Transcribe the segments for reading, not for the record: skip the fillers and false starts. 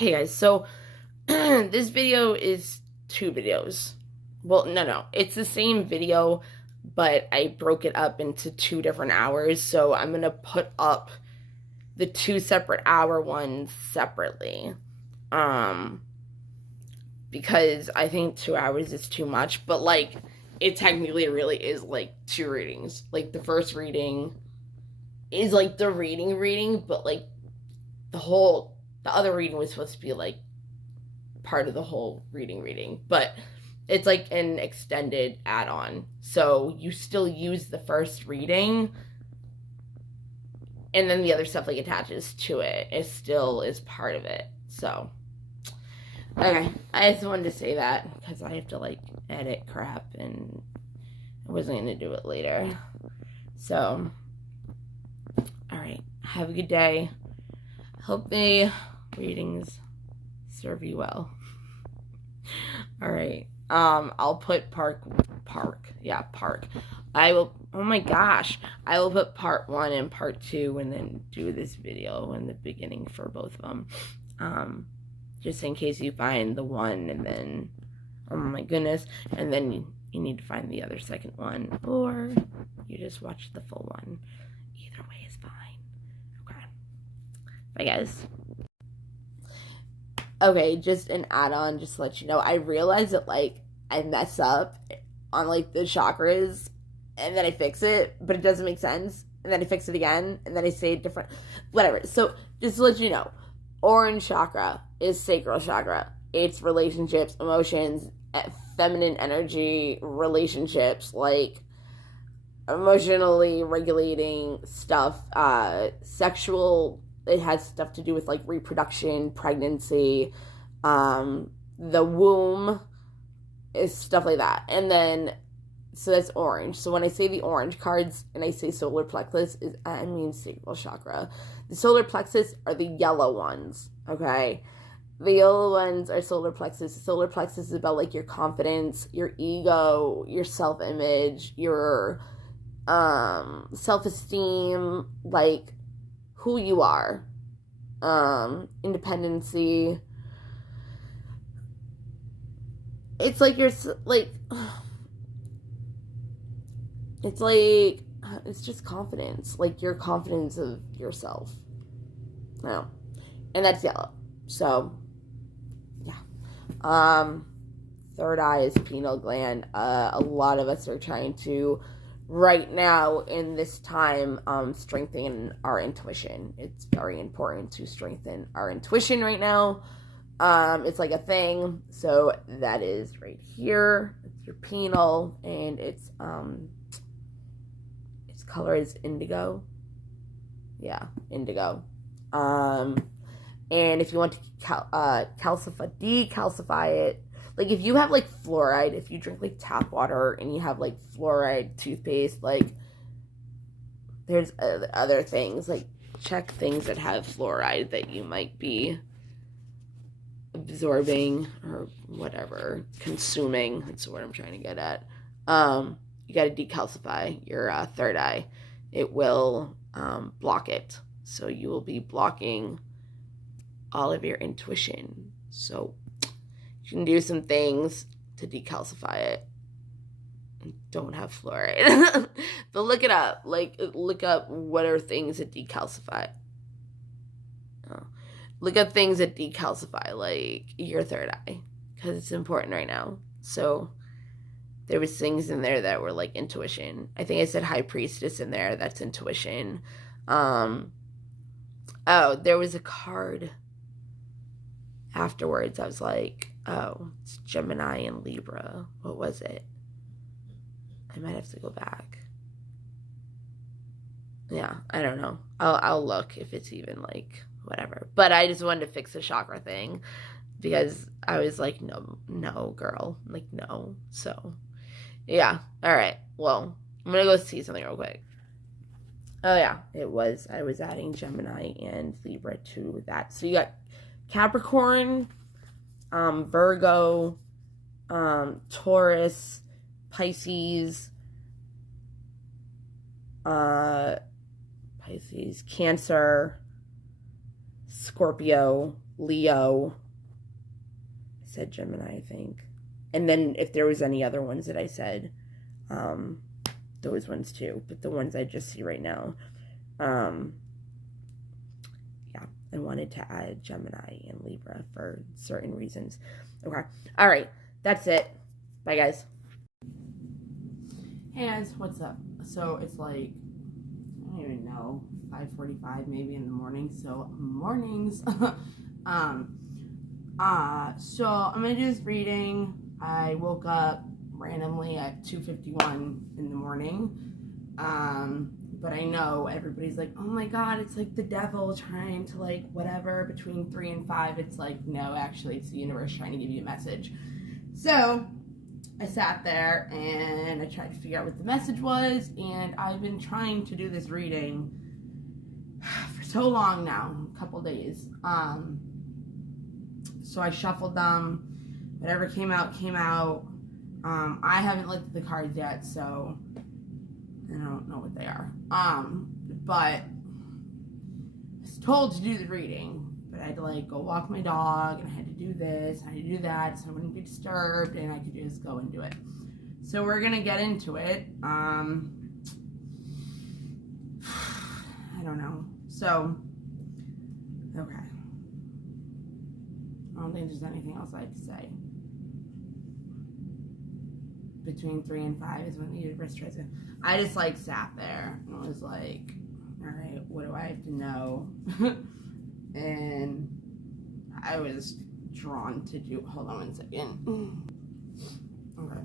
Hey guys, so this video is two videos. Well, no, it's the same video, but I broke it up into 2 different hours, so I'm gonna put up the 2 separate hour ones separately. Um, because I think 2 hours is too much, but like it technically really is like two readings. Like the first reading is like the reading, but like the other reading was supposed to be like part of the whole reading, but it's like an extended add-on. So you still use the first reading, and then the other stuff like attaches to it. It still is part of it. So, okay, I just wanted to say that because I have to like edit crap, and I wasn't gonna do it later. So, all right, have a good day. Hope the readings serve you well. All right. I'll put park. I will. Oh my gosh. I will put part 1 and part 2, and then do this video in the beginning for both of them. Just in case you find the one, and then, oh my goodness, and then you need to find the other second one, or you just watch the full one. Either way is fine. Okay. Bye, guys. Okay, just an add-on, just to let you know, I realized that, like, I mess up on, like, the chakras, and then I fix it, but it doesn't make sense, and then I fix it again, and then I say it different, whatever. So, just to let you know, orange chakra is sacral chakra. It's relationships, emotions, feminine energy, relationships, like, emotionally regulating stuff, sexual. It has stuff to do with like reproduction, pregnancy, the womb, is stuff like that. And then, so that's orange. So when I say the orange cards and I say solar plexus, I mean sacral chakra. The solar plexus are the yellow ones, okay? The yellow ones are solar plexus. The solar plexus is about like your confidence, your ego, your self-image, your self-esteem, like who you are, independency. It's like you're like, it's like, it's just confidence, like your confidence of yourself. No, and that's yellow. So, yeah. Third eye is pineal gland. A lot of us are trying to, right now in this time, strengthen our intuition. It's very important to strengthen our intuition right now. It's like a thing. So that is right here. It's your pineal, and its color is indigo. Yeah, indigo. And if you want to decalcify it, like if you have like fluoride, if you drink like tap water and you have like fluoride toothpaste, like there's other things, like check things that have fluoride that you might be absorbing or whatever, consuming. That's what I'm trying to get at. You got to decalcify your third eye. It will block it. So you will be blocking all of your intuition. So you can do some things to decalcify it. Don't have fluoride. But look it up. Like, look up what are things that decalcify. Look up things that decalcify, like your third eye, because it's important right now. So there was things in there that were like intuition. I think I said high priestess in there. That's intuition. Oh, there was a card afterwards. I was like, oh, it's Gemini and Libra. What was it? I might have to go back. Yeah, I don't know. I'll look if it's even like whatever. But I just wanted to fix the chakra thing because I was like, no, girl, like no. So yeah, all right. Well, I'm gonna go see something real quick. Oh yeah, I was adding Gemini and Libra to that. So you got Capricorn, Virgo, Taurus, Pisces, Cancer, Scorpio, Leo. I said Gemini, I think. And then if there was any other ones that I said, those ones too. But the ones I just see right now, yeah, I wanted to add Gemini and Libra for certain reasons. Okay. All right. That's it. Bye, guys. Hey, guys. What's up? So it's like, I don't even know, 5:45 maybe in the morning. So mornings. So I'm going to do this reading. I woke up randomly at 2:51 in the morning. But I know everybody's like, oh my God, it's like the devil trying to like whatever between 3 and 5. It's like, no, actually it's the universe trying to give you a message. So I sat there and I tried to figure out what the message was, and I've been trying to do this reading for so long now, a couple days. So I shuffled them. Whatever came out, came out. I haven't looked at the cards yet, so I don't know what they are. But I was told to do the reading, but I had to like go walk my dog, and I had to do this, and I had to do that, so I wouldn't be disturbed, and I could just go and do it. So we're gonna get into it. I don't know. So, okay. I don't think there's anything else I have to say. Between 3 and 5 is when the universe tries to. I just like sat there and was like, all right, what do I have to know? And I was drawn to do. Hold on 1 second. Okay.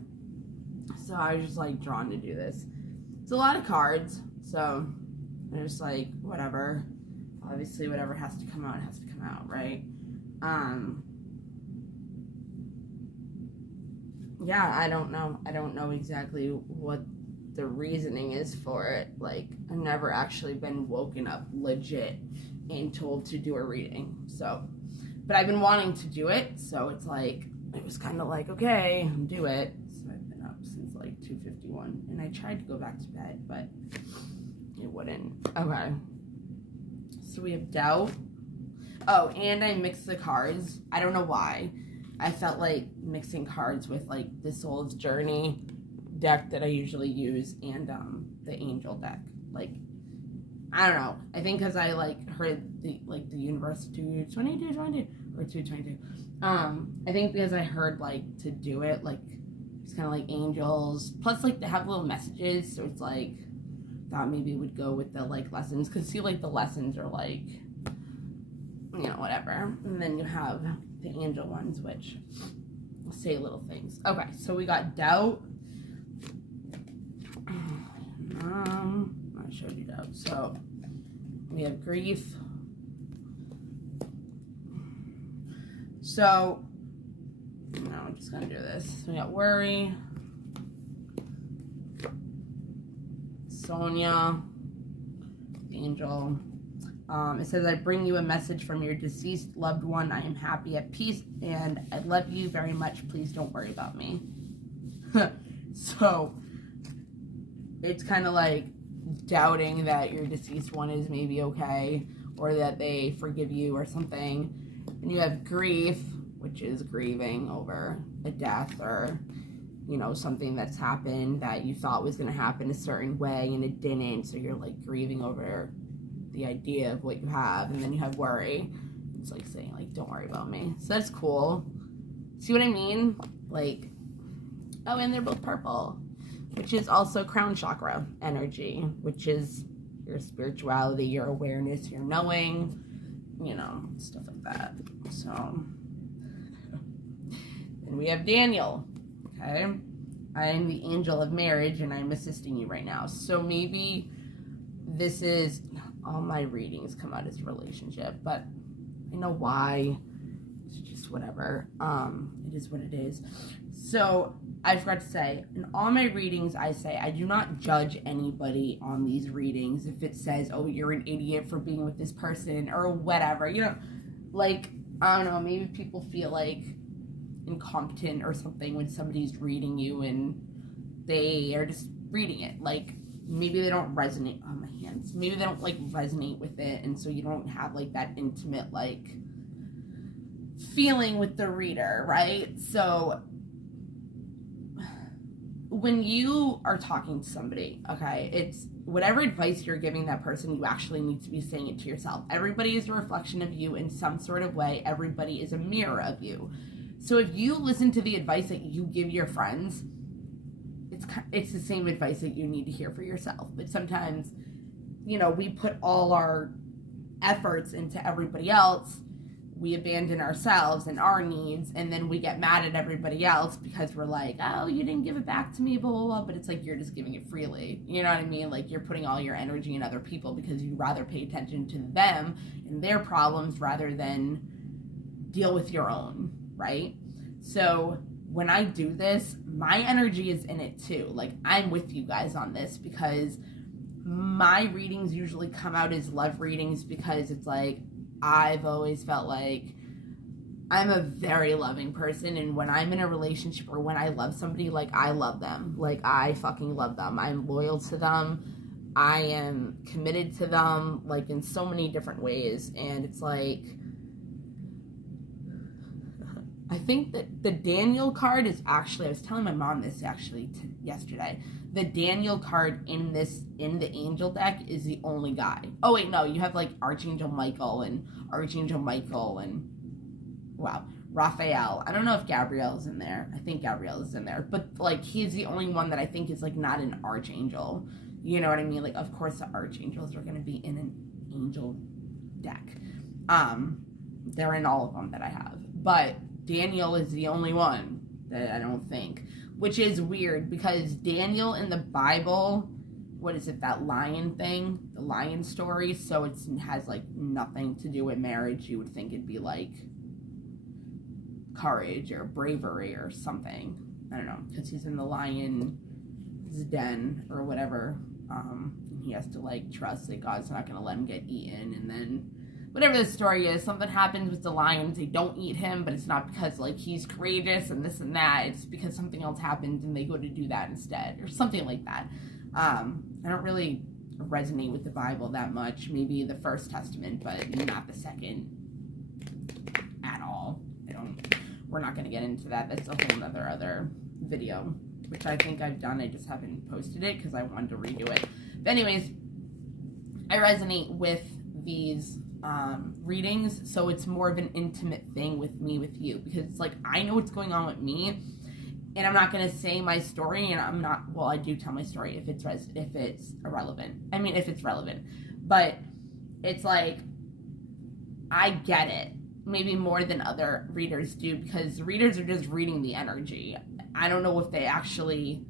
So I was just like drawn to do this. It's a lot of cards, so I'm just like, whatever. Obviously, whatever has to come out has to come out, right? Yeah, I don't know. I don't know exactly what the reasoning is for it. Like, I've never actually been woken up legit and told to do a reading. So, but I've been wanting to do it. So it's like, it was kind of like, okay, do it. So I've been up since like 2:51, and I tried to go back to bed, but it wouldn't. Okay. So we have doubt. Oh, and I mixed the cards. I don't know why. I felt like mixing cards with like the Soul's Journey deck that I usually use and the Angel deck. Like, I don't know. I think because I like heard the universe 222 or 222. I think because I heard like to do it, like it's kind of like angels. Plus, like they have little messages, so it's like thought maybe it would go with the like lessons. Cause see, like the lessons are like, you know, whatever. And then you have the angel ones, which say little things. Okay, so we got doubt. I showed you doubt. So we have grief. So no, I'm just gonna do this. So we got worry. Sonia, angel. It says, I bring you a message from your deceased loved one. I am happy, at peace, and I love you very much. Please don't worry about me. So, it's kind of like doubting that your deceased one is maybe okay, or that they forgive you or something. And you have grief, which is grieving over a death or, you know, something that's happened that you thought was going to happen a certain way and it didn't. So you're like grieving over the idea of what you have. And then you have worry. It's like saying like, don't worry about me. So that's cool. See what I mean? Like, oh, and they're both purple, which is also crown chakra energy, which is your spirituality, your awareness, your knowing, you know, stuff like that. So, and we have Daniel. Okay, I am the angel of marriage, and I'm assisting you right now. So maybe this is, all my readings come out as relationship, but I know why. It's just whatever. It is what it is. So I forgot to say, in all my readings, I say I do not judge anybody on these readings. If it says, oh, you're an idiot for being with this person or whatever, you know, like, I don't know, maybe people feel like incompetent or something when somebody's reading you and they are just reading it. Like, maybe they don't resonate on my hands. Maybe they don't like resonate with it, and so you don't have like that intimate like feeling with the reader, right? So when you are talking to somebody, okay, it's whatever advice you're giving that person, you actually need to be saying it to yourself. Everybody is a reflection of you in some sort of way. Everybody is a mirror of you. So if you listen to the advice that you give your friends, it's the same advice that you need to hear for yourself. But sometimes, you know, we put all our efforts into everybody else, we abandon ourselves and our needs, and then we get mad at everybody else because we're like, oh, you didn't give it back to me, blah, blah, blah. But it's like you're just giving it freely. You know what I mean? Like, you're putting all your energy in other people because you'd rather pay attention to them and their problems rather than deal with your own, right? So when I do this, my energy is in it too. Like, I'm with you guys on this because my readings usually come out as love readings because it's like, I've always felt like I'm a very loving person, and when I'm in a relationship or when I love somebody, like, I love them. Like, I fucking love them. I'm loyal to them. I am committed to them, like, in so many different ways. And it's like, I think that the Daniel card is actually, I was telling my mom this actually yesterday. The Daniel card in the angel deck is the only guy. Oh wait, no, you have like Archangel Michael and wow, Raphael. I don't know if Gabrielle is in there. I think Gabrielle is in there, but like, he's the only one that I think is like not an archangel. You know what I mean? Like, of course the archangels are going to be in an angel deck. They're in all of them that I have, but Daniel is the only one that I don't think, which is weird because Daniel in the Bible, what is it, that lion thing, the lion story, so it has like nothing to do with marriage. You would think it'd be like courage or bravery or something. I don't know, because he's in the lion's den or whatever. He has to like trust that God's not going to let him get eaten, and then whatever the story is, something happens with the lions. They don't eat him, but it's not because like he's courageous and this and that. It's because something else happened and they go to do that instead, or something like that. I don't really resonate with the Bible that much. Maybe the First Testament, but not the second at all. We're not going to get into that. That's a whole other video, which I think I've done. I just haven't posted it because I wanted to redo it. But anyways, I resonate with these readings, so it's more of an intimate thing with me, with you, because it's like, I know what's going on with me, and I'm not going to say my story, and I'm not, well, I do tell my story if it's irrelevant. I mean, if it's relevant, but it's like, I get it, maybe more than other readers do, because readers are just reading the energy. I don't know if they actually,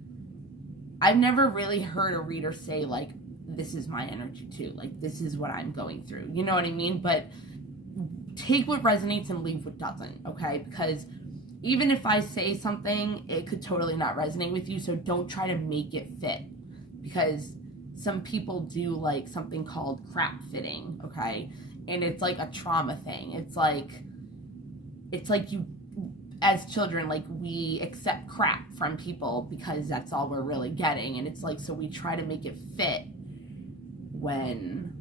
I've never really heard a reader say, like, this is my energy too, like, this is what I'm going through, you know what I mean? But take what resonates and leave what doesn't, okay? Because even if I say something, it could totally not resonate with you, so don't try to make it fit, because some people do like something called crap fitting, okay? And it's like a trauma thing. It's like you, as children, like, we accept crap from people because that's all we're really getting, and it's like, so we try to make it fit when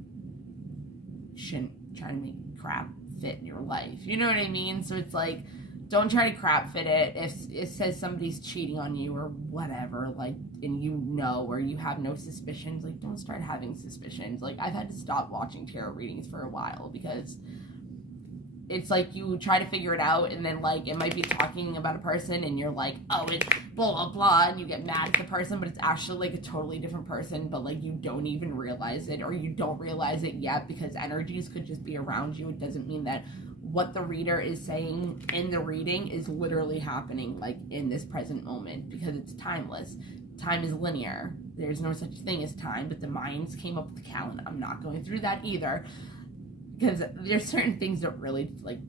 shouldn't try to make crap fit in your life. You know what I mean? So it's like, don't try to crap fit it. If it says somebody's cheating on you or whatever, like, and you know, or you have no suspicions, like, don't start having suspicions. Like, I've had to stop watching tarot readings for a while because it's like you try to figure it out, and then like it might be talking about a person and you're like, oh, it's blah blah blah, and you get mad at the person, but it's actually like a totally different person, but like you don't even realize it, or you don't realize it yet because energies could just be around you. It doesn't mean that what the reader is saying in the reading is literally happening like in this present moment, because it's timeless. Time is linear. There's no such thing as time, but the minds came up with the calendar. I'm not going through that either, because there's certain things that really like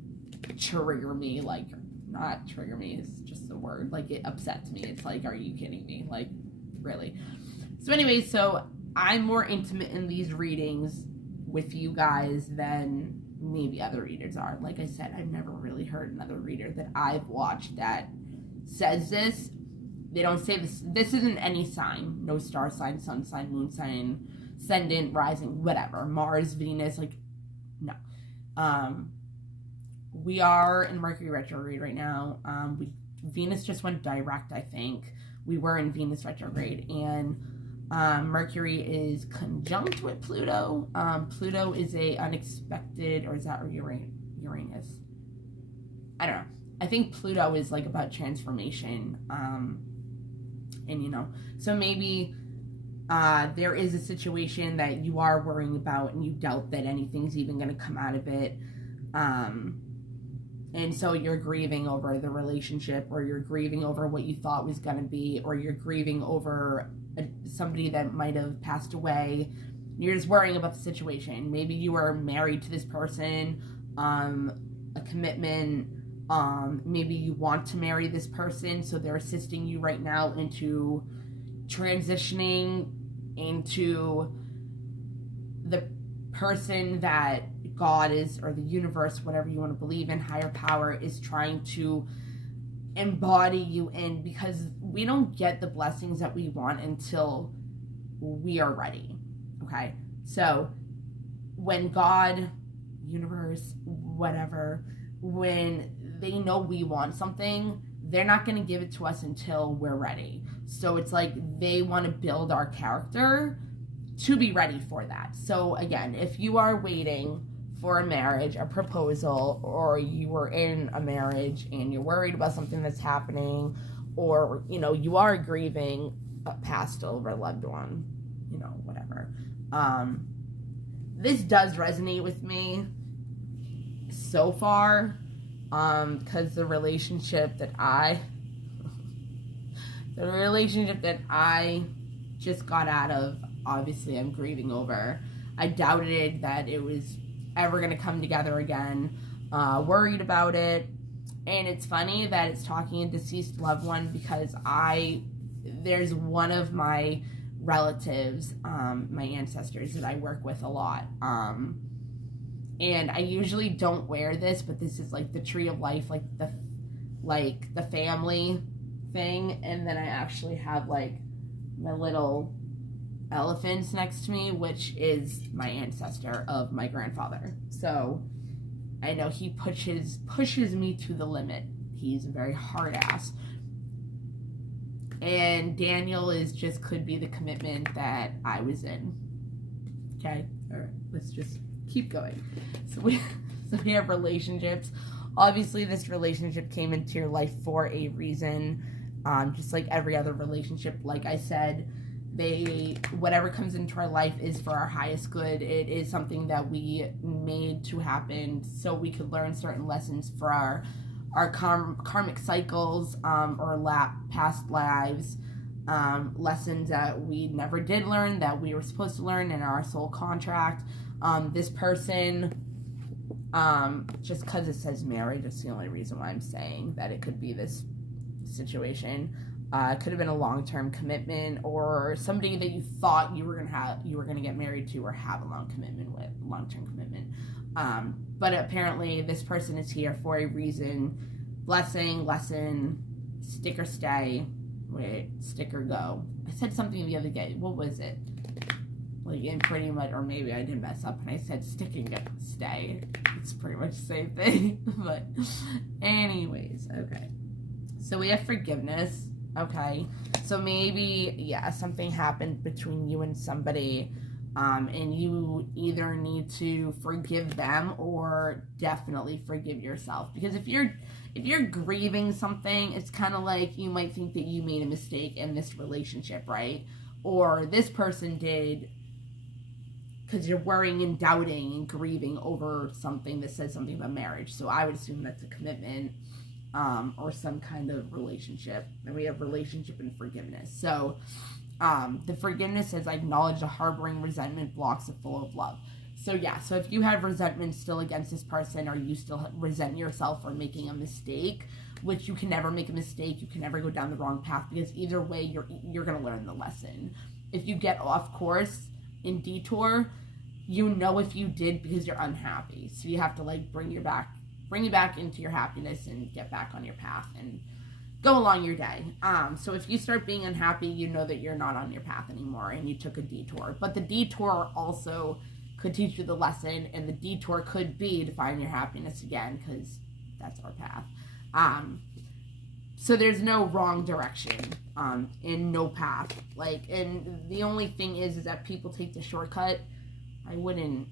trigger me, like, not trigger me is just the word, like, it upsets me. It's like, are you kidding me? Like, really? So anyway, so I'm more intimate in these readings with you guys than maybe other readers are. Like I said, I've never really heard another reader that I've watched that says this. They don't say this. This isn't any sign. No star sign, sun sign, moon sign, ascendant, rising, whatever. Mars, Venus, like, no. we are in Mercury retrograde right now. Venus just went direct, I think. We were in Venus retrograde, and Mercury is conjunct with Pluto. Pluto is a unexpected, or is that Uranus? I don't know. I think Pluto is like about transformation. And you know, so maybe there is a situation that you are worrying about and you doubt that anything's even going to come out of it. And so you're grieving over the relationship, or you're grieving over what you thought was going to be, or you're grieving over somebody that might have passed away. You're just worrying about the situation. Maybe you are married to this person, a commitment. Maybe you want to marry this person, so they're assisting you right now into transitioning into the person that God is, or the universe, whatever you want to believe in, higher power, is trying to embody you in, because we don't get the blessings that we want until we are ready. Okay? So when God, universe, whatever, when they know we want something, they're not going to give it to us until we're ready. So it's like they want to build our character to be ready for that. So again, if you are waiting for a marriage, a proposal, or you were in a marriage and you're worried about something that's happening, or, you know, you are grieving a past over loved one, you know, whatever. This does resonate with me so far, because the relationship that I just got out of, obviously I'm grieving over. I doubted that it was ever going to come together again, worried about it. And it's funny that it's talking a deceased loved one, because there's one of my relatives, my ancestors that I work with a lot, and I usually don't wear this, but this is like the tree of life, like the family thing. And then I actually have like my little elephants next to me, which is my ancestor of my grandfather. So I know he pushes me to the limit. He's a very hard ass. And Daniel could be the commitment that I was in. Okay? All right, let's just keep going. So we have relationships. Obviously, this relationship came into your life for a reason. Just like every other relationship, like I said, whatever comes into our life is for our highest good. It is something that we made to happen so we could learn certain lessons for our karmic cycles, or past lives, lessons that we never did learn that we were supposed to learn in our soul contract. This person, just because it says marriage, that's the only reason why I'm saying that it could be this situation. It could have been a long-term commitment, or somebody that you thought you were gonna get married to or have a long-term commitment. But apparently this person is here for a reason. Blessing, lesson, stick or stay. Wait, stick or go. I said something the other day. What was it? Like, in pretty much, or maybe I didn't mess up and I said stick and stay. It's pretty much the same thing. But anyways, okay. So we have forgiveness. Okay, so maybe, yeah, something happened between you and somebody, and you either need to forgive them or definitely forgive yourself. Because if you're grieving something, it's kind of like you might think that you made a mistake in this relationship, right? Or this person did, because you're worrying and doubting and grieving over something that says something about marriage. So I would assume that's a commitment. Or some kind of relationship. And we have relationship and forgiveness. So the forgiveness says, I acknowledge the harboring resentment blocks it full of love. So yeah, so if you have resentment still against this person, or you still resent yourself for making a mistake, which you can never make a mistake, you can never go down the wrong path, because either way you're going to learn the lesson. If you get off course in detour, you know if you did, because you're unhappy. So you have to like bring you back into your happiness and get back on your path and go along your day. So if you start being unhappy, you know that you're not on your path anymore and you took a detour. But the detour also could teach you the lesson, and the detour could be to find your happiness again, because That's our path. So there's no wrong direction, and no path. Like, and the only thing is that people take the shortcut. I don't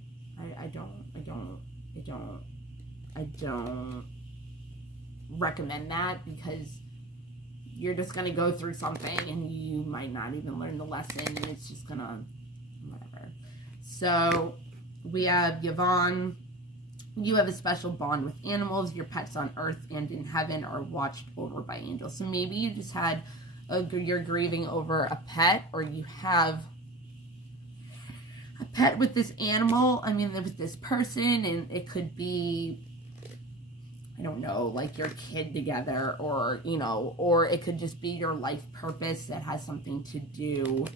recommend that, because you're just gonna go through something and you might not even learn the lesson, and it's just gonna, whatever. So we have Yvonne. You have a special bond with animals. Your pets on earth and in heaven are watched over by angels. So maybe you just had you're grieving over a pet, or you have a pet with this animal, with this person, and it could be, I don't know, like your kid together, or, or it could just be your life purpose that has something to do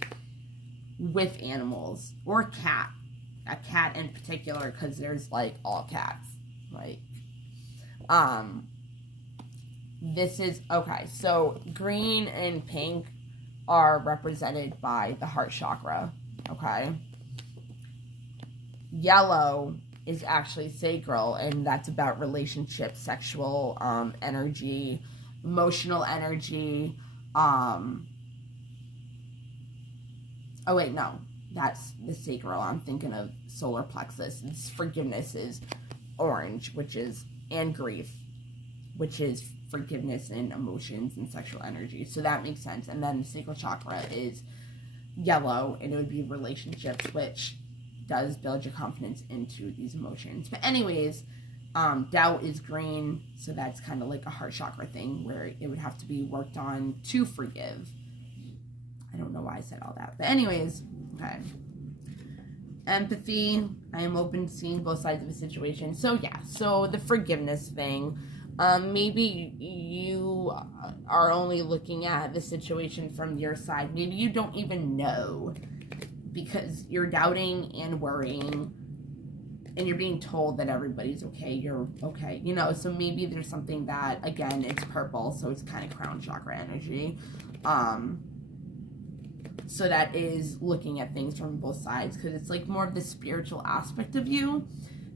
with animals, or a cat in particular, because there's like all cats, like, this is, okay, so green and pink are represented by the heart chakra, okay? Yellow is actually sacral, and that's about relationships, sexual energy, emotional energy. Oh wait, no, that's the sacral. I'm thinking of solar plexus. It's forgiveness is orange, and grief, which is forgiveness and emotions and sexual energy. So that makes sense. And then the sacral chakra is yellow, and it would be relationships, which does build your confidence into these emotions. But anyways, doubt is green, so that's kind of like a heart chakra thing, where it would have to be worked on to forgive. I don't know why I said all that, but anyways, okay. Empathy, I am open to seeing both sides of a situation. So yeah, so the forgiveness thing, maybe you are only looking at the situation from your side. Maybe you don't even know, because you're doubting and worrying, and you're being told that everybody's okay, you're okay, so maybe there's something that, again, it's purple, so it's kind of crown chakra energy, so that is looking at things from both sides, because it's like more of the spiritual aspect of you.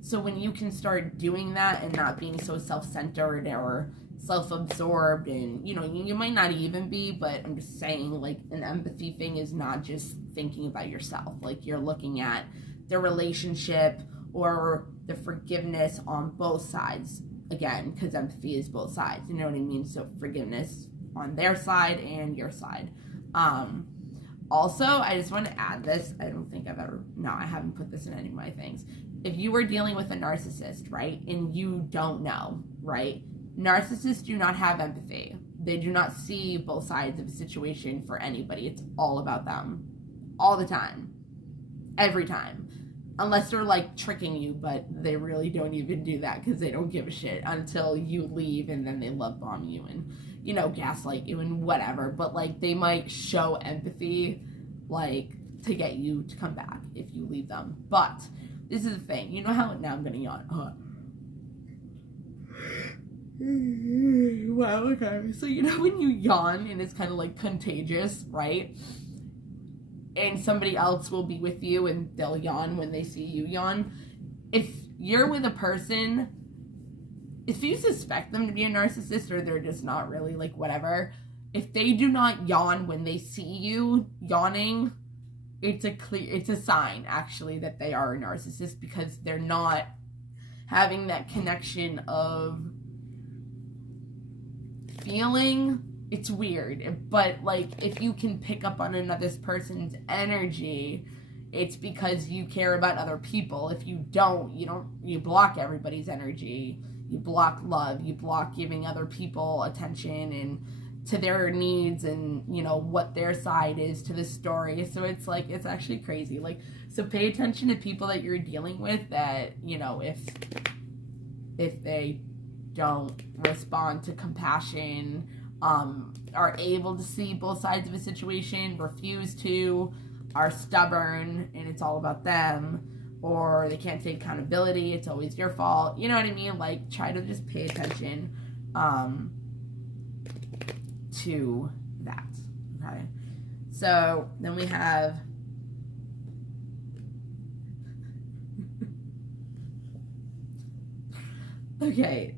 So when you can start doing that and not being so self-centered or self-absorbed, and you might not even be, but I'm just saying, like, an empathy thing is not just thinking about yourself. Like, you're looking at the relationship or the forgiveness on both sides, again, because empathy is both sides, you know what I mean? So forgiveness on their side and your side. Also, I just want to add this. I haven't put this in any of my things. If you were dealing with a narcissist, right, and you don't know, right, narcissists do not have empathy. They do not see both sides of a situation for anybody. It's all about them. All the time. Every time. Unless they're, like, tricking you, but they really don't even do that, because they don't give a shit until you leave, and then they love bomb you and, gaslight you and whatever. But, like, they might show empathy, like, to get you to come back if you leave them. But this is the thing. You know how, now I'm gonna yawn. Wow, okay. So when you yawn and it's kind of like contagious, right? And somebody else will be with you and they'll yawn when they see you yawn. If you're with a person, if you suspect them to be a narcissist, or they're just not really, like, whatever, if they do not yawn when they see you yawning, it's a sign, actually, that they are a narcissist, because they're not having that connection of feeling. It's weird, but, like, if you can pick up on another person's energy, it's because you care about other people. If you don't, you block everybody's energy. You block love. You block giving other people attention and to their needs, and, what their side is to the story. So it's, like, it's actually crazy. Like, so pay attention to people that you're dealing with, that, if they don't respond to compassion, are able to see both sides of a situation, refuse to, are stubborn, and it's all about them, or they can't take accountability, it's always your fault, you know what I mean? Like, try to just pay attention to that, okay? So then we have okay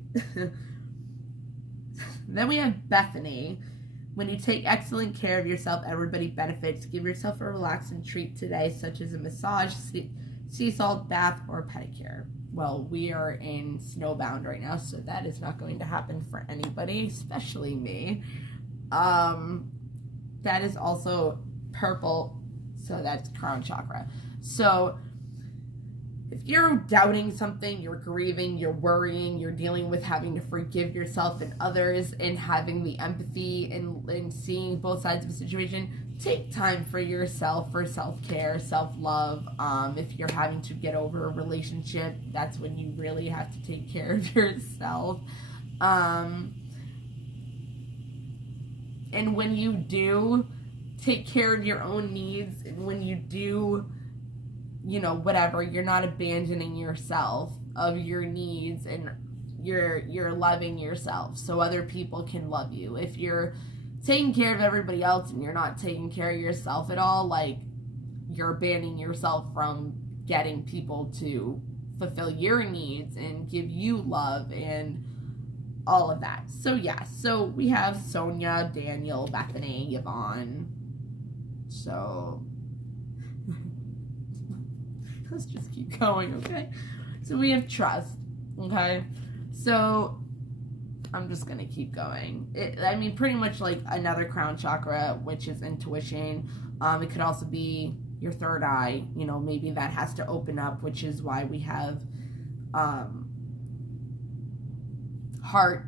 Then we have Bethany. When you take excellent care of yourself, everybody benefits. Give yourself a relaxing treat today, such as a massage, sea salt bath, or pedicure. Well, we are in snowbound right now, so that is not going to happen for anybody, especially me. That is also purple, so that's crown chakra. So if you're doubting something, you're grieving, you're worrying, you're dealing with having to forgive yourself and others, and having the empathy and seeing both sides of the situation, take time for yourself, for self-care, self-love. If you're having to get over a relationship, that's when you really have to take care of yourself. And when you do take care of your own needs, and when you do, you know, whatever, you're not abandoning yourself of your needs, and you're loving yourself so other people can love you. If you're taking care of everybody else and you're not taking care of yourself at all, like, you're abandoning yourself from getting people to fulfill your needs and give you love and all of that. So yeah, so we have Sonia, Daniel, Bethany, Yvonne. So let's just keep going, okay? So we have trust, okay? So I'm just gonna keep going. I mean, pretty much like another crown chakra, which is intuition. It could also be your third eye. You know, maybe that has to open up, which is why we have heart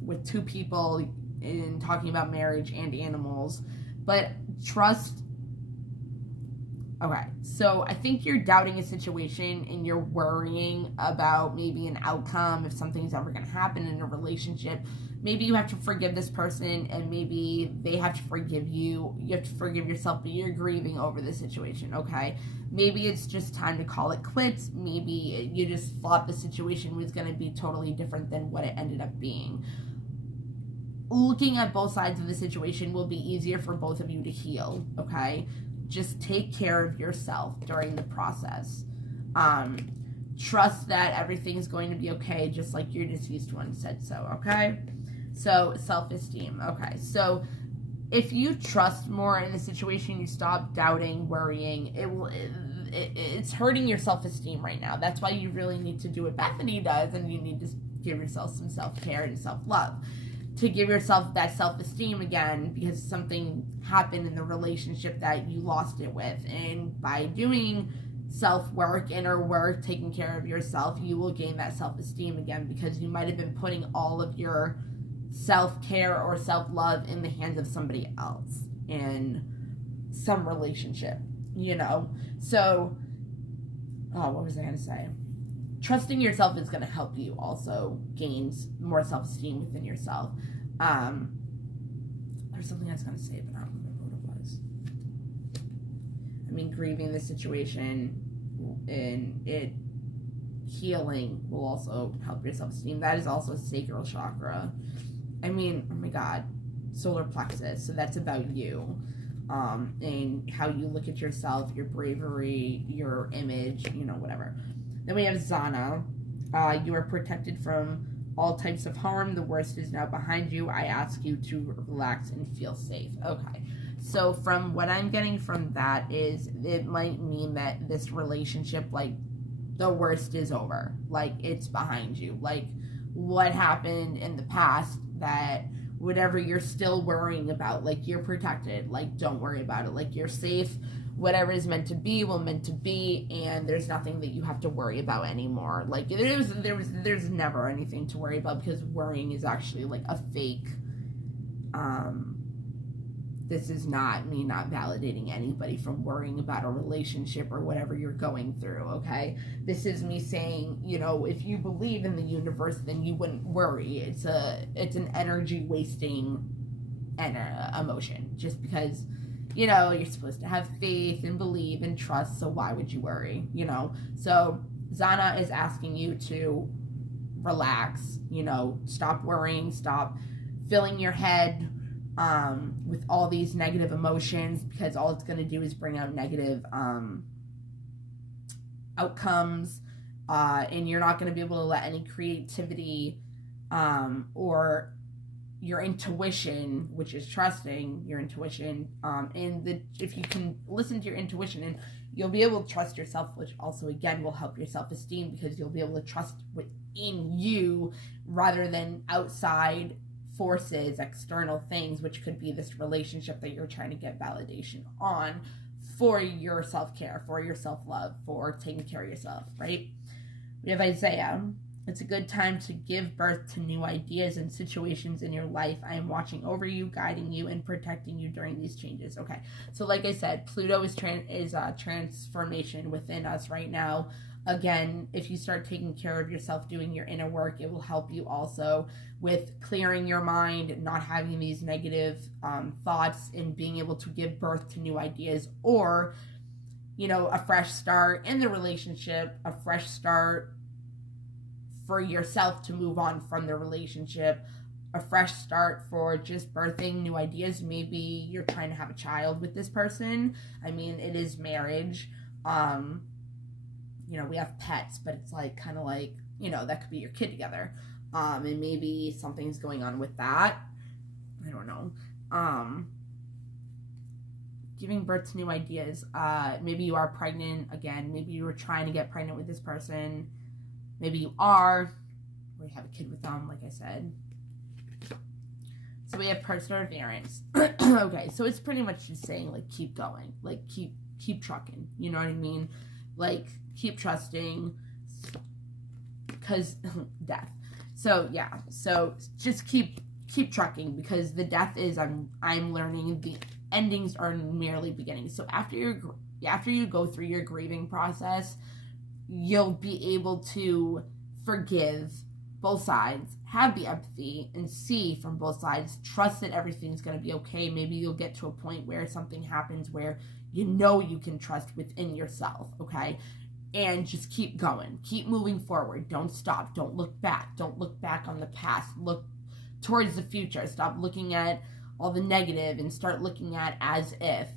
with two people in talking about marriage and animals. But trust. Okay, so I think you're doubting a situation and you're worrying about maybe an outcome, if something's ever going to happen in a relationship. Maybe you have to forgive this person, and maybe they have to forgive you. You have to forgive yourself, but you're grieving over the situation, okay? Maybe it's just time to call it quits. Maybe you just thought the situation was going to be totally different than what it ended up being. Looking at both sides of the situation will be easier for both of you to heal, okay? Just take care of yourself during the process. Trust that everything's going to be okay, just like your deceased one said so, okay? So, self-esteem, okay. So, if you trust more in the situation, you stop doubting, worrying, it's hurting your self-esteem right now. That's why you really need to do what Bethany does, and you need to give yourself some self-care and self-love. To give yourself that self-esteem again, because something happened in the relationship that you lost it with. And by doing self-work, inner work, taking care of yourself, you will gain that self-esteem again, because you might have been putting all of your self-care or self-love in the hands of somebody else in some relationship, you know? So, what was I going to say? Trusting yourself is going to help you also gain more self-esteem within yourself. There's something I was going to say, but I don't remember what it was. I mean, grieving the situation and it healing will also help your self-esteem. That is also sacral chakra. I mean, oh my God, solar plexus. So that's about you. And how you look at yourself, your bravery, your image, you know, whatever. Then we have Zana. You are protected from all types of harm. The worst is now behind you. I ask you to relax and feel safe. Okay. So from what I'm getting from that is it might mean that this relationship, like, the worst is over. Like, it's behind you. Like, what happened in the past, that whatever you're still worrying about, like, you're protected. Like, don't worry about it. Like, you're safe. Whatever is meant to be will meant to be, and there's nothing that you have to worry about anymore. Like, there's never anything to worry about, because worrying is actually like a fake. This is not me not validating anybody from worrying about a relationship or whatever you're going through, okay? This is me saying, you know, if you believe in the universe, then you wouldn't worry. It's an energy wasting emotion, just because, you know, you're supposed to have faith and believe and trust, so why would you worry, you know? So Zana is asking you to relax, you know, stop worrying, stop filling your head with all these negative emotions, because all it's going to do is bring out negative outcomes, and you're not going to be able to let any creativity or your intuition, which is trusting your intuition, if you can listen to your intuition, and you'll be able to trust yourself, which also again will help your self-esteem, because you'll be able to trust within you rather than outside forces, external things, which could be this relationship that you're trying to get validation on for your self-care, for your self-love, for taking care of yourself, right? We have Isaiah. It's a good time to give birth to new ideas and situations in your life. I am watching over you, guiding you, and protecting you during these changes. Okay, so like I said, Pluto is transformation within us right now. Again, if you start taking care of yourself, doing your inner work, it will help you also with clearing your mind, not having these negative thoughts, and being able to give birth to new ideas, or, you know, a fresh start in the relationship, a fresh start for yourself to move on from the relationship, a fresh start for just birthing new ideas. Maybe you're trying to have a child with this person. I mean, it is marriage. You know, we have pets, but it's like kind of like, you know, that could be your kid together. And maybe something's going on with that. I don't know. Giving birth to new ideas. Maybe you are pregnant again. Maybe you were trying to get pregnant with this person. Maybe you are, or you have a kid with them, like I said. So we have perseverance. Okay, so it's pretty much just saying, like, keep going. Like, keep trucking. You know what I mean? Like, keep trusting, because death. So, yeah. So, just keep trucking, because the death is, I'm learning, the endings are merely beginnings. So, after you go through your grieving process, you'll be able to forgive both sides, have the empathy, and see from both sides, trust that everything's going to be okay. Maybe you'll get to a point where something happens where you know you can trust within yourself, okay? And just keep going. Keep moving forward. Don't stop. Don't look back. Don't look back on the past. Look towards the future. Stop looking at all the negative and start looking at as if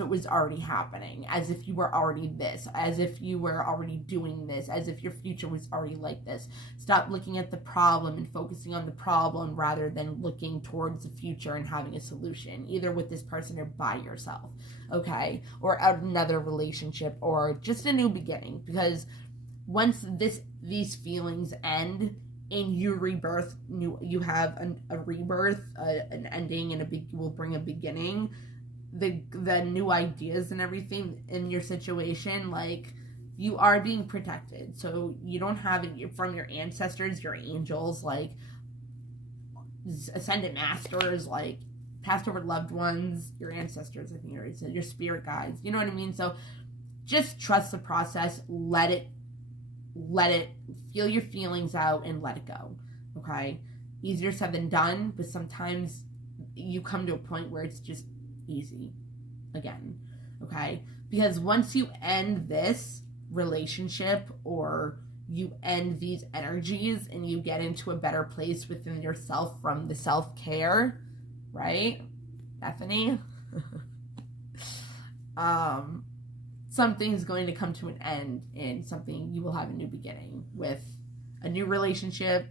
it was already happening, as if you were already this, as if you were already doing this, as if your future was already like this. Stop looking at the problem and focusing on the problem rather than looking towards the future and having a solution, either with this person or by yourself, okay? Or another relationship, or just a new beginning, because once these feelings end and you rebirth, you have a rebirth, an ending, and will bring a beginning. The new ideas and everything in your situation, like, you are being protected. So you don't have it from your ancestors, your angels, like ascended masters, like past over loved ones, your ancestors, I think you already said, your spirit guides, you know what I mean? So just trust the process, let it feel your feelings out and let it go, okay? Easier said than done, but sometimes you come to a point where it's just easy again, okay? Because once you end this relationship, or you end these energies, and you get into a better place within yourself from the self-care, right, Bethany? Something's going to come to an end, and you will have a new beginning with a new relationship.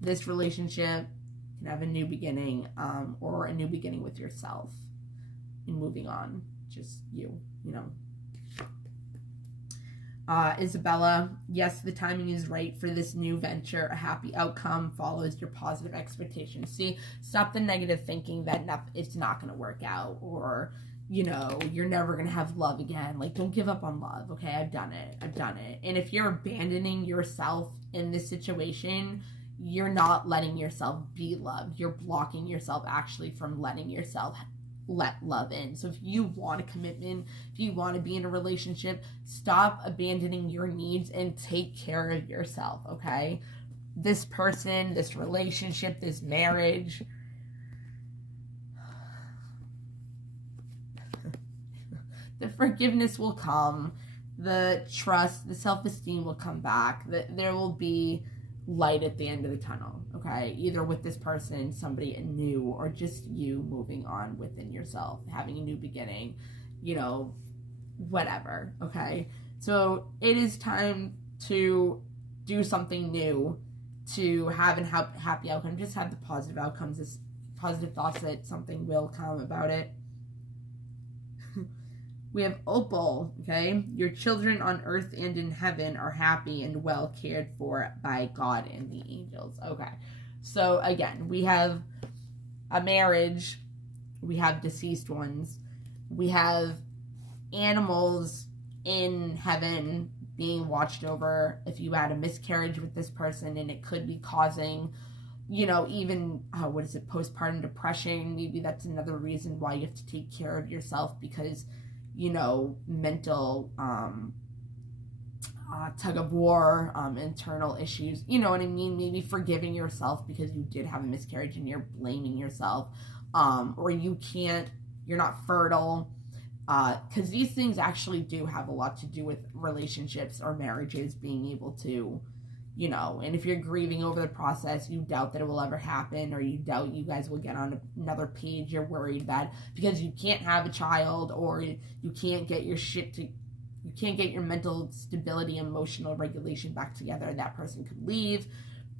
This relationship can have a new beginning, or a new beginning with yourself. And moving on, just you know. Isabella, yes, the timing is right for this new venture. A happy outcome follows your positive expectations. See, stop the negative thinking that it's not going to work out, or, you know, you're never going to have love again. Like, don't give up on love, okay? I've done it. And if you're abandoning yourself in this situation, you're not letting yourself be loved. You're blocking yourself actually from letting yourself let love in. So if you want a commitment, if you want to be in a relationship, stop abandoning your needs and take care of yourself, okay? This person, this relationship, this marriage, the forgiveness will come, the trust, the self-esteem will come back, there will be light at the end of the tunnel, okay? Either with this person, somebody new, or just you moving on within yourself, having a new beginning, you know, whatever, okay? So it is time to do something new, to have a happy outcome. Just have the positive outcomes, this positive thoughts that something will come about it. We have Opal, okay? Your children on earth and in heaven are happy and well cared for by God and the angels. Okay. So again, we have a marriage. We have deceased ones. We have animals in heaven being watched over. If you had a miscarriage with this person and it could be causing, even, postpartum depression. Maybe that's another reason why you have to take care of yourself because, mental tug of war, internal issues, you know what I mean? Maybe forgiving yourself because you did have a miscarriage and you're blaming yourself, or you're not fertile, because these things actually do have a lot to do with relationships or marriages being able to, and if you're grieving over the process, you doubt that it will ever happen, or you doubt you guys will get on another page, you're worried that because you can't have a child, or you can't get your you can't get your mental stability, emotional regulation back together, that person could leave,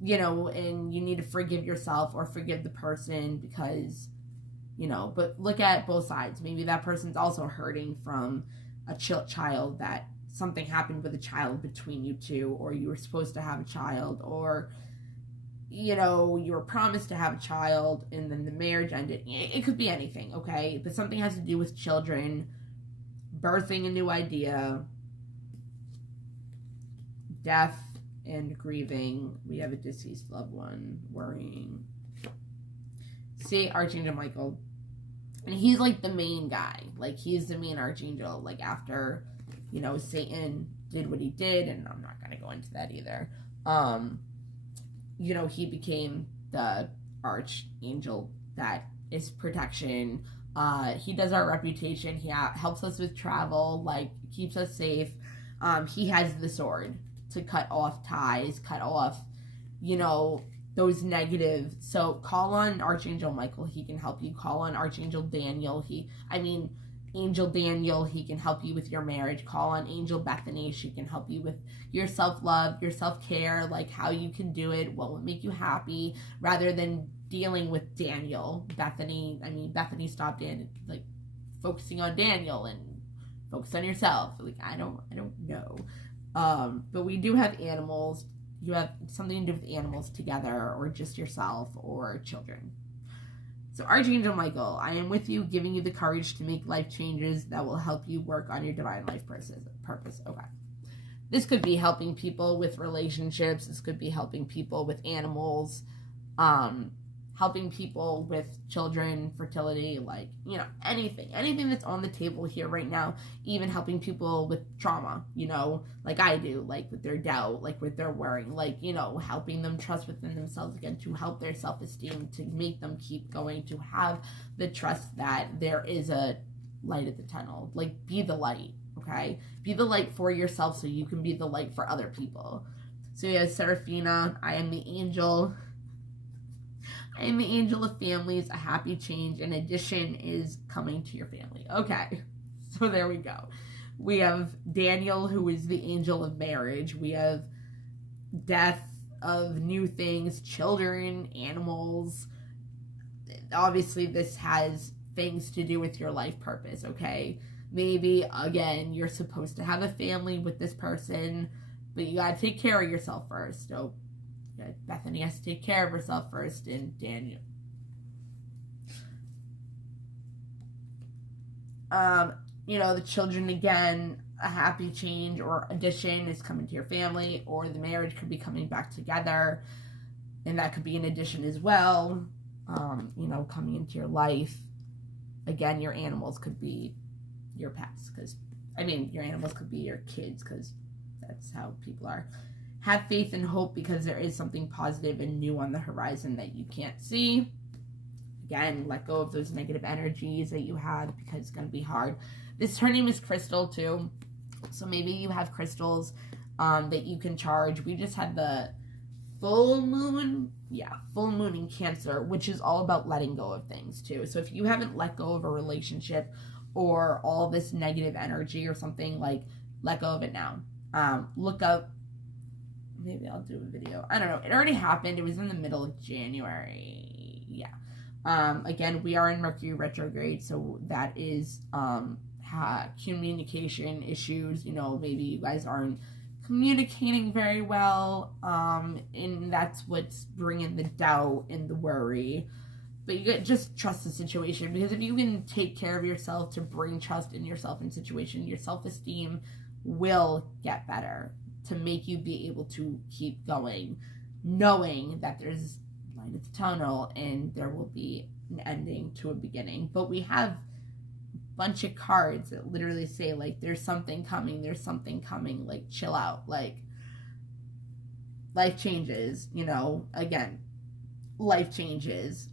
and you need to forgive yourself or forgive the person because, but look at both sides. Maybe that person's also hurting from a child, that something happened with a child between you two, or you were supposed to have a child, or, you were promised to have a child and then the marriage ended. It could be anything, okay? But something has to do with children, birthing a new idea, death and grieving. We have a deceased loved one, worrying. See, Archangel Michael. And he's like the main guy. Like, he's the main archangel. Like, after, Satan did what he did, and I'm not going to go into that either. He became the archangel that is protection. He does our reputation. He helps us with travel, like, keeps us safe. He has the sword to cut off ties, cut off, those negative. So call on Archangel Michael. He can help you. Call on Archangel Daniel. Angel Daniel. He can help you with your marriage. Call on Angel Bethany. She can help you with your self-love, your self-care, like how you can do it, what would make you happy, rather than dealing with Daniel. Bethany stopped focusing on Daniel and focus on yourself. Like, I don't know. But we do have animals. You have something to do with animals together, or just yourself, or children. So Archangel Michael, I am with you, giving you the courage to make life changes that will help you work on your divine life purpose. Okay. This could be helping people with relationships. This could be helping people with animals, helping people with children, fertility, anything that's on the table here right now, even helping people with trauma, like I do, like with their doubt, like with their worrying, helping them trust within themselves again, to help their self-esteem, to make them keep going, to have the trust that there is a light at the tunnel. Like, be the light, okay? Be the light for yourself so you can be the light for other people. So you have Seraphina, I am the angel. I am the angel of families. A happy change, an addition is coming to your family. Okay, so there we go. We have Daniel, who is the angel of marriage. We have death of new things, children, animals. Obviously, this has things to do with your life purpose, okay? Maybe, again, you're supposed to have a family with this person, but you gotta take care of yourself first. So Bethany has to take care of herself first, and Daniel. The children, again, a happy change or addition is coming to your family, or the marriage could be coming back together, and that could be an addition as well, coming into your life. Again, your animals could be your pets, your animals could be your kids, because that's how people are. Have faith and hope, because there is something positive and new on the horizon that you can't see. Again, let go of those negative energies that you had, because it's going to be hard. Her name is Crystal, too. So maybe you have crystals that you can charge. We just had the full moon in Cancer, which is all about letting go of things, too. So if you haven't let go of a relationship or all this negative energy or something, let go of it now. Look up maybe I'll do a video. I don't know. It already happened. It was in the middle of January. Yeah. Again, we are in Mercury retrograde, so that is communication issues. You know, maybe you guys aren't communicating very well, and that's what's bringing the doubt and the worry. But you just trust the situation, because if you can take care of yourself to bring trust in yourself in situation, your self-esteem will get better to make you be able to keep going, knowing that there's light at the tunnel and there will be an ending to a beginning. But we have a bunch of cards that literally say, like, there's something coming, like, chill out, like, life changes, you know, again, life changes,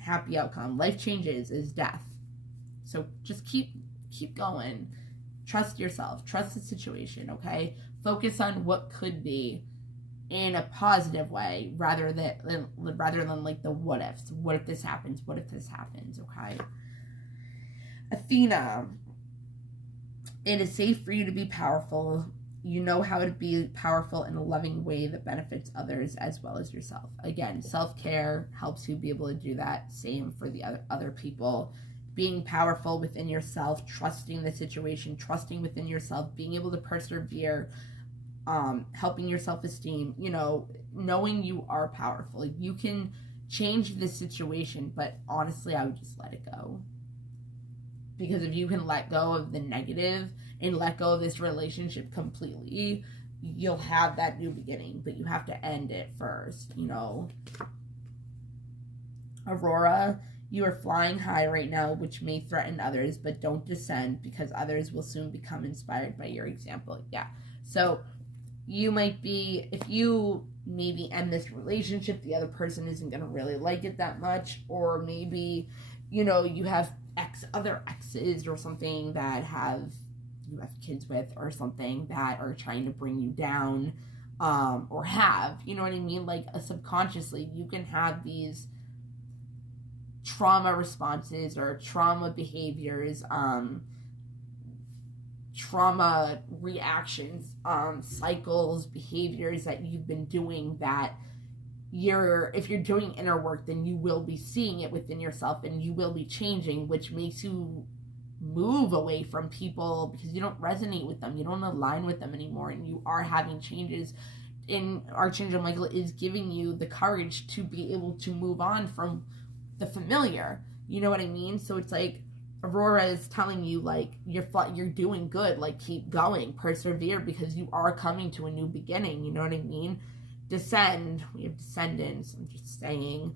happy outcome, life changes is death. So just keep going, trust yourself, trust the situation, okay? Focus on what could be in a positive way, rather than like the what ifs. What if this happens? What if this happens? Okay. Athena, it is safe for you to be powerful. You know how to be powerful in a loving way that benefits others as well as yourself. Again, self-care helps you be able to do that. Same for the other people. Being powerful within yourself, trusting the situation, trusting within yourself, being able to persevere, helping your self-esteem, you know, knowing you are powerful. You can change the situation, but honestly, I would just let it go. Because if you can let go of the negative and let go of this relationship completely, you'll have that new beginning, but you have to end it first, you know. Aurora, you are flying high right now, which may threaten others, but don't descend, because others will soon become inspired by your example. Yeah. So you might be, if you maybe end this relationship, the other person isn't going to really like it that much, or maybe, you know, you have other exes or something that you have kids with, or something that are trying to bring you down, or have, you know what I mean? Like, subconsciously, you can have these trauma responses or trauma behaviors, trauma reactions, cycles, behaviors that you've been doing, that if you're doing inner work, then you will be seeing it within yourself, and you will be changing, which makes you move away from people because you don't resonate with them, you don't align with them anymore, and you are having changes. And Archangel Michael is giving you the courage to be able to move on from the familiar, you know what I mean? So it's like Aurora is telling you, like, you're doing good, like, keep going, persevere, because you are coming to a new beginning, you know what I mean? Descend, we have descendants, I'm just saying,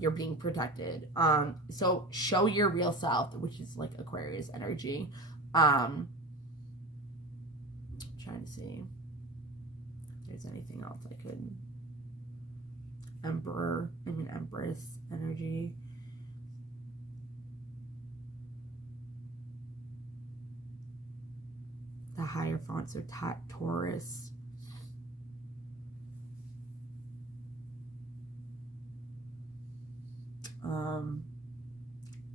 you're being protected. So show your real self, which is like Aquarius energy. I'm trying to see if there's anything else I could. Empress energy. The higher fonts are Taurus.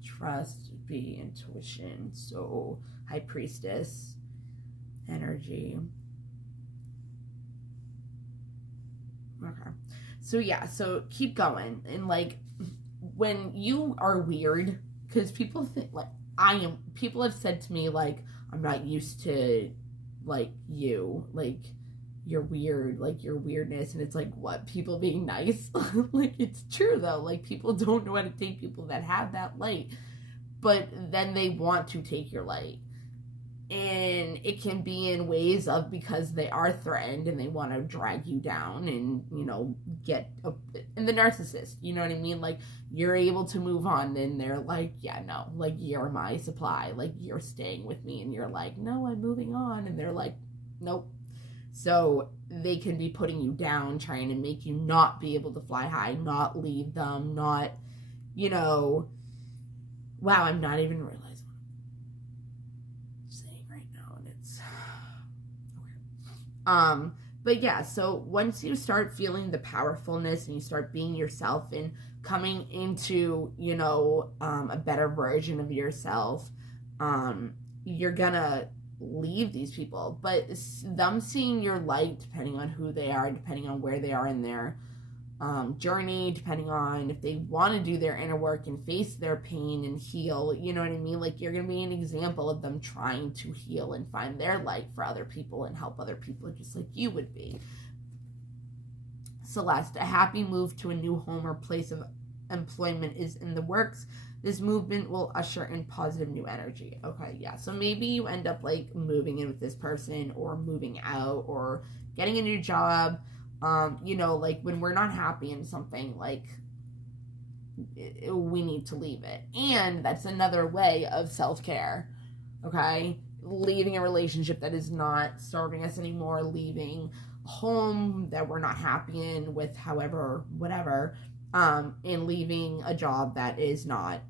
Trust, be intuition. So High Priestess energy. Okay. So yeah, so keep going. And like, when you are weird, because people think, like, people have said to me, like, I'm not used to, like, you, like, you're weird, like, your weirdness. And it's like, what, people being nice? Like, it's true though, like, people don't know how to take people that have that light, but then they want to take your light. And it can be in ways of, because they are threatened and they want to drag you down and, you know, and the narcissist, you know what I mean? Like, you're able to move on and they're like, yeah, no, like, you're my supply, like, you're staying with me, and you're like, no, I'm moving on, and they're like, nope. So they can be putting you down, trying to make you not be able to fly high, not leave them, not, you know, wow, I'm not even realizing but yeah, so once you start feeling the powerfulness and you start being yourself and coming into, you know, a better version of yourself, you're gonna leave these people. But them seeing your light, depending on who they are, depending on where they are in their journey, depending on if they want to do their inner work and face their pain and heal, you know what I mean? Like, you're going to be an example of them trying to heal and find their light for other people and help other people just like you would be. Celeste, a happy move to a new home or place of employment is in the works. This movement will usher in positive new energy. Okay, yeah. So maybe you end up like moving in with this person or moving out or getting a new job. You know, like when we're not happy in something, like we need to leave it. And that's another way of self-care. Okay? Leaving a relationship that is not serving us anymore, leaving a home that we're not happy in with however, whatever, and leaving a job that is not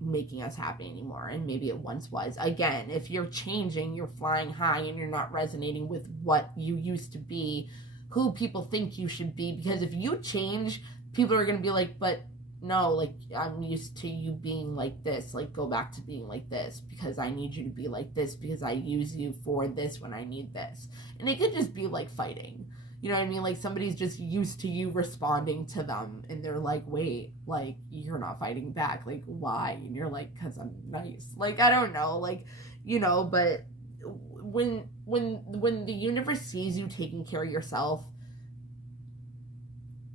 making us happy anymore, and maybe it once was. Again, if you're changing, you're flying high and you're not resonating with what you used to be, who people think you should be, because if you change, people are going to be like, but no, like, I'm used to you being like this, like, go back to being like this, because I need you to be like this, because I use you for this when I need this. And it could just be like fighting, you know what I mean? Like, somebody's just used to you responding to them, and they're like, wait, like, you're not fighting back, like, why? And you're like, because I'm nice. Like, I don't know, like, you know, but when the universe sees you taking care of yourself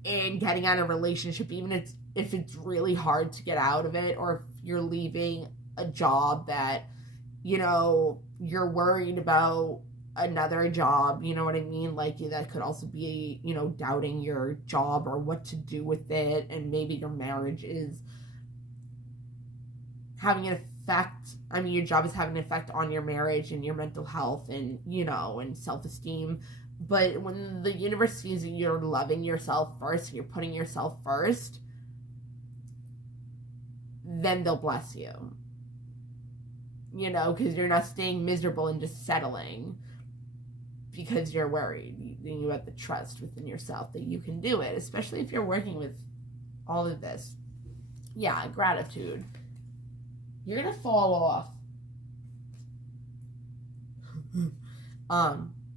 and getting out of a relationship, even if it's really hard to get out of it, or if you're leaving a job that, you know, you're worried about another job, you know what I mean? Like, that could also be, you know, doubting your job or what to do with it, and maybe your marriage is having an effect, I mean, your job is having an effect on your marriage and your mental health and, you know, and self-esteem. But when the universe sees that you're loving yourself first, you're putting yourself first, then they'll bless you. You know, because you're not staying miserable and just settling because you're worried. You have the trust within yourself that you can do it, especially if you're working with all of this. Yeah, gratitude. You're gonna fall off.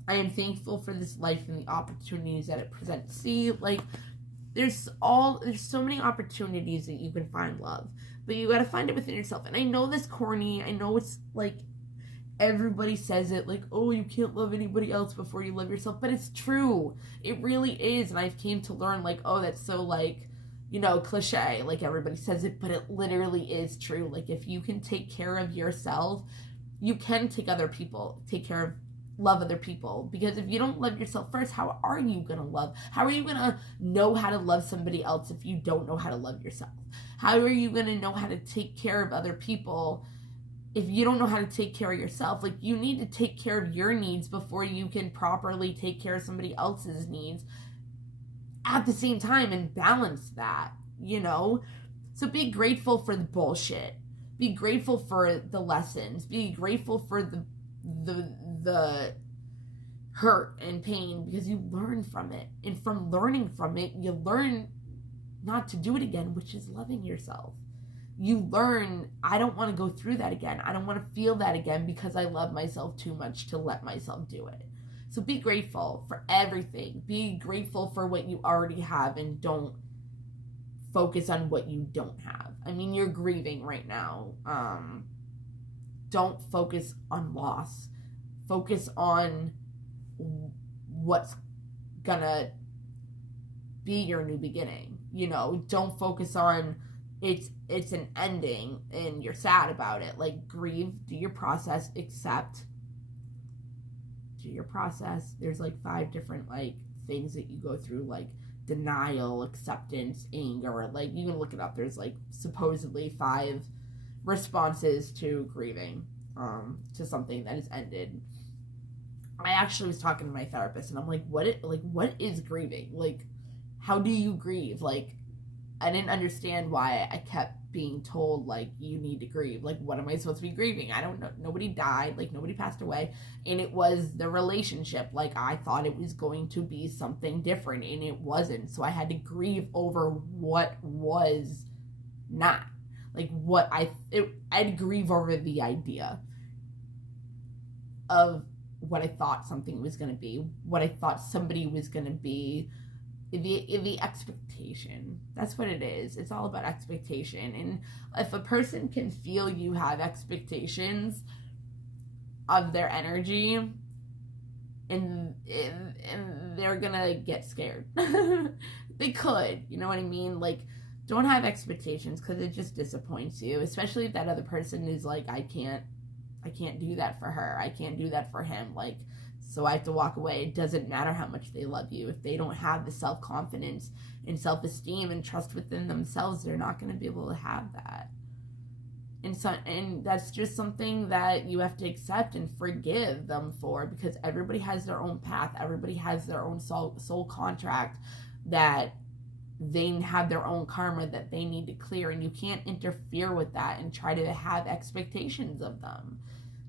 I am thankful for this life and the opportunities that it presents. See, like, there's so many opportunities that you can find love, but you gotta find it within yourself. And I know this corny, I know it's like everybody says it, like, oh, you can't love anybody else before you love yourself, but it's true. It really is. And I've came to learn, like, oh, that's so, like, you know, cliche, like everybody says it, but it literally is true. Like, if you can take care of yourself, you can love other people. Because if you don't love yourself first, how are you gonna love? How are you gonna know how to love somebody else if you don't know how to love yourself? How are you gonna know how to take care of other people if you don't know how to take care of yourself? Like, you need to take care of your needs before you can properly take care of somebody else's needs at the same time and balance that, you know? So be grateful for the bullshit. Be grateful for the lessons. Be grateful for the hurt and pain, because you learn from it. And from learning from it, you learn not to do it again, which is loving yourself. You learn, I don't want to go through that again. I don't want to feel that again because I love myself too much to let myself do it. So be grateful for everything. Be grateful for what you already have, and don't focus on what you don't have. I mean, you're grieving right now. Don't focus on loss. Focus on what's gonna be your new beginning. You know, don't focus on it's an ending and you're sad about it. Like, grieve, do your process, accept, do your process. There's like 5 different like things that you go through, like denial, acceptance, anger. Like, you can look it up. There's like supposedly 5 responses to grieving, to something that has ended. I actually was talking to my therapist, and I'm like, what is grieving? Like, how do you grieve? Like, I didn't understand why I kept being told, like, you need to grieve. Like, what am I supposed to be grieving? I don't know. Nobody died. Like, nobody passed away. And it was the relationship. Like, I thought it was going to be something different, and it wasn't. So I had to grieve over what was not. Like, I'd grieve over the idea. of what I thought something was going to be, what I thought somebody was going to be. The expectation. That's what it is. It's all about expectation. And if a person can feel you have expectations of their energy, and they're gonna get scared. They could, you know what I mean? Like, don't have expectations, because it just disappoints you, especially if that other person is like, I can't do that for her, I can't do that for him, like, so I have to walk away. It doesn't matter how much they love you. If they don't have the self-confidence and self-esteem and trust within themselves, they're not going to be able to have that. And that's just something that you have to accept and forgive them for, because everybody has their own path. Everybody has their own soul contract, that they have their own karma that they need to clear, and you can't interfere with that and try to have expectations of them.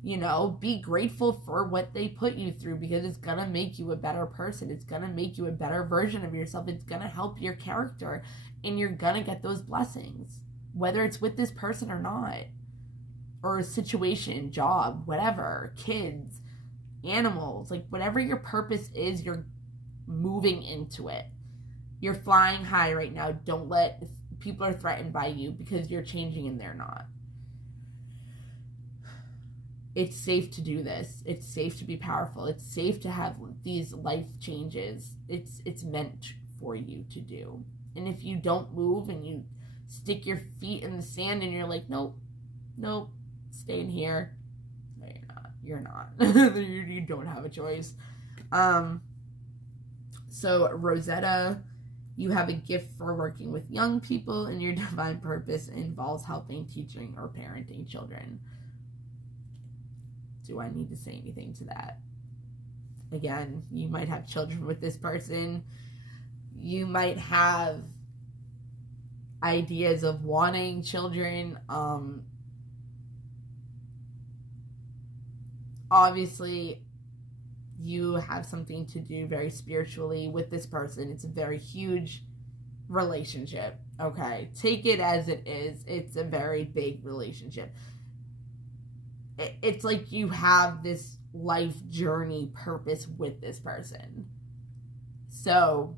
You know, be grateful for what they put you through, because it's going to make you a better person. It's going to make you a better version of yourself. It's going to help your character, and you're going to get those blessings, whether it's with this person or not, or a situation, job, whatever, kids, animals, like whatever your purpose is, you're moving into it. You're flying high right now. Don't let people are threatened by you because you're changing and they're not. It's safe to do this. It's safe to be powerful. It's safe to have these life changes. It's meant for you to do. And if you don't move and you stick your feet in the sand and you're like, nope, stay in here. No, you're not. You don't have a choice. So Rosetta, you have a gift for working with young people, and your divine purpose involves helping, teaching, or parenting children. Do I need to say anything to that? Again, you might have children with this person. You might have ideas of wanting children. Obviously, you have something to do very spiritually with this person. It's a very huge relationship. Okay, take it as it is. It's a very big relationship. It's like you have this life journey purpose with this person. So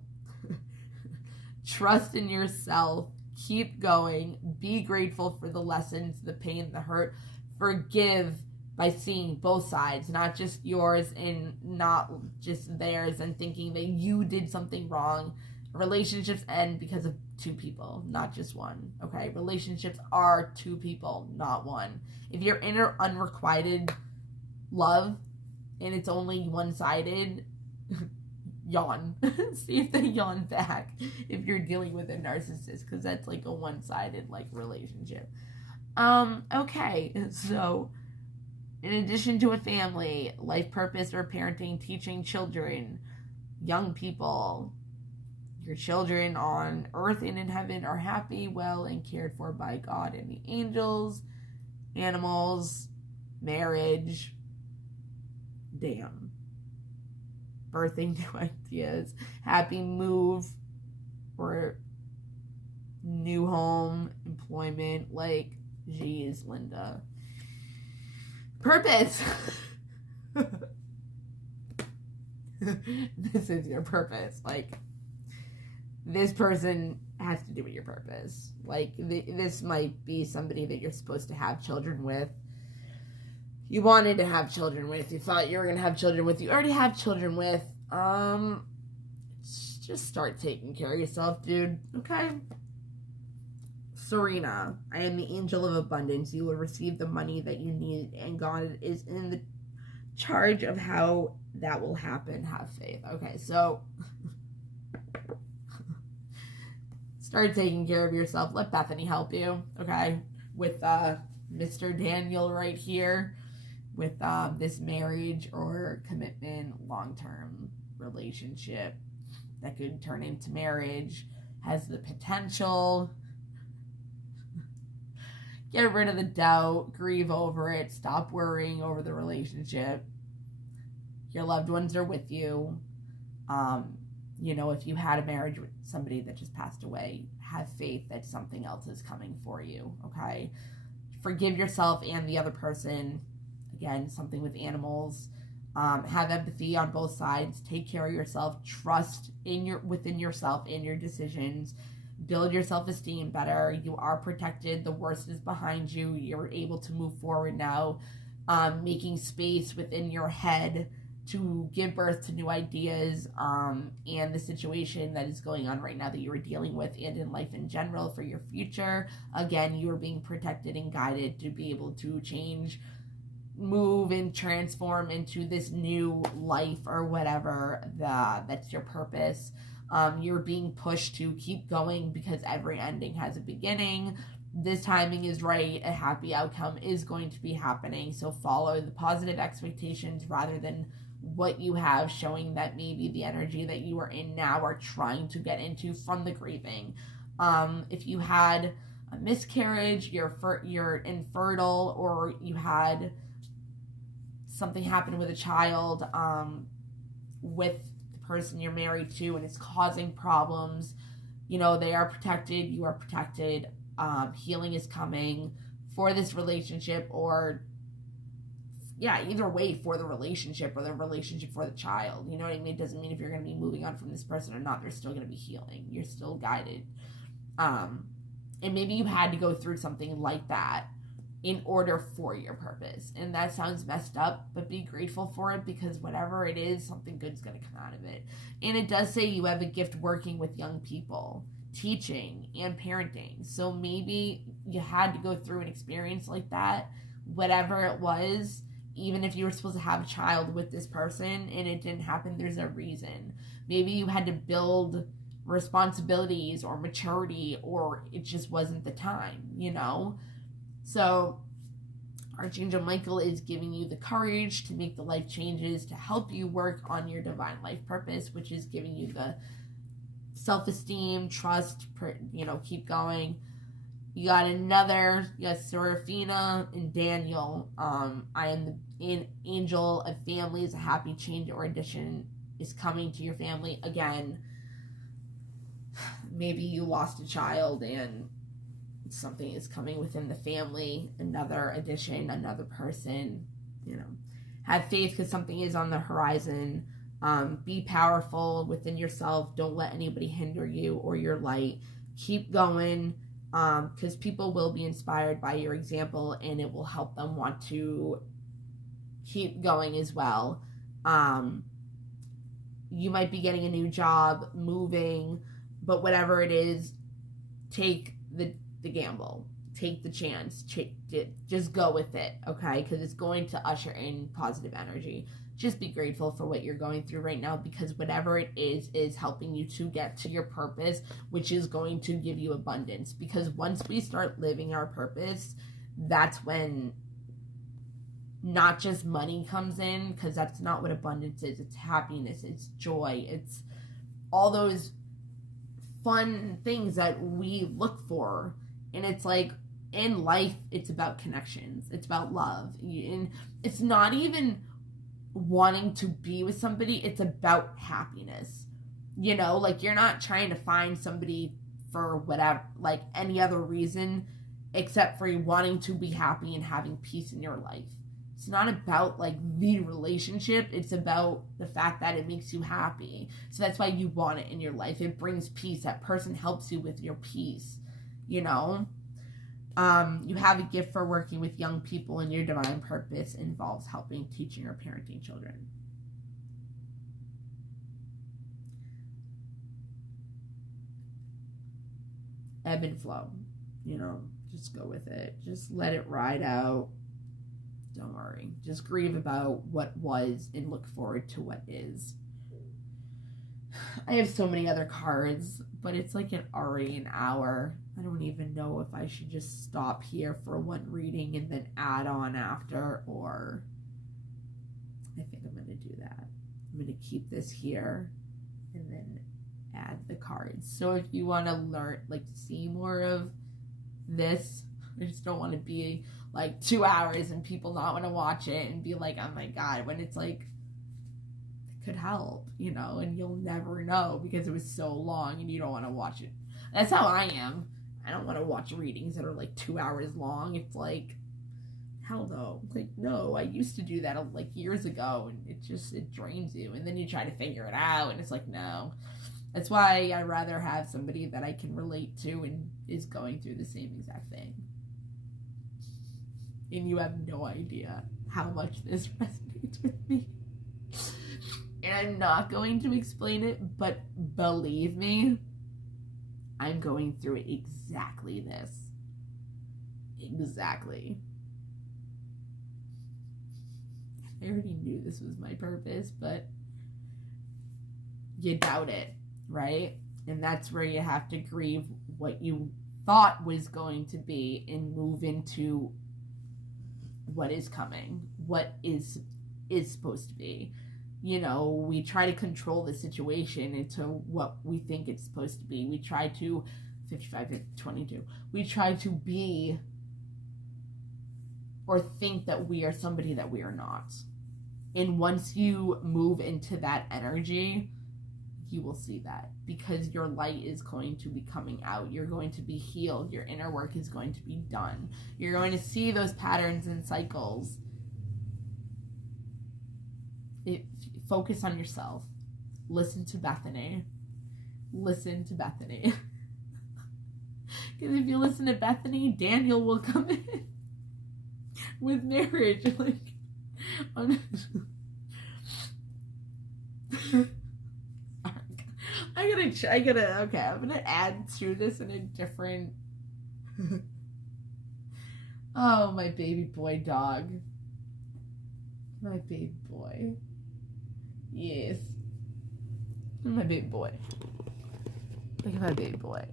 trust in yourself. Keep going. Be grateful for the lessons, the pain, the hurt. Forgive by seeing both sides, not just yours and not just theirs, and thinking that you did something wrong. Relationships end because of two people, not just one. Okay, relationships are two people, not one. If you're in an unrequited love and it's only one-sided, yawn. See if they yawn back if you're dealing with a narcissist, because that's like a one-sided like relationship. Okay, so in addition to a family, life purpose or parenting, teaching children, young people, your children on earth and in heaven are happy, well, and cared for by God and the angels, animals, marriage, damn, birthing new ideas, happy move or new home, employment, like, geez, Linda. Purpose. This is your purpose. Like, this person has to do with your purpose. Like, this might be somebody that you're supposed to have children with. You wanted to have children with. You thought you were going to have children with. You already have children with. Just start taking care of yourself, dude. Okay? Serena, I am the angel of abundance. You will receive the money that you need, and God is in the charge of how that will happen. Have faith. Okay, so start taking care of yourself. Let Bethany help you, okay? With Mr. Daniel right here, with this marriage or commitment, long-term relationship that could turn into marriage, has the potential. Get rid of the doubt, grieve over it, stop worrying over the relationship. Your loved ones are with you. You know, if you had a marriage with somebody that just passed away, have faith that something else is coming for you, okay? Forgive yourself and the other person. again, something with animals. Have empathy on both sides. Take care of yourself. Trust within yourself and your decisions. Build your self-esteem better. You are protected. The worst is behind you. You're able to move forward now. Making space within your head to give birth to new ideas, and the situation that is going on right now that you are dealing with, and in life in general for your future. Again, you are being protected and guided to be able to change, move, and transform into this new life or whatever that's your purpose. You're being pushed to keep going because every ending has a beginning. This timing is right. A happy outcome is going to be happening. So follow the positive expectations rather than what you have, showing that maybe the energy that you are in now are trying to get into from the grieving. If you had a miscarriage, you're infertile, or you had something happen with a child with the person you're married to and it's causing problems, they are protected, you are protected. Healing is coming for this relationship, or either way, for the relationship or the relationship for the child. You know what I mean? It doesn't mean if you're going to be moving on from this person or not, there's still going to be healing. You're still guided. And maybe you had to go through something like that in order for your purpose. And that sounds messed up, but be grateful for it, because whatever it is, something good's going to come out of it. And it does say you have a gift working with young people, teaching and parenting. So maybe you had to go through an experience like that, whatever it was. Even if you were supposed to have a child with this person and it didn't happen, there's a reason. Maybe you had to build responsibilities or maturity, or it just wasn't the time, So Archangel Michael is giving you the courage to make the life changes to help you work on your divine life purpose, which is giving you the self-esteem, trust, keep going. You got Seraphina and Daniel. I am the angel of families. A happy change or addition is coming to your family. Again, maybe you lost a child and something is coming within the family. Another addition, another person. Have faith because something is on the horizon. Be powerful within yourself. Don't let anybody hinder you or your light. Keep going. Because people will be inspired by your example, and it will help them want to keep going as well. You might be getting a new job, moving, but whatever it is, take the gamble, take the chance, just go with it, okay? Because it's going to usher in positive energy. Just be grateful for what you're going through right now, because whatever it is helping you to get to your purpose, which is going to give you abundance. Because once we start living our purpose, that's when not just money comes in, because that's not what abundance is. It's happiness, it's joy, it's all those fun things that we look for. And it's like, in life, it's about connections, it's about love, and it's not even wanting to be with somebody, it's about happiness. You're not trying to find somebody for whatever, like any other reason except for wanting to be happy and having peace in your life. It's not about like the relationship, it's about the fact that it makes you happy. So that's why you want it in your life. It brings peace. That person helps you with your peace. You have a gift for working with young people, and your divine purpose involves helping, teaching, or parenting children. Ebb and flow, just go with it. Just let it ride out. Don't worry. Just grieve about what was and look forward to what is. I have so many other cards, but it's like already an hour. I don't even know if I should just stop here for one reading and then add on after, or I think I'm going to do that. I'm going to keep this here and then add the cards. So if you want to learn, see more of this, I just don't want to be 2 hours and people not want to watch it and be like, oh my God, when it's it could help, and you'll never know because it was so long and you don't want to watch it. That's how I am. I don't want to watch readings that are 2 hours long. It's hell no. Like, no, I used to do that like years ago, and it drains you. And then you try to figure it out, and it's like, no. That's why I rather have somebody that I can relate to and is going through the same exact thing. And you have no idea how much this resonates with me. And I'm not going to explain it, but believe me, I'm going through exactly this. Exactly. I already knew this was my purpose, but you doubt it, right? And that's where you have to grieve what you thought was going to be and move into what is coming, what is supposed to be. You know, we try to control the situation into what we think it's supposed to be. We try to, 55, 22, we try to be or think that we are somebody that we are not. And once you move into that energy, you will see that, because your light is going to be coming out. You're going to be healed. Your inner work is going to be done. You're going to see those patterns and cycles. Focus on yourself. Listen to Bethany. Listen to Bethany. Because if you listen to Bethany, Daniel will come in with marriage. Like, okay, I'm gonna add to this in a different. Oh, my baby boy dog. My baby boy. Yes. My baby boy. Look at my baby boy.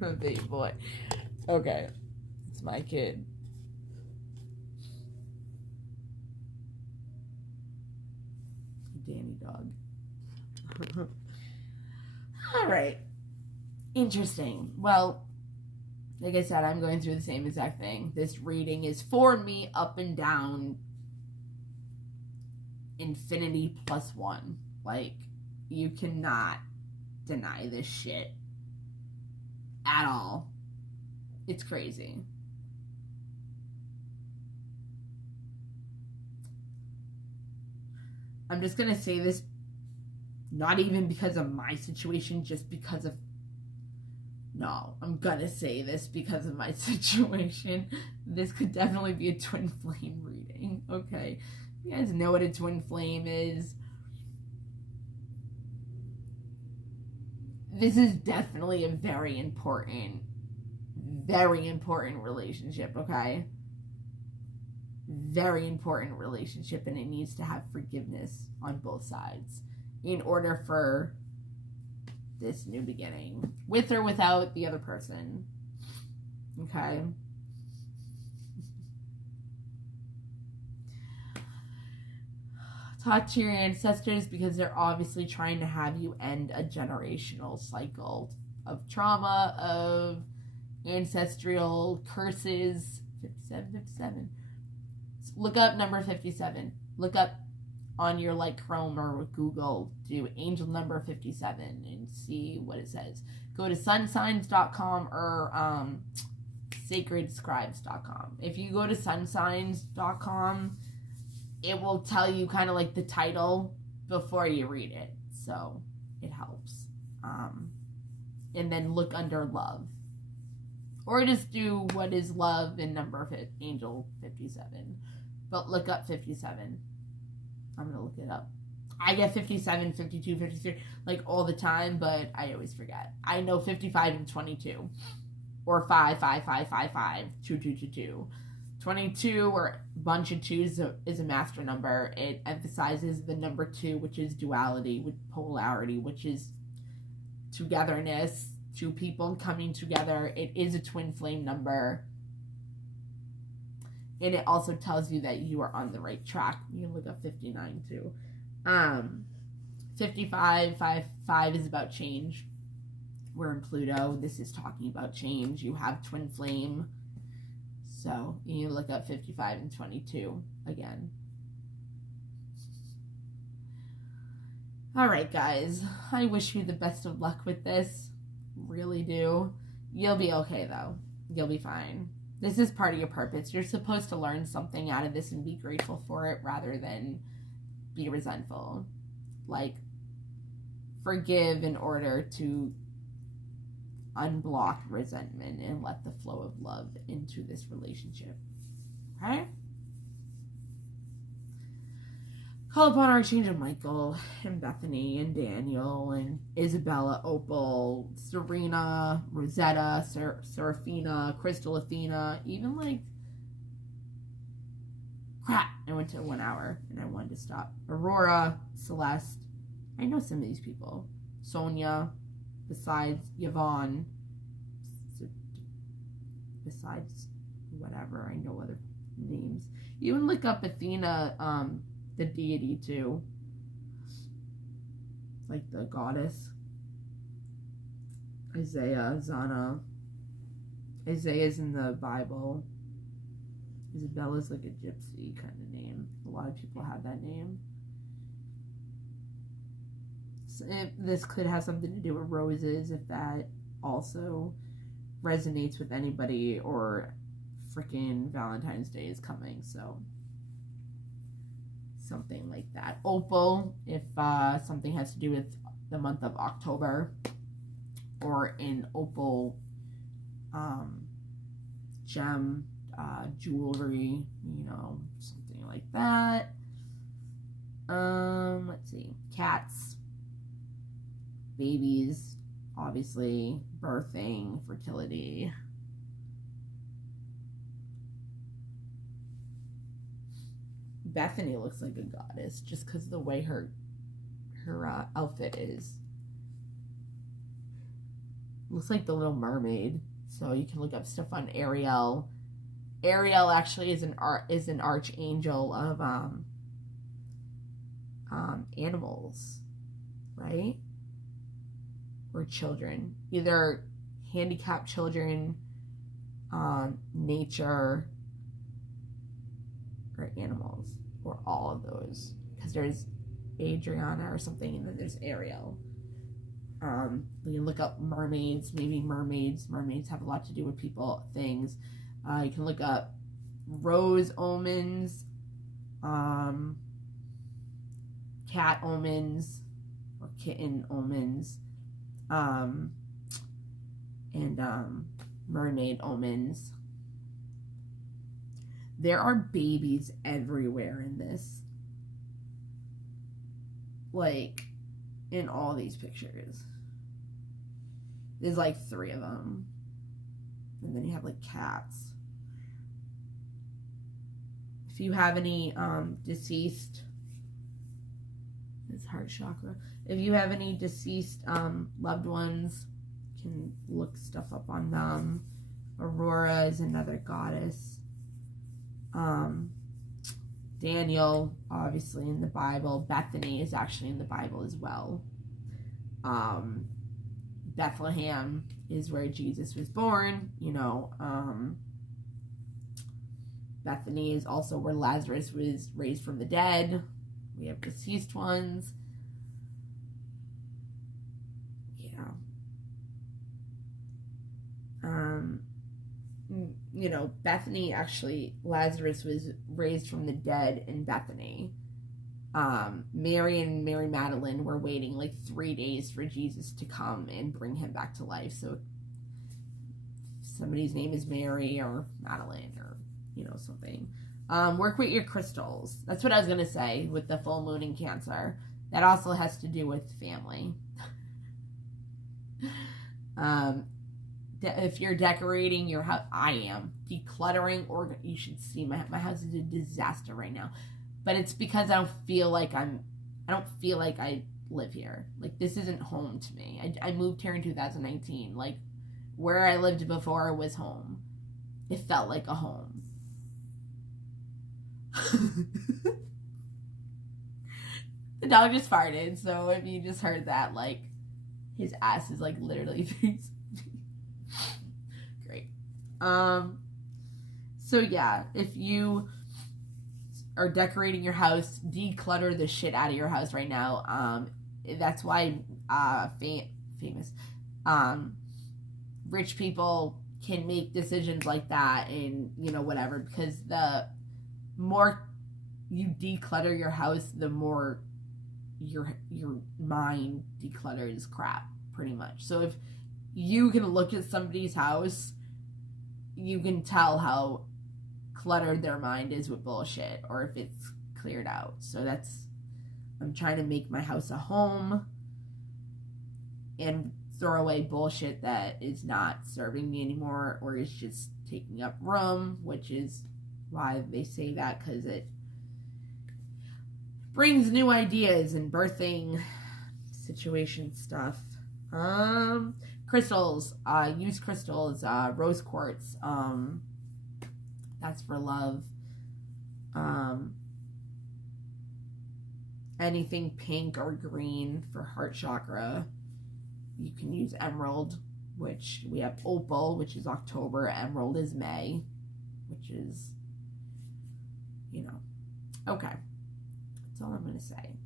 My baby boy. Okay. It's my kid. Danny dog. Alright. Interesting. Well, like I said, I'm going through the same exact thing. This reading is for me up and down infinity plus one. Like, you cannot deny this shit at all. It's crazy. I'm just gonna say this, not even because of my situation, just because of, no, I'm gonna say this because of my situation. This could definitely be a twin flame reading, okay? You guys know what a twin flame is. This is definitely a very important relationship, okay? Very important relationship, and it needs to have forgiveness on both sides in order for this new beginning, with or without the other person, okay? Talk to your ancestors, because they're obviously trying to have you end a generational cycle of trauma, of ancestral curses. 57. Look up number 57. Look up on your like Chrome or Google, do angel number 57 and see what it says. Go to sunsigns.com or sacredscribes.com. If you go to sunsigns.com, it will tell you kind of like the title before you read it, so it helps. And then look under love, or just do what is love in angel 57, but look up 57. I'm gonna look it up. I get 57, 52, 53 like all the time, but I always forget. I know 55 and 22, or 5, 5, 5, 5, 5, 2, 2, 2, 2. 22, or a bunch of twos, is a master number. It emphasizes the number 2, which is duality, with polarity, which is togetherness, two people coming together. It is a twin flame number. And it also tells you that you are on the right track. You can look up 59 too. 55, 5 is about change. We're in Pluto. This is talking about change. You have twin flame. So you look up 55 and 22 again. All right, guys. I wish you the best of luck with this. Really do. You'll be okay, though. You'll be fine. This is part of your purpose. You're supposed to learn something out of this and be grateful for it rather than be resentful. Like, forgive in order to unblock resentment and let the flow of love into this relationship. Okay? Call upon Archangel Michael and Bethany and Daniel and Isabella, Opal, Serena, Rosetta, Serafina, Crystal Athena, even like, crap, I went to 1 hour and I wanted to stop. Aurora, Celeste, I know some of these people. Sonia, besides Yvonne, besides whatever, I know other names. You can look up Athena, the deity too, like the goddess. Isaiah, Zana. Isaiah's in the Bible. Isabella's like a gypsy kind of name. A lot of people have that name. So this could have something to do with roses, if that also resonates with anybody, or freaking Valentine's Day is coming, so something like that. Opal, if something has to do with the month of October, or in opal gem jewelry, you know, something like that. Let's see, cats, babies, obviously, birthing, fertility. Bethany looks like a goddess just because of the way her outfit is. Looks like the Little Mermaid. So you can look up stuff on Ariel. Ariel actually is an archangel of animals, right? Or children, either handicapped children, nature, or animals, or all of those, because there's Adriana or something, and then there's Ariel. You can look up mermaids, maybe mermaids have a lot to do with people, things. You can look up rose omens, cat omens, or kitten omens, and mermaid omens. There are babies everywhere in this. Like, in all these pictures. There's like 3 of them. And then you have like cats. If you have any deceased, it's heart chakra. If you have any deceased loved ones, you can look stuff up on them. Aurora is another goddess. Daniel, obviously in the Bible. Bethany is actually in the Bible as well. Bethlehem is where Jesus was born, you know. Bethany is also where Lazarus was raised from the dead. We have deceased ones. Yeah. You know, Bethany, actually, Lazarus was raised from the dead in Bethany. Mary and Mary Magdalene were waiting like 3 days for Jesus to come and bring him back to life. So somebody's name is Mary or Madeline, or, you know, something. Work with your crystals. That's what I was going to say with the full moon in Cancer. That also has to do with family. If you're decorating your house, I am decluttering, or you should see my house is a disaster right now, but it's because I don't feel like I live here. Like, this isn't home to me. I moved here in 2019. Like, where I lived before was home. It felt like a home. The dog just farted, so if you just heard that, like, his ass is like literally great. So yeah, if you are decorating your house, declutter the shit out of your house right now. That's why famous rich people can make decisions like that and, you know, whatever, because the more you declutter your house, the more your mind declutters crap, pretty much. So if you can look at somebody's house, you can tell how cluttered their mind is with bullshit, or if it's cleared out. So I'm trying to make my house a home and throw away bullshit that is not serving me anymore, or is just taking up room, which is why they say that, because it brings new ideas and birthing situation stuff. Crystals, use crystals, rose quartz, that's for love. Anything pink or green for heart chakra. You can use emerald, which we have opal, which is October. Emerald is May, which is, you know, okay. That's all I'm going to say.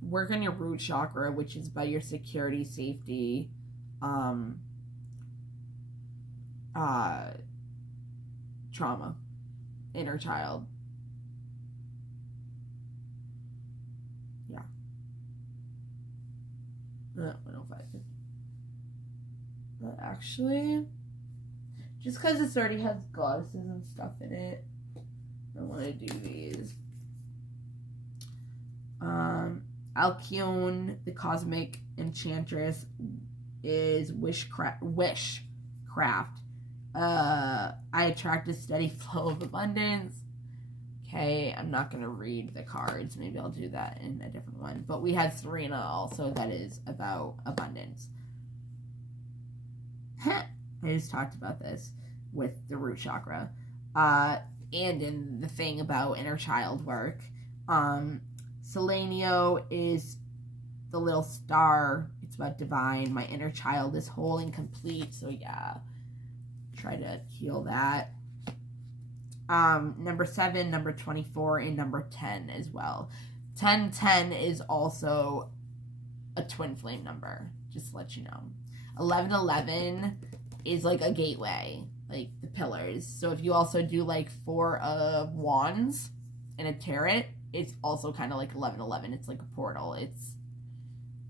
Work on your root chakra, which is about your security, safety, trauma, inner child. Yeah. 105. But actually, just because this already has goddesses and stuff in it, I want to do these. Alcyone, the cosmic enchantress, is wishcraft. I attract a steady flow of abundance. Okay, I'm not going to read the cards. Maybe I'll do that in a different one. But we had Serena also, that is about abundance. I just talked about this with the root chakra. And in the thing about inner child work. Selenio is the little star. It's about divine. My inner child is whole and complete. So yeah, try to heal that. Number 7, number 24, and number 10 as well. 1010 is also a twin flame number, just to let you know. 1111 is like a gateway, like the pillars. So if you also do like 4 of wands and a tarot, it's also kind of like 1111. It's like a portal. It's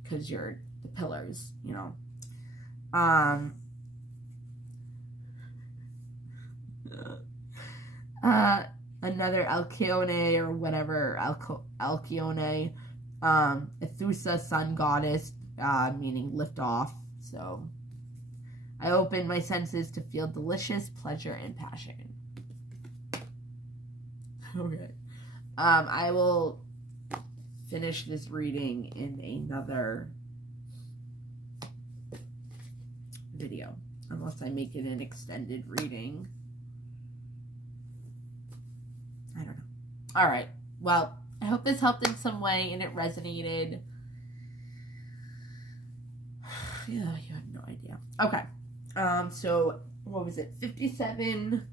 because you're the pillars, you know. Another Alcyone or whatever, Alcyone, Ethusa, sun goddess, meaning lift off. So I open my senses to feel delicious pleasure and passion. Okay. I will finish this reading in another video, unless I make it an extended reading. I don't know. All right. Well, I hope this helped in some way and it resonated. Yeah, you have no idea. Okay. So what was it? 57,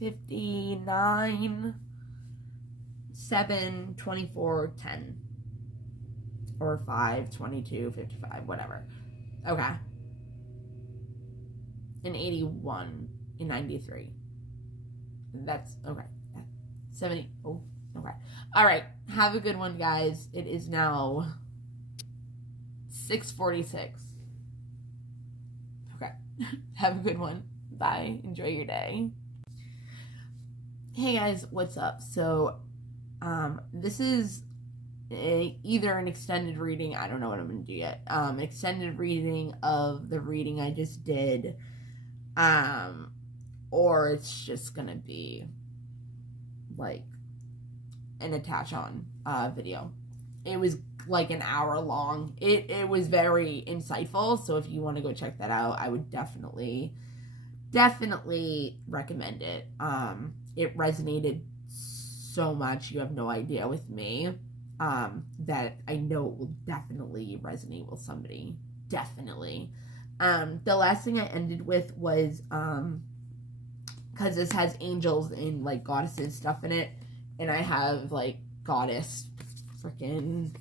59, 7, 24, 10. Or 5, 22, 55, whatever. Okay. And 81 and 93. That's okay. 70. Oh, okay. All right. Have a good one, guys. It is now 6:46. Okay. Have a good one. Bye. Enjoy your day. Hey guys, what's up? So, this is either an extended reading. I don't know what I'm gonna do yet. Extended reading of the reading I just did. Or it's just gonna be like an attach on video. It was like an hour long. It was very insightful, so if you want to go check that out, I would definitely recommend it. It resonated so much, you have no idea, with me, that I know it will definitely resonate with somebody. Definitely. The last thing I ended with was because this has angels and like goddesses stuff in it, and I have like goddess freaking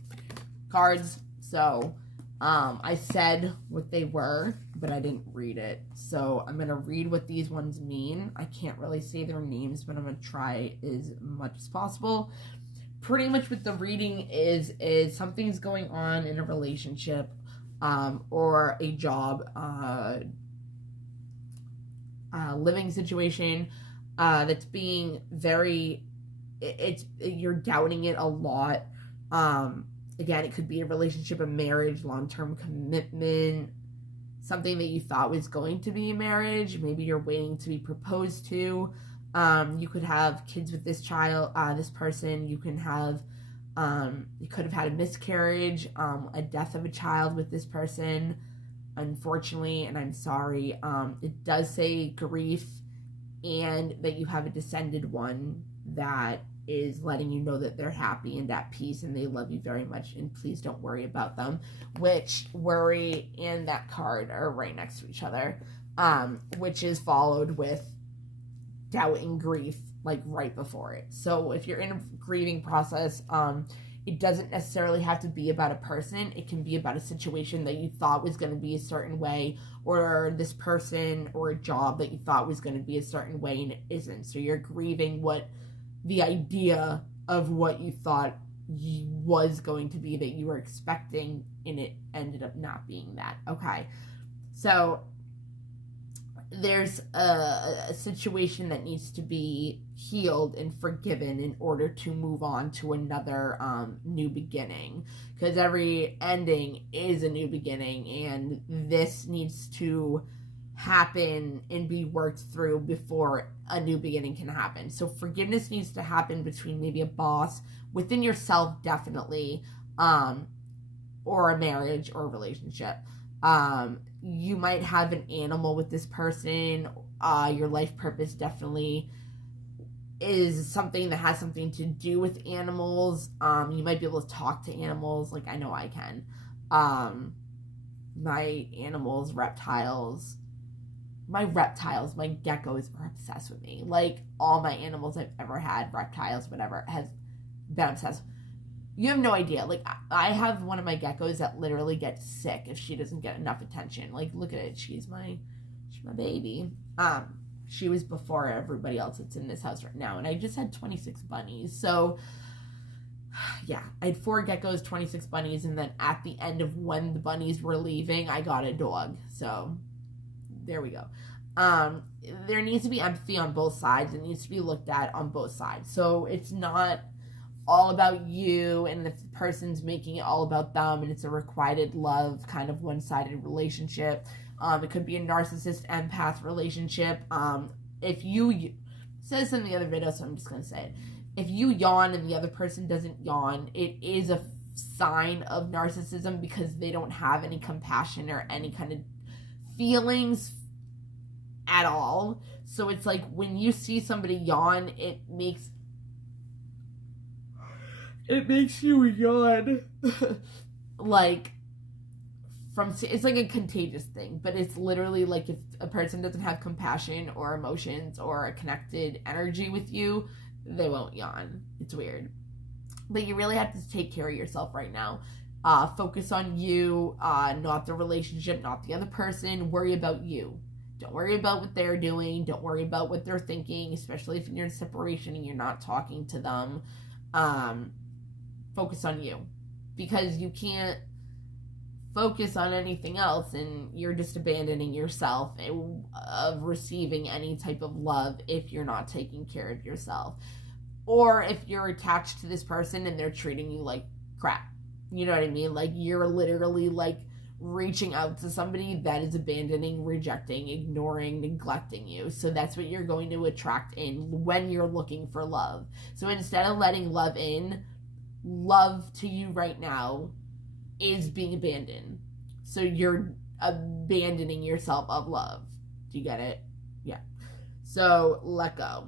cards, so I said what they were, but I didn't read it. So I'm going to read what these ones mean. I can't really say their names, but I'm going to try as much as possible. Pretty much what the reading is something's going on in a relationship or a job, living situation that's being very, you're doubting it a lot. Again, it could be a relationship, a marriage, long-term commitment, something that you thought was going to be a marriage. Maybe you're waiting to be proposed to. You could have kids with this child, this person. You can have, you could have had a miscarriage, a death of a child with this person, unfortunately, and I'm sorry. It does say grief and that you have a descended one that is letting you know that they're happy and at peace and they love you very much and please don't worry about them, which worry and that card are right next to each other, which is followed with doubt and grief like right before it. So if you're in a grieving process, it doesn't necessarily have to be about a person. It can be about a situation that you thought was going to be a certain way, or this person or a job that you thought was going to be a certain way and it isn't. So you're grieving what the idea of what you thought was going to be that you were expecting and it ended up not being that. Okay. So there's a situation that needs to be healed and forgiven in order to move on to another new beginning, because every ending is a new beginning and this needs to happen and be worked through before a new beginning can happen. So forgiveness needs to happen between maybe a boss, within yourself definitely, or a marriage or a relationship. You might have an animal with this person. Your life purpose definitely is something that has something to do with animals. You might be able to talk to animals, like I know I can. My animals, reptiles, my geckos are obsessed with me. Like all my animals I've ever had, reptiles, whatever, has been obsessed. You have no idea. Like I have one of my geckos that literally gets sick if she doesn't get enough attention. Like look at it, she's my baby. She was before everybody else that's in this house right now, and I just had 26 bunnies. So yeah, I had 4 geckos, 26 bunnies, and then at the end of when the bunnies were leaving, I got a dog. So there we go. There needs to be empathy on both sides. It needs to be looked at on both sides. So it's not all about you and the person's making it all about them and it's a requited love kind of one-sided relationship. It could be a narcissist empath relationship. If you said this in the other video, so I'm just going to say it. If you yawn and the other person doesn't yawn, it is a sign of narcissism because they don't have any compassion or any kind of feelings at all. So it's like when you see somebody yawn, it makes you yawn. Like it's like a contagious thing, but it's literally like if a person doesn't have compassion or emotions or a connected energy with you, they won't yawn. It's weird. But you really have to take care of yourself right now. Focus on you, not the relationship, not the other person. Worry about you. Don't worry about what they're doing. Don't worry about what they're thinking, especially if you're in separation and you're not talking to them. Focus on you, because you can't focus on anything else and you're just abandoning yourself of receiving any type of love if you're not taking care of yourself, or if you're attached to this person and they're treating you like crap. You know what I mean? Like you're literally like reaching out to somebody that is abandoning, rejecting, ignoring, neglecting you. So that's what you're going to attract in when you're looking for love. So instead of letting love in, love to you right now is being abandoned. So you're abandoning yourself of love. Do you get it? Yeah. So let go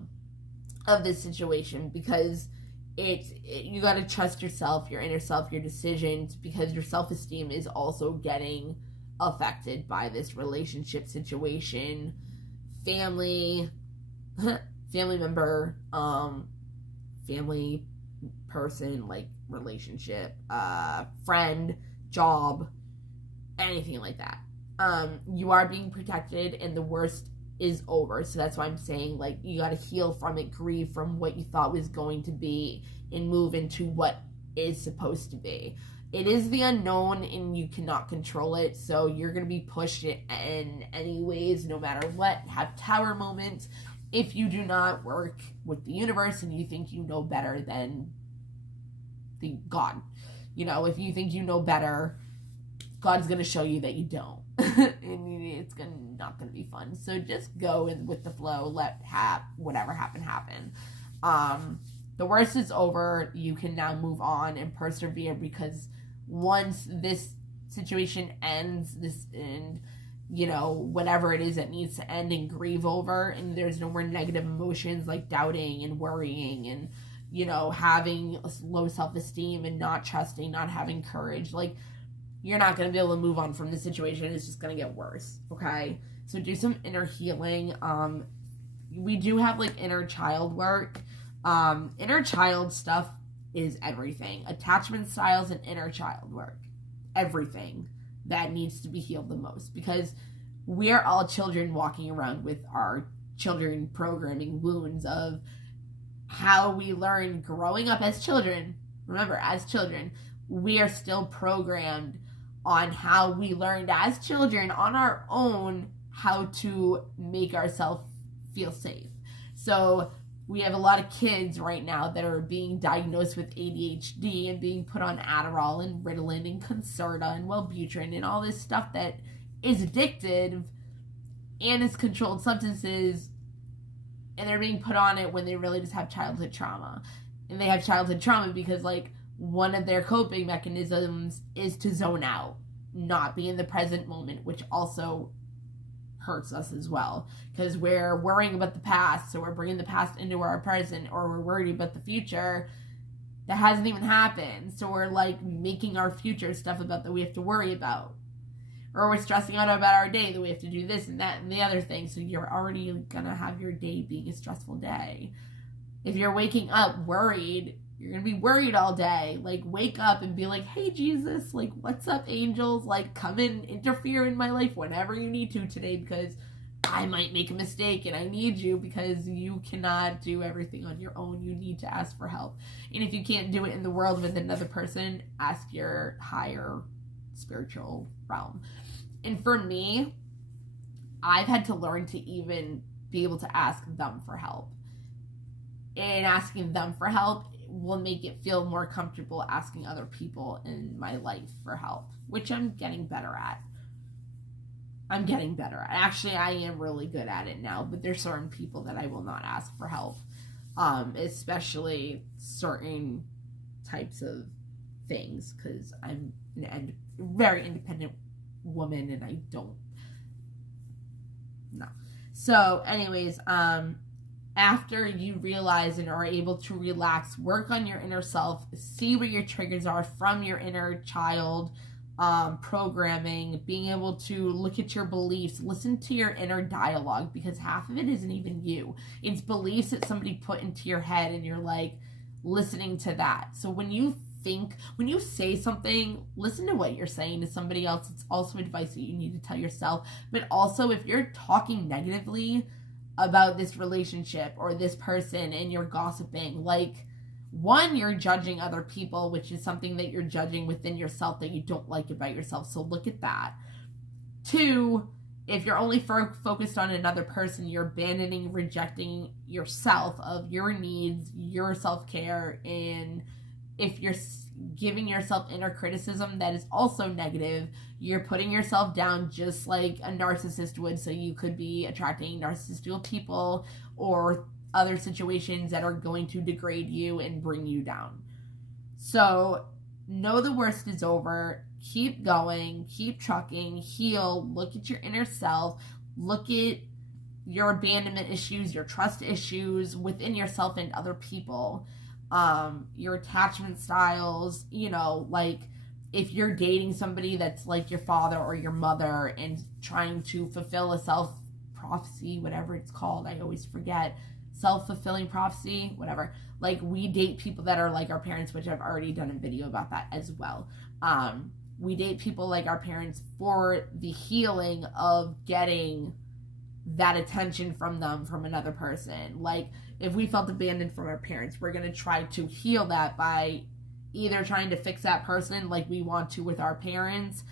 of this situation, because you got to trust yourself, your inner self, your decisions, because your self-esteem is also getting affected by this relationship situation. Family member, family person, like relationship, friend, job, anything like that. You are being protected, and the worst is over. So that's why I'm saying, like, you got to heal from it, grieve from what you thought was going to be, and move into what is supposed to be. It is the unknown, and you cannot control it, so you're going to be pushed in any ways, no matter what. Have tower moments if you do not work with the universe and you think you know better than the God. You know, if you think you know better, God's going to show you that you don't. And it's not going to be fun. So just go with the flow. Let whatever happen. The worst is over. You can now move on and persevere, because once this situation ends, whatever it is that needs to end, and grieve over, and there's no more negative emotions like doubting and worrying and, having low self-esteem and not trusting, not having courage, like, you're not going to be able to move on from the situation. It's just going to get worse, okay? So do some inner healing. We do have, like, inner child work. Inner child stuff is everything. Attachment styles and inner child work. Everything that needs to be healed the most. Because we are all children walking around with our children programming wounds of how we learned growing up as children. Remember, as children, we are still programmed on how we learned as children on our own how to make ourselves feel safe. So we have a lot of kids right now that are being diagnosed with ADHD and being put on Adderall and Ritalin and Concerta and Wellbutrin and all this stuff that is addictive and is controlled substances, and they're being put on it when they really just have childhood trauma. And they have childhood trauma because, like, one of their coping mechanisms is to zone out, not be in the present moment, which also hurts us as well, because we're worrying about the past, so we're bringing the past into our present, or we're worried about the future that hasn't even happened, so we're, like, making our future stuff about that we have to worry about, or we're stressing out about our day that we have to do this and that and the other thing, so you're already gonna have your day being a stressful day. If you're waking up worried, you're going to be worried all day. Like, wake up and be like, hey, Jesus, like, what's up, angels? Like, come and interfere in my life whenever you need to today, because I might make a mistake and I need you, because you cannot do everything on your own. You need to ask for help. And if you can't do it in the world with another person, ask your higher spiritual realm. And for me, I've had to learn to even be able to ask them for help. And asking them for help will make it feel more comfortable asking other people in my life for help, which I'm getting better at. Actually, I am really good at it now, but there's certain people that I will not ask for help, especially certain types of things, because I'm a very independent woman and I don't know. So anyways, after you realize and are able to relax, work on your inner self, see what your triggers are from your inner child programming, being able to look at your beliefs, listen to your inner dialogue, because half of it isn't even you. It's beliefs that somebody put into your head, and you're, like, listening to that. So when you say something, listen to what you're saying to somebody else. It's also advice that you need to tell yourself. But also, if you're talking negatively about this relationship or this person and you're gossiping, like, one, you're judging other people, which is something that you're judging within yourself that you don't like about yourself, so look at that. Two, if you're only focused on another person, you're abandoning, rejecting yourself, of your needs, your self-care, and if you're giving yourself inner criticism that is also negative, you're putting yourself down just like a narcissist would, so you could be attracting narcissistic people or other situations that are going to degrade you and bring you down. So know the worst is over. Keep going, keep trucking, heal, look at your inner self, look at your abandonment issues, your trust issues within yourself and other people, your attachment styles, like, if you're dating somebody that's like your father or your mother and trying to fulfill a self-prophecy, whatever it's called, I always forget, self-fulfilling prophecy, whatever. Like, we date people that are like our parents, which I've already done a video about that as well. we date people like our parents for the healing of getting that attention from them from another person. Like, if we felt abandoned from our parents, we're going to try to heal that by either trying to fix that person like we want to with our parents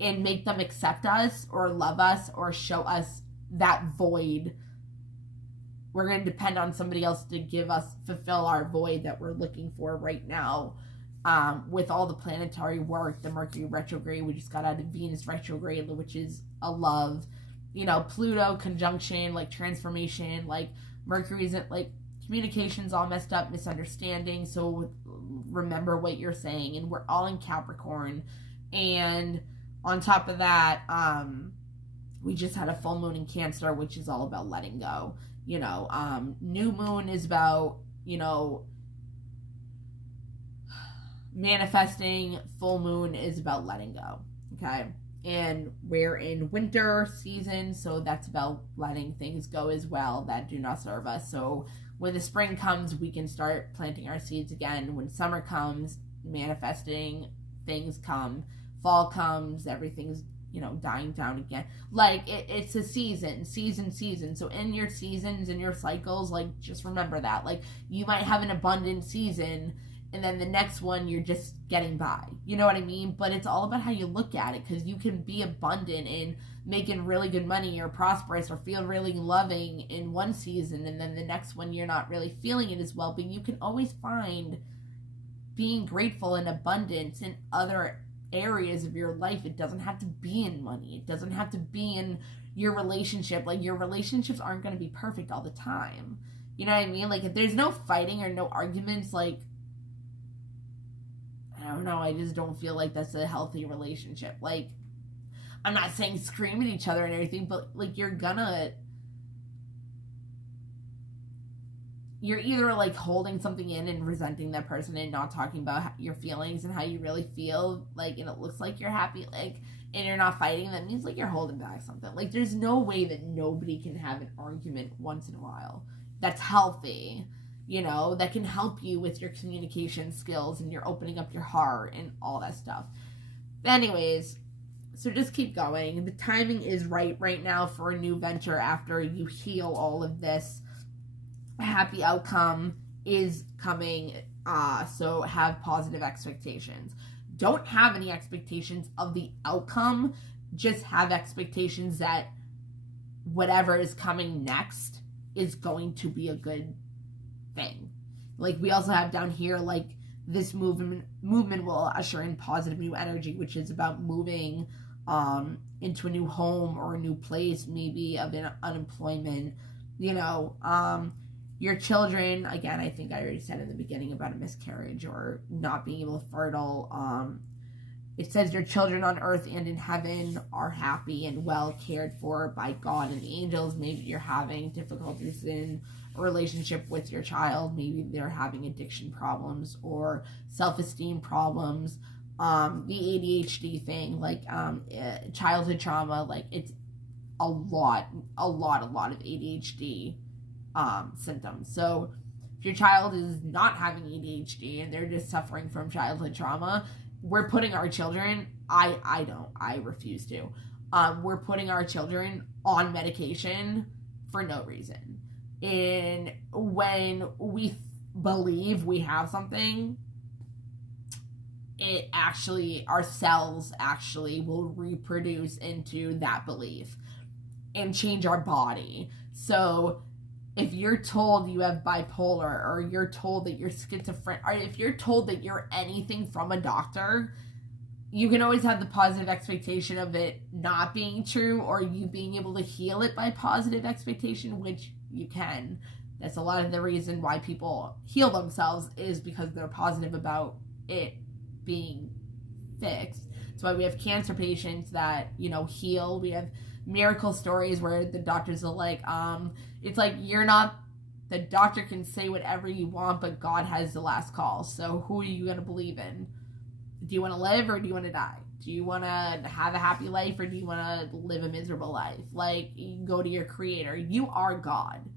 and make them accept us or love us or show us that void. We're going to depend on somebody else to fulfill our void that we're looking for right now. With all the planetary work, the Mercury retrograde, we just got out of Venus retrograde, which is a love, Pluto conjunction, like transformation, like Mercury isn't like communication's all messed up, misunderstanding. So remember what you're saying, and we're all in Capricorn. And on top of that, we just had a full moon in Cancer, which is all about letting go. New moon is about, manifesting. Full moon is about letting go. Okay. And we're in winter season, so that's about letting things go as well that do not serve us. So when the spring comes, we can start planting our seeds again. When summer comes, manifesting, things come. Fall comes, everything's, dying down again. Like, it's a season. So in your seasons, in your cycles, like, just remember that. Like, you might have an abundant season, and then the next one you're just getting by. You know what I mean? But it's all about how you look at it, because you can be abundant and making really good money or prosperous or feel really loving in one season, and then the next one you're not really feeling it as well. But you can always find being grateful and abundance in other areas of your life. It doesn't have to be in money. It doesn't have to be in your relationship. Like, your relationships aren't going to be perfect all the time. You know what I mean? Like, if there's no fighting or no arguments, like, I don't know, I just don't feel like that's a healthy relationship. Like, I'm not saying scream at each other and everything, but, like, you're either, like, holding something in and resenting that person and not talking about your feelings and how you really feel, like, and it looks like you're happy, like, and you're not fighting. That means, like, you're holding back something. Like, there's no way that nobody can have an argument once in a while that's healthy, that can help you with your communication skills and you're opening up your heart and all that stuff. But anyways, so just keep going. The timing is right now for a new venture after you heal all of this. A happy outcome is coming, so have positive expectations. Don't have any expectations of the outcome, just have expectations that whatever is coming next is going to be a good thing. Like, we also have down here, like, this movement will usher in positive new energy, which is about moving into a new home or a new place, maybe of an unemployment, your children, again, I think I already said in the beginning about a miscarriage or not being able to fertile. It says your children on earth and in heaven are happy and well cared for by God and the angels. Maybe you're having difficulties in a relationship with your child. Maybe they're having addiction problems or self-esteem problems. The ADHD thing, like childhood trauma, like, it's a lot of ADHD symptoms. So if your child is not having ADHD and they're just suffering from childhood trauma, we're putting our children, I refuse to, we're putting our children on medication for no reason. And when we believe we have something, it actually, our cells actually will reproduce into that belief and change our body. So if you're told you have bipolar, or you're told that you're schizophrenic, or if you're told that you're anything from a doctor, you can always have the positive expectation of it not being true, or you being able to heal it by positive expectation, which you can. That's a lot of the reason why people heal themselves, is because they're positive about it being fixed. That's why we have cancer patients that, heal. We have miracle stories where the doctors are like, it's like, the doctor can say whatever you want, but God has the last call. So who are you going to believe in? Do you want to live or do you want to die? Do you want to have a happy life or do you want to live a miserable life? Like, you go to your creator. You are God.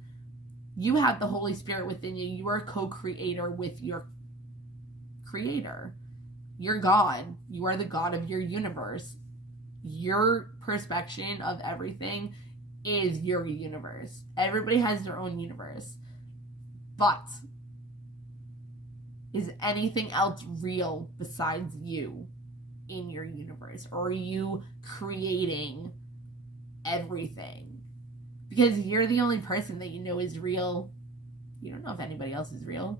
You have the Holy Spirit within you. You are a co-creator with your creator. You're God. You are the God of your universe. Your perspective of everything is your universe. Everybody has their own universe. But is anything else real besides you in your universe? Or are you creating everything? Because you're the only person that you know is real. You don't know if anybody else is real.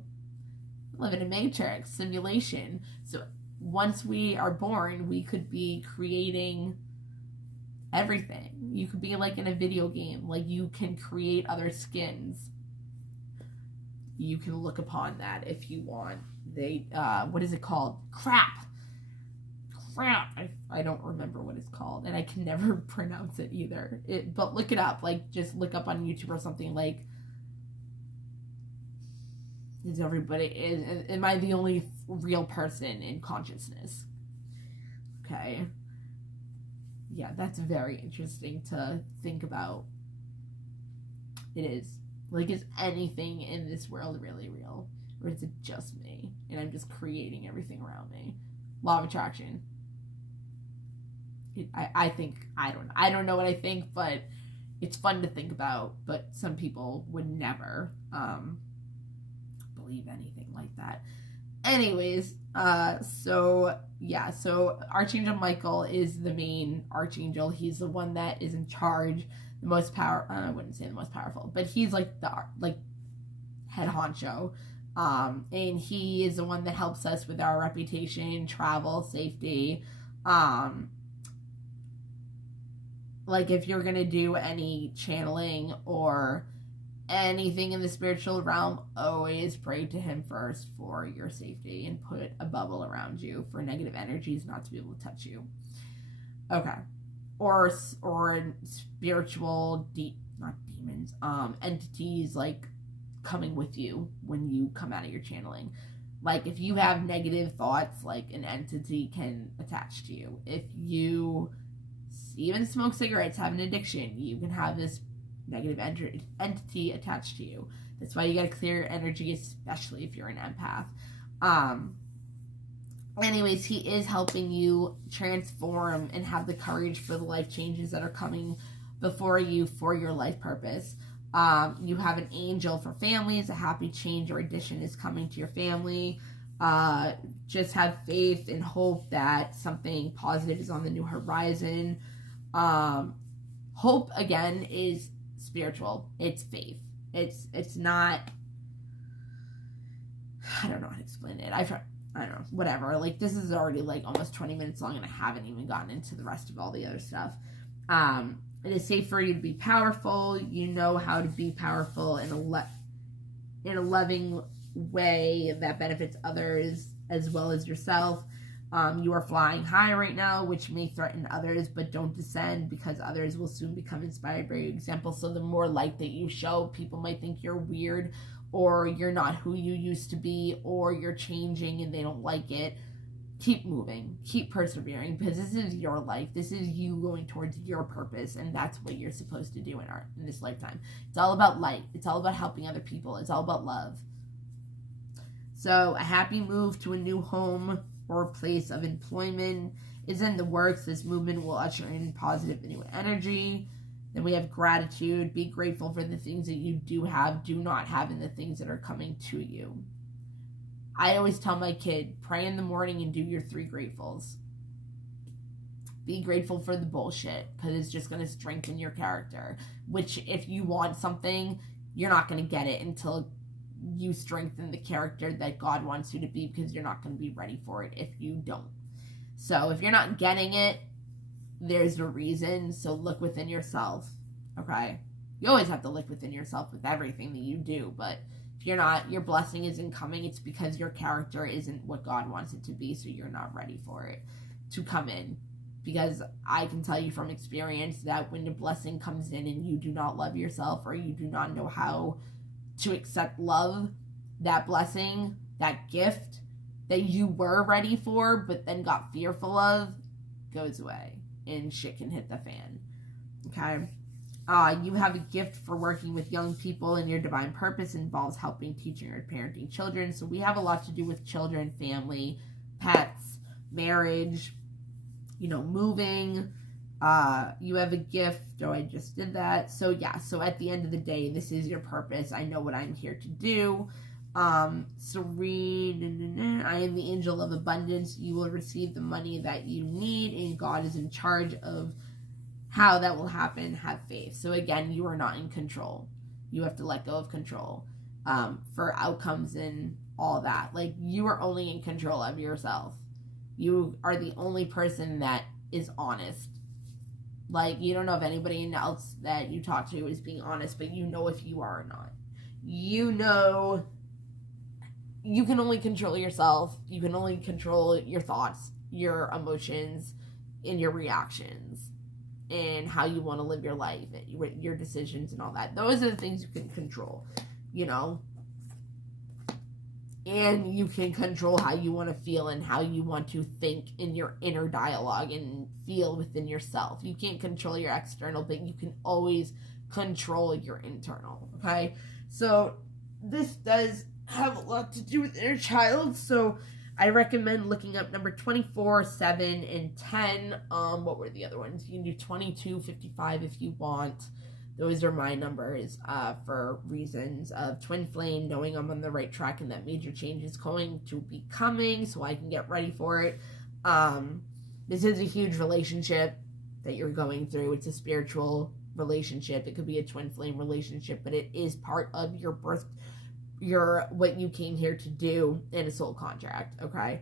We live in a matrix simulation. So once we are born, we could be creating everything. You could be like in a video game. Like you can create other skins. You can look upon that if you want. They, what is it called? Crap. I don't remember what it's called, and I can never pronounce it either. But look it up. Like, just look up on YouTube or something. Like, am I the only real person in consciousness? Okay. Yeah, that's very interesting to think about. It is. Like, is anything in this world really real? Or is it just me? And I'm just creating everything around me. Law of attraction. I think, I don't know what I think, but it's fun to think about. But some people would never believe anything like that. Anyways, so Archangel Michael is the main archangel. He's the one that is in charge, the most I wouldn't say the most powerful, but he's like the head honcho. And he is the one that helps us with our reputation, travel, safety. Like if you're gonna do any channeling or anything in the spiritual realm, always pray to him first for your safety and put a bubble around you for negative energies not to be able to touch you. Okay. Or spiritual not demons, entities like coming with you when you come out of your channeling. Like if you have negative thoughts, like an entity can attach to you. If you even smoke cigarettes, have an addiction, you can have this negative entity attached to you. That's why you gotta clear your energy, especially if you're an empath. Anyways, he is helping you transform and have the courage for the life changes that are coming before you for your life purpose. You have an angel for families. A happy change or addition is coming to your family. Just have faith and hope that something positive is on the new horizon. Hope, again, is spiritual. It's faith. It's not, I don't know how to explain it. I don't know, whatever. Like, this is already like almost 20 minutes long and I haven't even gotten into the rest of all the other stuff. It is safe for you to be powerful. You know how to be powerful in a loving way that benefits others as well as yourself. You are flying high right now, which may threaten others, but don't descend because others will soon become inspired by your example. So the more light that you show, people might think you're weird or you're not who you used to be or you're changing and they don't like it. Keep moving, keep persevering, because this is your life. This is you going towards your purpose, and that's what you're supposed to do in this lifetime. It's all about light. It's all about helping other people. It's all about love. So a happy move to a new home or place of employment is in the works. This movement will usher in positive new energy. Then we have gratitude. Be grateful for the things that you do not have, and the things that are coming to you. I always tell my kid, pray in the morning and do your 3 gratefuls. Be grateful for the bullshit, because it's just going to strengthen your character. Which, if you want something, you're not going to get it until you strengthen the character that God wants you to be, because you're not going to be ready for it if you don't. So, if you're not getting it, there's a reason. So, look within yourself, okay? You always have to look within yourself with everything that you do, but if you're not, your blessing isn't coming, it's because your character isn't what God wants it to be, so you're not ready for it to come in. Because I can tell you from experience that when the blessing comes in and you do not love yourself or you do not know how to accept love, that blessing, that gift that you were ready for but then got fearful of, goes away and shit can hit the fan. Okay? You have a gift for working with young people, and your divine purpose involves helping, teaching, or parenting children. So we have a lot to do with children, family, pets, marriage, you know, moving, you have a gift. Oh, I just did that. So yeah, so at the end of the day, this is your purpose. I know what I'm here to do. Serene, I am the angel of abundance. You will receive the money that you need, and God is in charge of how that will happen. Have faith. So again, you are not in control. You have to let go of control for outcomes and all that. Like, you are only in control of yourself. You are the only person that is honest. Like, you don't know if anybody else that you talk to is being honest, but you know if you are or not. You know, you can only control yourself. You can only control your thoughts, your emotions, and your reactions, and how you want to live your life, your decisions and all that. Those are the things you can control, you know. And you can control how you want to feel and how you want to think in your inner dialogue and feel within yourself. You can't control your external, but you can always control your internal, okay? So this does have a lot to do with inner child, so I recommend looking up number 24, 7, and 10. What were the other ones? You can do 22, 55 if you want. Those are my numbers for reasons of twin flame, knowing I'm on the right track and that major change is going to be coming so I can get ready for it. This is a huge relationship that you're going through. It's a spiritual relationship. It could be a twin flame relationship, but it is part of your birth, what you came here to do in a soul contract, okay?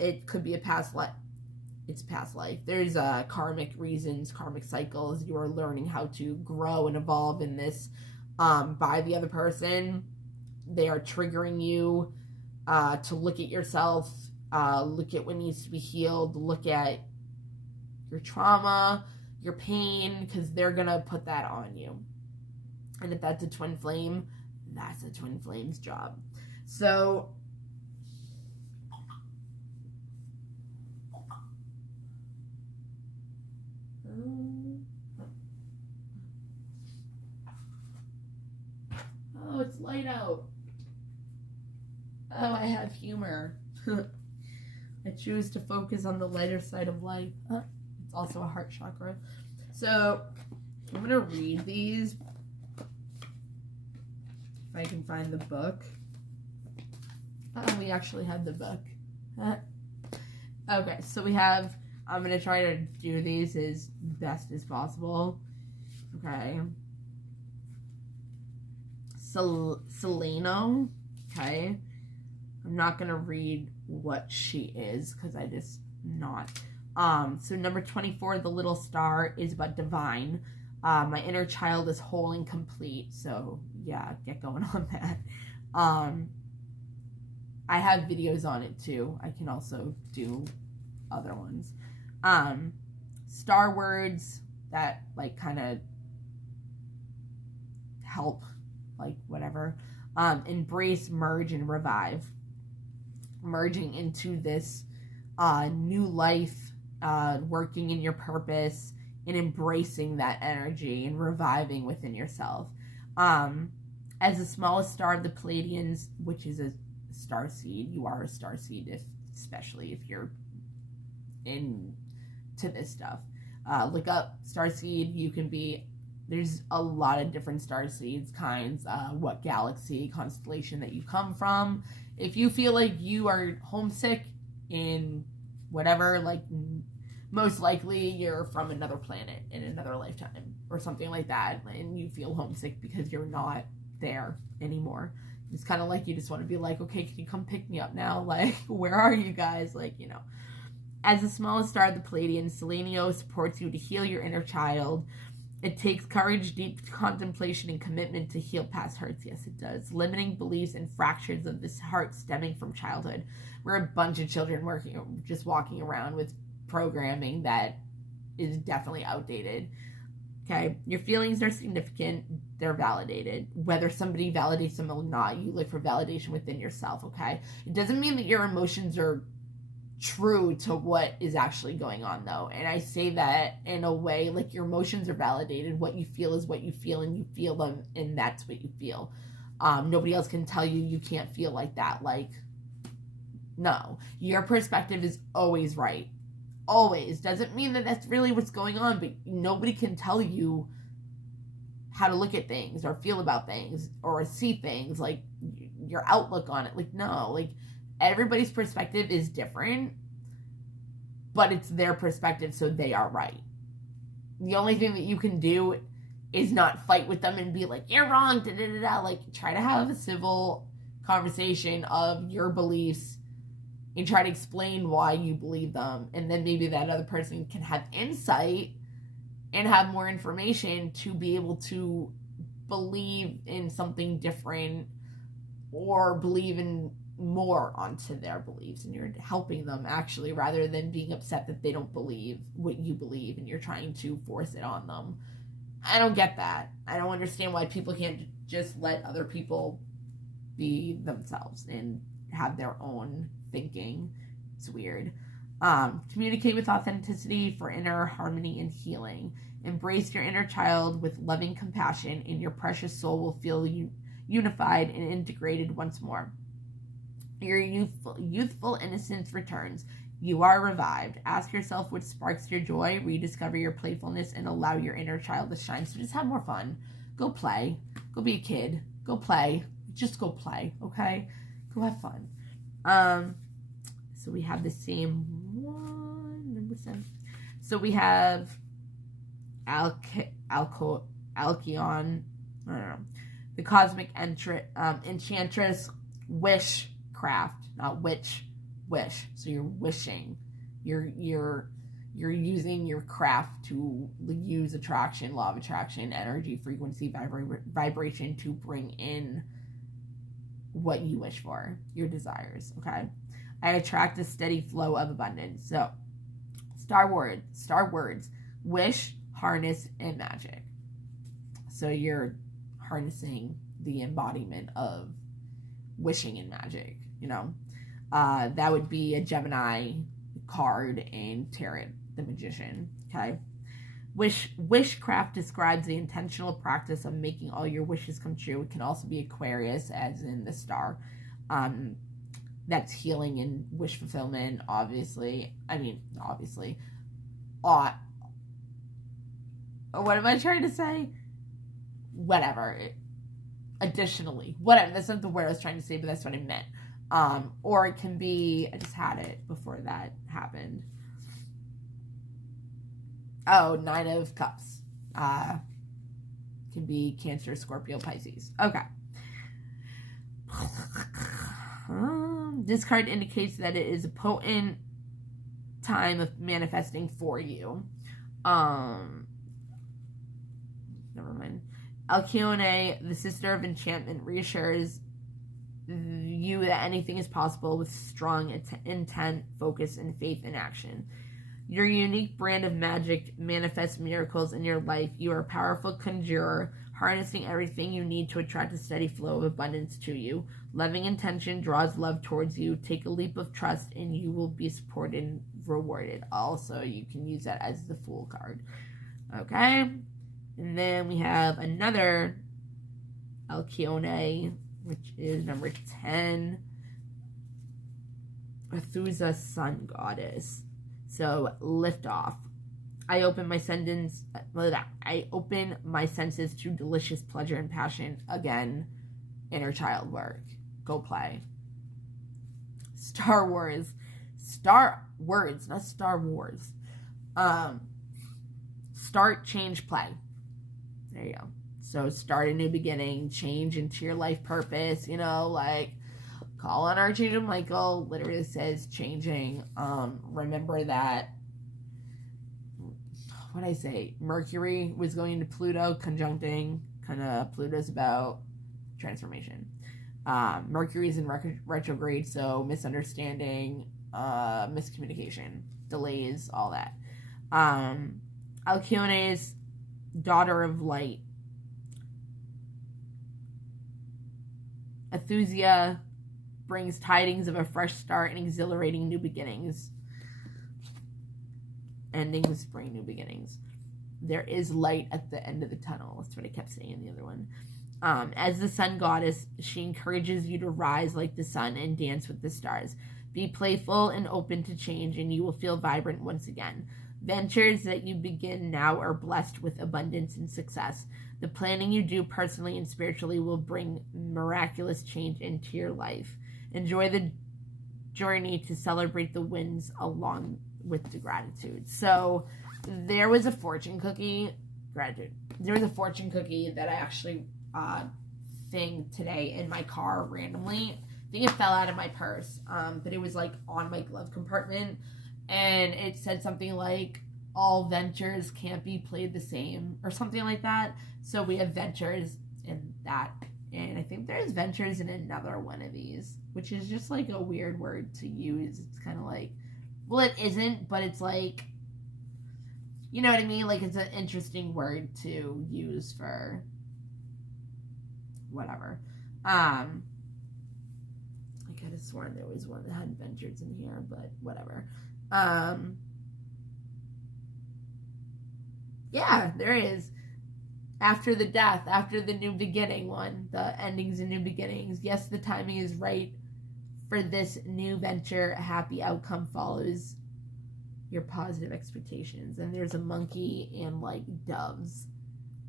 It could be a past life. It's past life. There's karmic reasons, karmic cycles. You are learning how to grow and evolve in this by the other person. They are triggering you to look at yourself, look at what needs to be healed, look at your trauma, your pain, because they're going to put that on you. And if that's a twin flame, that's a twin flame's job. So oh, it's light out. Oh, I have humor. I choose to focus on the lighter side of life. It's also a heart chakra. So I'm going to read these. If I can find the book. We actually have the book. Okay, so we have, I'm going to try to do these as best as possible. Okay. Seleno. Okay. I'm not going to read what she is because I just not. So number 24, the little star, is about divine. My inner child is whole and complete. So yeah, get going on that. I have videos on it too. I can also do other ones. Star words that like kind of help, like whatever. Embrace, merge, and revive. Merging into this new life, working in your purpose, and embracing that energy and reviving within yourself. As the smallest star of the Pleiadians, which is a star seed, you are a star seed, especially if you're into this stuff. Look up star seed. You can be, there's a lot of different star seeds kinds, what galaxy, constellation that you come from. If you feel like you are homesick in whatever, like most likely you're from another planet in another lifetime or something like that, and you feel homesick because you're not there anymore. It's kind of like you just want to be like, okay, can you come pick me up now? Like, where are you guys? Like, you know. As the smallest star of the Pleiadians, Seleno supports you to heal your inner child. It takes courage, deep contemplation, and commitment to heal past hurts. Yes, it does. Limiting beliefs and fractures of this heart stemming from childhood. We're a bunch of children just walking around with programming that is definitely outdated. Okay, your feelings are significant. They're validated. Whether somebody validates them or not, you look for validation within yourself, okay? It doesn't mean that your emotions are true to what is actually going on, though. And I say that in a way, like, your emotions are validated. What you feel is what you feel, and you feel them, and that's what you feel. Nobody else can tell you you can't feel like that. Like, No, your perspective is always right. Always. Doesn't mean that that's really what's going on, but nobody can tell you how to look at things or feel about things or see things, like your outlook on it. Like, no, like everybody's perspective is different, but it's their perspective, so they are right. The only thing that you can do is not fight with them and be like, you're wrong, da da da da. Like, try to have a civil conversation of your beliefs and try to explain why you believe them, and then maybe that other person can have insight and have more information to be able to believe in something different or believe in more onto their beliefs, and you're helping them actually, rather than being upset that they don't believe what you believe and you're trying to force it on them. I don't get that. I don't understand why people can't just let other people be themselves and have their own thinking. It's weird. Communicate with authenticity for inner harmony and healing. Embrace your inner child with loving compassion, and your precious soul will feel unified and integrated once more. Your youthful innocence returns. You are revived. Ask yourself what sparks your joy, rediscover your playfulness, and allow your inner child to shine. So just have more fun. Go play. Go be a kid. Go play. Just go play, okay? Go have fun. So we have the same one, number 7. So we have Alcyon, I don't know, the cosmic enchantress, wishcraft, not wish. So you're wishing, you're using your craft to use attraction, law of attraction, energy, frequency, vibration to bring in what you wish for, your desires. Okay, I attract a steady flow of abundance. So star words, wish, harness, and magic. So you're harnessing the embodiment of wishing and magic, you know. That would be a Gemini card and Tarot, the Magician. Okay. Wishcraft describes the intentional practice of making all your wishes come true. It can also be Aquarius, as in the star. That's healing and wish fulfillment, obviously. What am I trying to say? Whatever. Additionally. Whatever. That's not the word I was trying to say, but that's what I meant. Or it can be, I just had it before that happened. Oh, 9 of Cups. Can be Cancer, Scorpio, Pisces. Okay. This card indicates that it is a potent time of manifesting for you. Never mind. Alcyone, the sister of enchantment, reassures you that anything is possible with strong intent, focus, and faith in action. Your unique brand of magic manifests miracles in your life. You are a powerful conjurer, harnessing everything you need to attract a steady flow of abundance to you. Loving intention draws love towards you. Take a leap of trust and you will be supported and rewarded. Also, you can use that as the Fool card. Okay? And then we have another Alcyone, which is number 10. Methuselah, sun goddess. So, lift off. I open my senses to delicious pleasure and passion. Again, inner child work. Go play. Star Wars, not Star Wars. Start, change, play. There you go. So start a new beginning, change into your life purpose, you know, like call on Archangel Michael, literally says changing. Remember that, what did I say? Mercury was going to Pluto, conjuncting, kind of Pluto's about transformation. Mercury's in retrograde, so misunderstanding, miscommunication, delays, all that. Alcyone's daughter of light. Methuselah brings tidings of a fresh start and exhilarating new beginnings. Endings bring new beginnings. There is light at the end of the tunnel. That's what I kept saying in the other one. As the sun goddess, she encourages you to rise like the sun and dance with the stars. Be playful and open to change, and you will feel vibrant once again. Ventures that you begin now are blessed with abundance and success. The planning you do personally and spiritually will bring miraculous change into your life. Enjoy the journey to celebrate the wins along with the gratitude. So there was a fortune cookie. There was a fortune cookie that I actually thing today in my car randomly. I think it fell out of my purse, but it was like on my glove compartment, and it said something like, all ventures can't be played the same, or something like that. So we have ventures in that, and I think there's ventures in another one of these, which is just like a weird word to use. It's kind of like, well, it isn't, but it's like, you know what I mean? Like, it's an interesting word to use for whatever. I could have sworn there was one that had ventures in here, but whatever. Yeah, there is. After the death, after the new beginning one, the endings and new beginnings. Yes, the timing is right for this new venture. A happy outcome follows your positive expectations. And there's a monkey and like doves,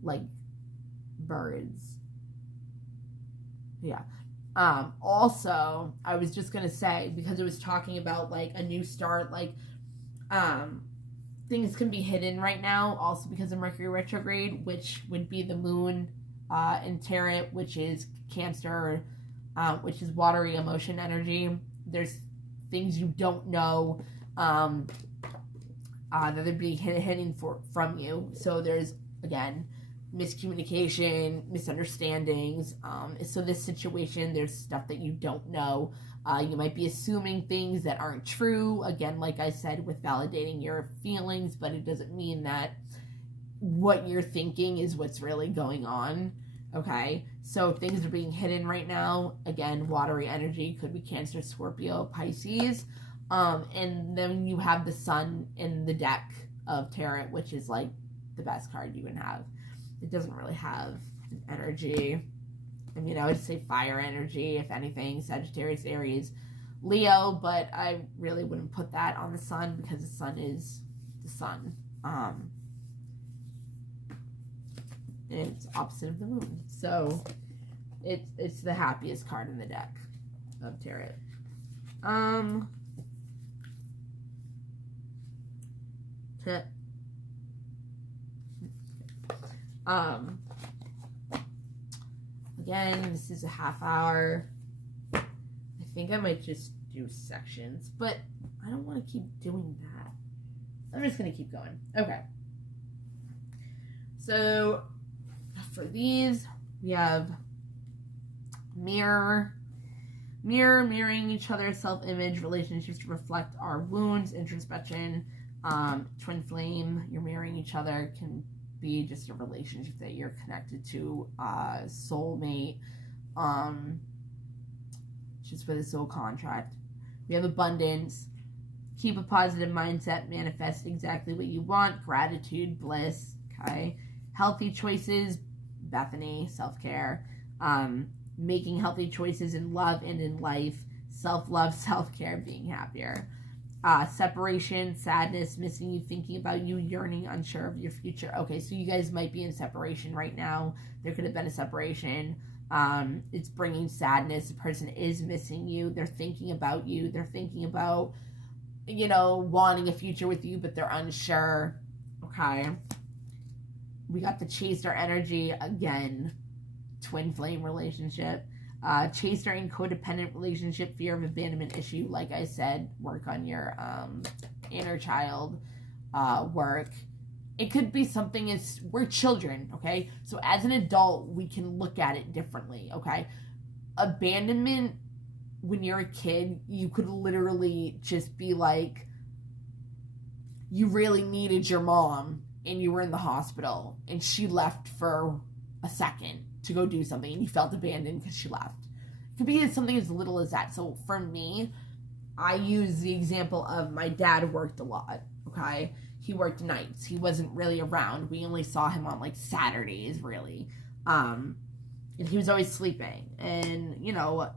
like birds. Yeah. Also, I was just gonna say, because it was talking about like a new start, like things can be hidden right now, also because of Mercury retrograde, which would be the moon in Tarot, which is Cancer, which is watery emotion energy. There's things you don't know that they're being hidden from you. So there's, again, miscommunication, misunderstandings. So this situation, there's stuff that you don't know. You might be assuming things that aren't true. Again, like I said, with validating your feelings, but it doesn't mean that what you're thinking is what's really going on. Okay, so things are being hidden right now. Again, watery energy, could be Cancer, Scorpio, Pisces. And then you have the Sun in the deck of Tarot, which is like the best card you can have. It doesn't really have an energy. I mean, I would say fire energy, if anything, Sagittarius, Aries, Leo, but I really wouldn't put that on the Sun because the Sun is the Sun. And it's opposite of the Moon. So it's the happiest card in the deck of Tarot. Again, this is a half hour. I think I might just do sections, but I don't want to keep doing that. I'm just going to keep going. Okay. So, for these, we have mirroring each other's self-image, relationships to reflect our wounds, introspection, twin flame, you're mirroring each other, can be just a relationship that you're connected to, soulmate, just for the soul contract. We have abundance, keep a positive mindset, manifest exactly what you want, gratitude, bliss, okay, healthy choices, Bethany, self-care, making healthy choices in love and in life, self-love, self-care, being happier. Separation, sadness, missing you, thinking about you, yearning, unsure of your future. Okay, so you guys might be in separation right now. There could have been a separation. It's bringing sadness. The person is missing you. They're thinking about you. They're thinking about, you know, wanting a future with you, but they're unsure. Okay. We got the chaser energy again. Twin flame relationship. Chaser and codependent relationship, fear of abandonment issue. Like I said, work on your inner child work. It could be something as, we're children, okay? So as an adult, we can look at it differently, okay? Abandonment, when you're a kid, you could literally just be like, you really needed your mom and you were in the hospital and she left for a second to go do something and you felt abandoned because she left. It could be something as little as that. So for me, I use the example of my dad worked a lot, okay? He worked nights. He wasn't really around. We only saw him on like Saturdays, really. And he was always sleeping. And, you know,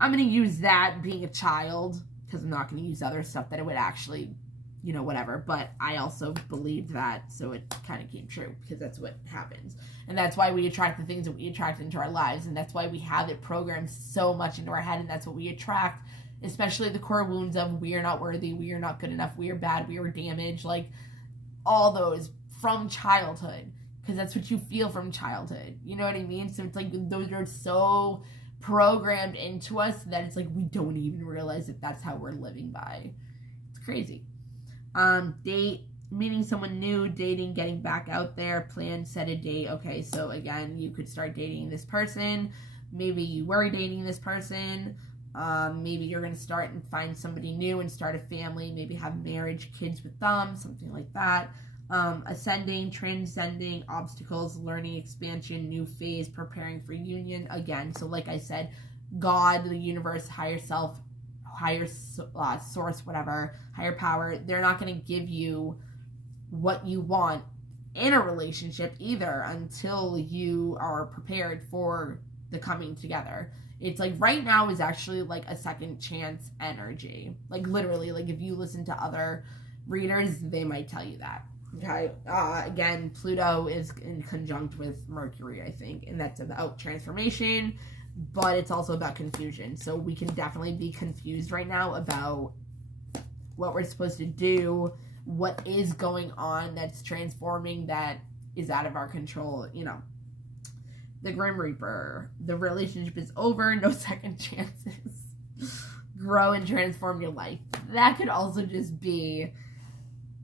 I'm going to use that being a child because I'm not going to use other stuff that it would actually, you know, whatever. But I also believed that, so it kind of came true, because that's what happens. And that's why we attract the things that we attract into our lives, and that's why we have it programmed so much into our head, and that's what we attract, especially the core wounds of we are not worthy, we are not good enough, we are bad, we are damaged, like all those from childhood, because that's what you feel from childhood. You know what I mean? So it's like those are so programmed into us that it's like we don't even realize that that's how we're living by. It's crazy. Date, meeting someone new, dating, getting back out there, plan, set a date. Okay, so again, you could start dating this person. Maybe you were dating this person. Maybe you're going to start and find somebody new and start a family, maybe have marriage, kids with them, something like that. Ascending, transcending, obstacles, learning, expansion, new phase, preparing for union. Again, so like I said, God, the universe, higher self, higher source, whatever, higher power, they're not going to give you what you want in a relationship either until you are prepared for the coming together. It's like right now is actually like a second chance energy. Like literally, like if you listen to other readers, they might tell you that. Okay. Again, Pluto is in conjunct with Mercury, I think, and that's about transformation, but it's also about confusion. So we can definitely be confused right now about what we're supposed to do, what is going on that's transforming, that is out of our control, you know. The Grim Reaper, the relationship is over, no second chances. Grow and transform your life. That could also just be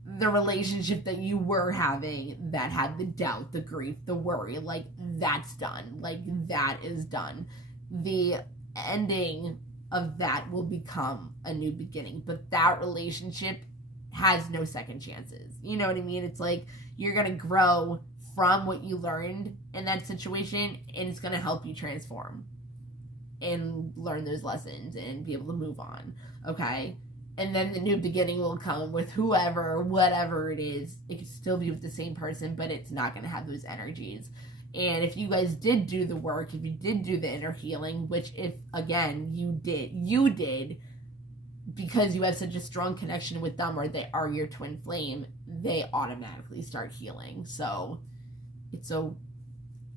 the relationship that you were having that had the doubt, the grief, the worry. Like, that's done. Like, that is done. The ending of that will become a new beginning. But that relationship has no second chances. You know what I mean? It's like you're going to grow from what you learned in that situation, and it's going to help you transform and learn those lessons and be able to move on. Okay? And then the new beginning will come with whoever, whatever it is. It could still be with the same person, but it's not going to have those energies. And if you guys did do the work, if you did do the inner healing, which if, again, you did, because you have such a strong connection with them, or they are your twin flame, they automatically start healing. So it's so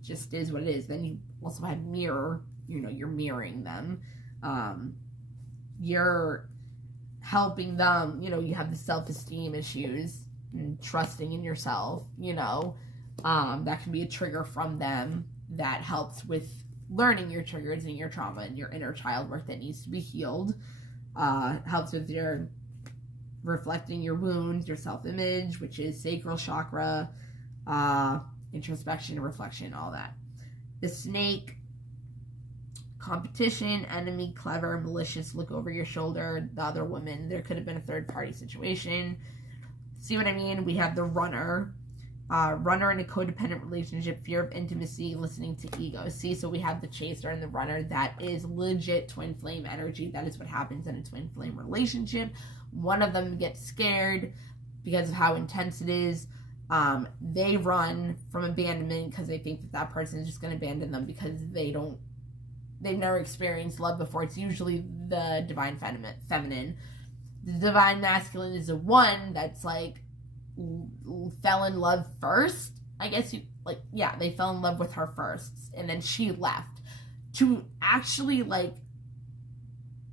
just is what it is. Then you also have mirror, you know, you're mirroring them. You're helping them, you know, you have the self-esteem issues and trusting in yourself, you know, that can be a trigger from them that helps with learning your triggers and your trauma and your inner child work that needs to be healed. Helps with your reflecting your wounds, your self-image, which is sacral chakra, introspection, reflection, all that. The Snake, competition, enemy, clever, malicious, look over your shoulder, the other woman. There could have been a third party situation. See what I mean? We have the Runner. Runner in a codependent relationship, fear of intimacy, listening to ego. See, so we have the Chaser and the Runner. That is legit twin flame energy. That is what happens in a twin flame relationship. One of them gets scared because of how intense it is. They run from abandonment because they think that that person is just going to abandon them because they've never experienced love before. It's usually the divine feminine. The divine masculine is the one that's like fell in love first. I guess they fell in love with her first, and then she left to actually like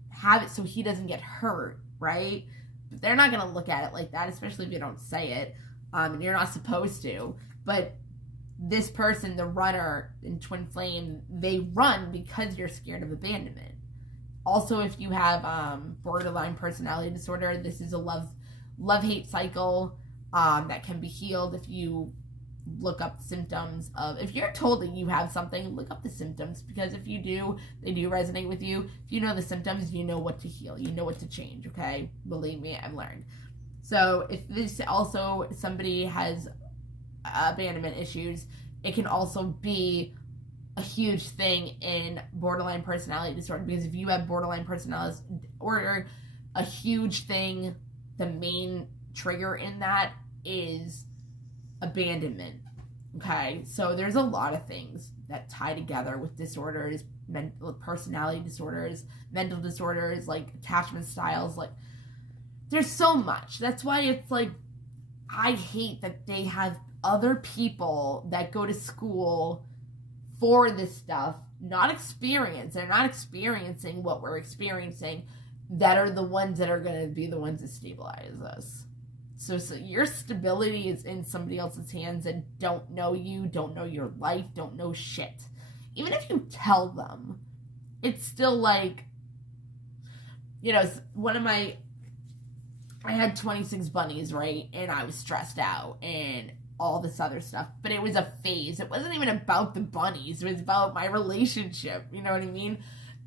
have it so he doesn't get hurt, right? But they're not gonna look at it like that, especially if you don't say it, and you're not supposed to. But this person, the Runner in twin flame, they run because you're scared of abandonment. Also, if you have borderline personality disorder, this is a love-hate cycle that can be healed if you look up symptoms of, if you're told that you have something, look up the symptoms, because if you do, they do resonate with you. If you know the symptoms, you know what to heal, you know what to change, okay? Believe me, I've learned. So if this also, somebody has abandonment issues, it can also be a huge thing in borderline personality disorder, because if you have borderline personality disorder, a huge thing, the main trigger in that is abandonment. Okay, so there's a lot of things that tie together with disorders, personality disorders, mental disorders, like attachment styles. Like, there's so much. That's why it's like, I hate that they have other people that go to school for this stuff, not experience. They're not experiencing what we're experiencing, that are the ones that are going to be the ones that stabilize us. So your stability is in somebody else's hands that don't know you, don't know your life, don't know shit. Even if you tell them, it's still like, you know, I had 26 bunnies, right? And I was stressed out and all this other stuff. But it was a phase. It wasn't even about the bunnies. It was about my relationship. You know what I mean?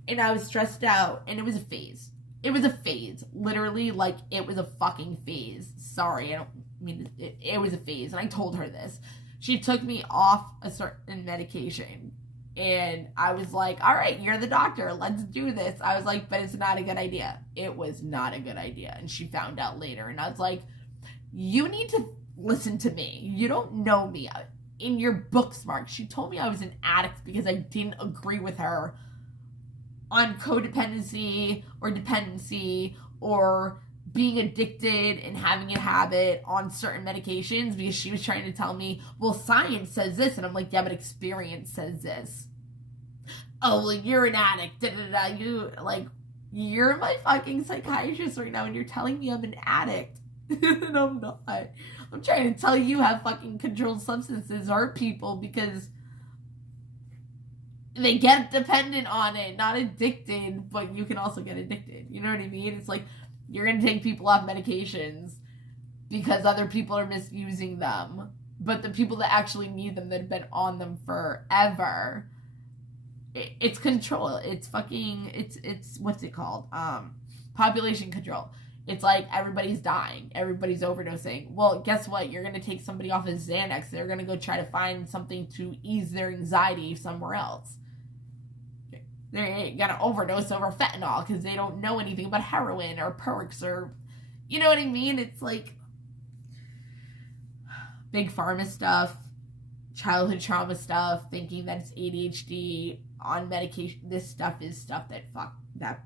And I was stressed out. And it was a phase. It was a phase. Literally, like, it was a fucking phase. Sorry, I don't mean it. It was a phase. And I told her this. She took me off a certain medication. And I was like, all right, you're the doctor. Let's do this. I was like, but it's not a good idea. It was not a good idea. And she found out later. And I was like, you need to listen to me. You don't know me. In your books, Mark, she told me I was an addict because I didn't agree with her on codependency or dependency or being addicted and having a habit on certain medications, because she was trying to tell me, well, science says this. And I'm like, yeah, but experience says this. Oh, well, you're an addict. Da, da, da. You're my fucking psychiatrist right now, and you're telling me I'm an addict. And I'm not. I'm trying to tell you how fucking controlled substances hurt people, because they get dependent on it, not addicted, but you can also get addicted. You know what I mean? It's like, you're going to take people off medications because other people are misusing them. But the people that actually need them, that have been on them forever, it's control. It's fucking, it's what's it called? Population control. It's like everybody's dying. Everybody's overdosing. Well, guess what? You're going to take somebody off of Xanax. They're going to go try to find something to ease their anxiety somewhere else. They're going to overdose over fentanyl because they don't know anything about heroin or perks or, you know what I mean? It's like big pharma stuff, childhood trauma stuff, thinking that it's ADHD on medication. This stuff is stuff that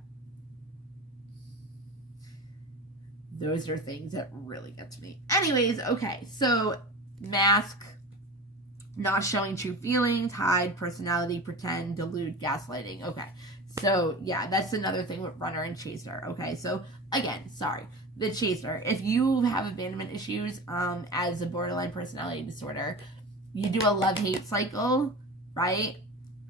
those are things that really get to me. Anyways, okay, so mask, not showing true feelings, hide, personality, pretend, delude, gaslighting. Okay, so yeah, that's another thing with runner and chaser. Okay, so again, sorry, the chaser. If you have abandonment issues as a borderline personality disorder, you do a love-hate cycle, right?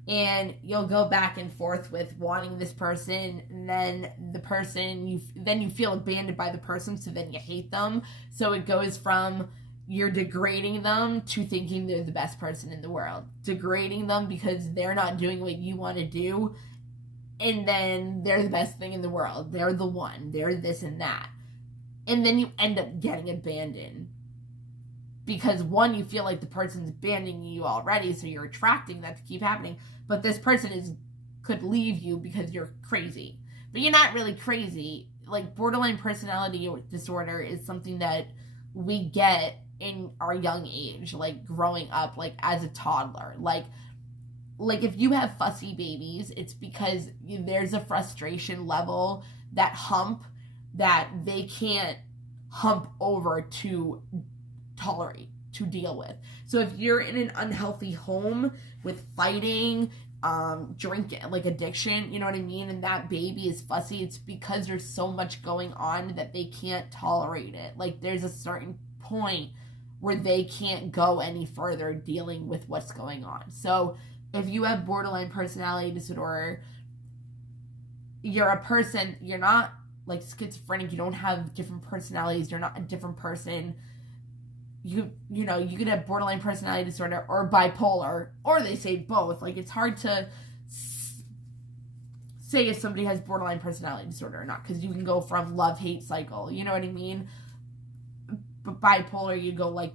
And you'll go back and forth with wanting this person, and then the person, you feel abandoned by the person, so then you hate them. So it goes from you're degrading them to thinking they're the best person in the world. Degrading them because they're not doing what you want to do, and then they're the best thing in the world. They're the one. They're this and that. And then you end up getting abandoned. Because one, you feel like the person's abandoning you already, so you're attracting that to keep happening. But this person could leave you because you're crazy. But you're not really crazy. Like, borderline personality disorder is something that we get in our young age, like growing up, like as a toddler. Like if you have fussy babies, it's because there's a frustration level, that hump that they can't hump over to tolerate, to deal with. So if you're in an unhealthy home with fighting, drinking, like addiction, you know what I mean, and that baby is fussy, it's because there's so much going on that they can't tolerate it. Like, there's a certain point where they can't go any further dealing with what's going on. So if you have borderline personality disorder, you're a person, you're not like schizophrenic, you don't have different personalities, you're not a different person. You know, you could have borderline personality disorder or bipolar, or they say both. Like, it's hard to say if somebody has borderline personality disorder or not, because you can go from love-hate cycle, you know what I mean? But bipolar, you go like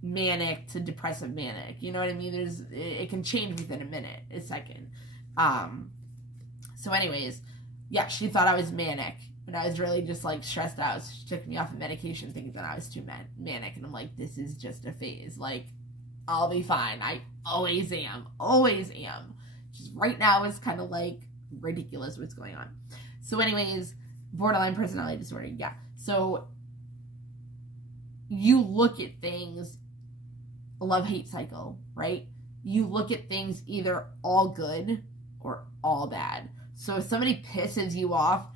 manic to depressive manic, you know what I mean? It can change within a second. So anyways, yeah, she thought I was manic, but I was really just like stressed out. So she took me off of medication thinking that I was too manic, and I'm like, this is just a phase. Like, I'll be fine. I always am. Just right now is kind of like ridiculous what's going on. So anyways, borderline personality disorder, yeah. So you look at things, a love-hate cycle, right? You look at things either all good or all bad. So if somebody pisses you off,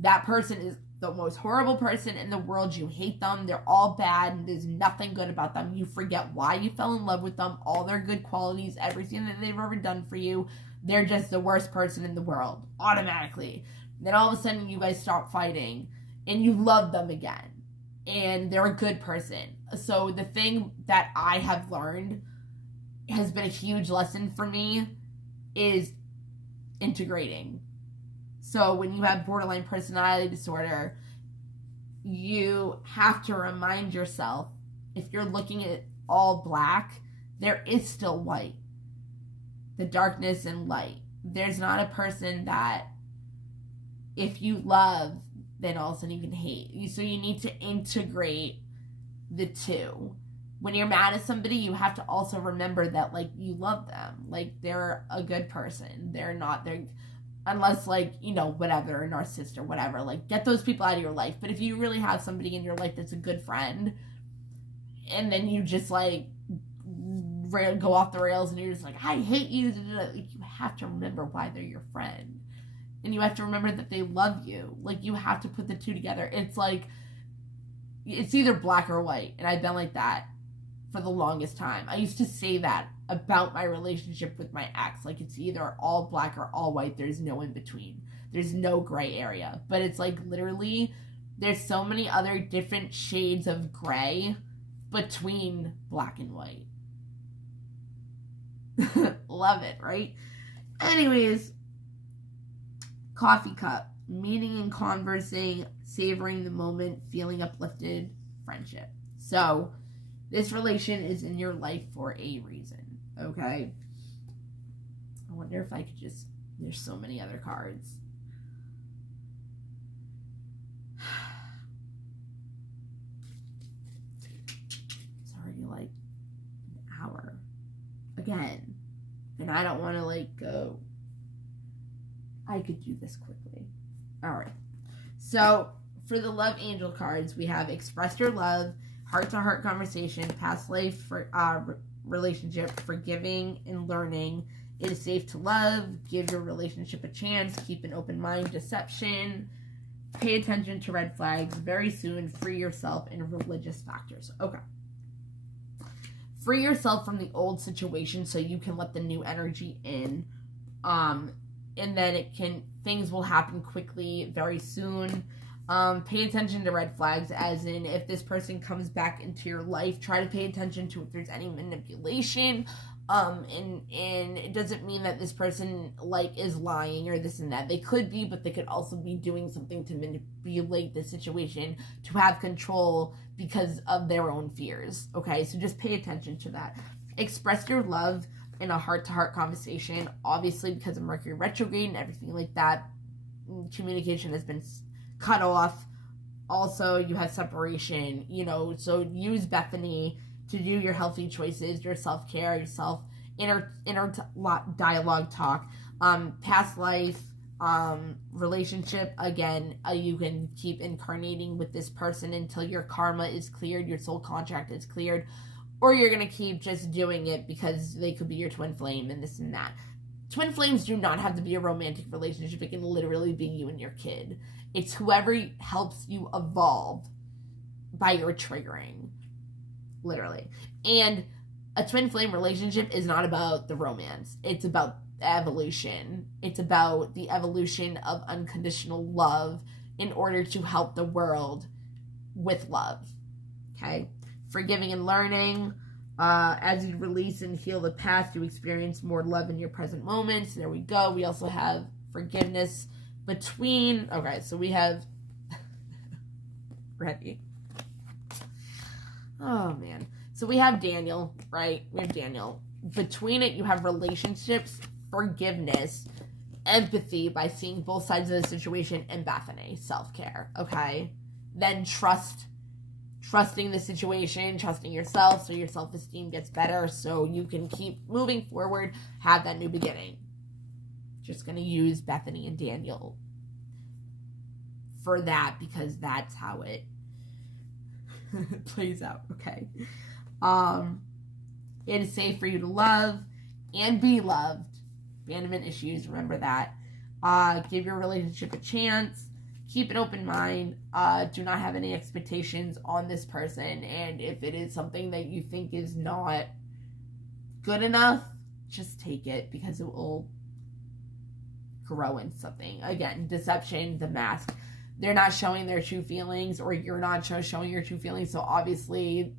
that person is the most horrible person in the world. You hate them. They're all bad. And there's nothing good about them. You forget why you fell in love with them, all their good qualities, everything that they've ever done for you. They're just the worst person in the world, automatically. Then all of a sudden you guys stop fighting and you love them again. And they're a good person. So the thing that I have learned has been a huge lesson for me is integrating. So when you have borderline personality disorder, you have to remind yourself, if you're looking at all black, there is still white. The darkness and light. There's not a person that if you love, then all of a sudden you can hate. So you need to integrate the two. When you're mad at somebody, you have to also remember that, like, you love them. Like, they're a good person. They're unless, like, you know, whatever, a narcissist or whatever. Like, get those people out of your life. But if you really have somebody in your life that's a good friend, and then you just, like, go off the rails and you're just like, I hate you. You have to remember why they're your friend. And you have to remember that they love you. Like, you have to put the two together. It's like, it's either black or white. And I've been like that for the longest time. I used to say that about my relationship with my ex. Like, it's either all black or all white. There's no in between. There's no gray area. But it's like, literally, there's so many other different shades of gray between black and white. Love it, right? Anyways, coffee cup, meeting and conversing, savoring the moment, feeling uplifted, friendship. So this relation is in your life for a reason, okay? I wonder if I could just, there's so many other cards. It's already like an hour again, and I don't want to like go. I could do this quickly. All right. So for the love angel cards, we have express your love, heart-to-heart conversation, past life for relationship, forgiving and learning. It is safe to love. Give your relationship a chance. Keep an open mind. Deception. Pay attention to red flags. Very soon, free yourself and religious factors. Okay. Free yourself from the old situation so you can let the new energy in. And then things will happen quickly, very soon. Pay attention to red flags, as in, if this person comes back into your life, try to pay attention to if there's any manipulation. And it doesn't mean that this person, like, is lying or this and that. They could be, but they could also be doing something to manipulate the situation, to have control because of their own fears, okay? So just pay attention to that. Express your love in a heart-to-heart conversation. Obviously, because of Mercury retrograde and everything like that, communication has been cut off. Also, you have separation, you know, so use Bethany to do your healthy choices, your self-care, your inner dialogue talk, past life, relationship. Again, you can keep incarnating with this person until your karma is cleared, your soul contract is cleared, or you're going to keep just doing it because they could be your twin flame and this and that. Twin flames do not have to be a romantic relationship. It can literally be you and your kid. It's whoever helps you evolve by your triggering. Literally. And a twin flame relationship is not about the romance. It's about evolution. It's about the evolution of unconditional love in order to help the world with love. Okay? Forgiving and learning. As you release and heal the past, you experience more love in your present moments. There we go. We also have forgiveness between. Okay, so we have. Ready. Oh, man. So we have Daniel, right? We have Daniel. Between it, you have relationships, forgiveness, empathy by seeing both sides of the situation, and Bethany, self-care, okay? Then trusting the situation, trusting yourself so your self-esteem gets better so you can keep moving forward, have that new beginning. just going to use Bethany and Daniel for that because that's how it plays out. Okay. It is safe for you to love and be loved. Abandonment issues, remember that. Give your relationship a chance. Keep an open mind. Do not have any expectations on this person. And if it is something that you think is not good enough, just take it because it will grow into something. Again, deception, the mask. They're not showing their true feelings, or you're not showing your true feelings. So obviously,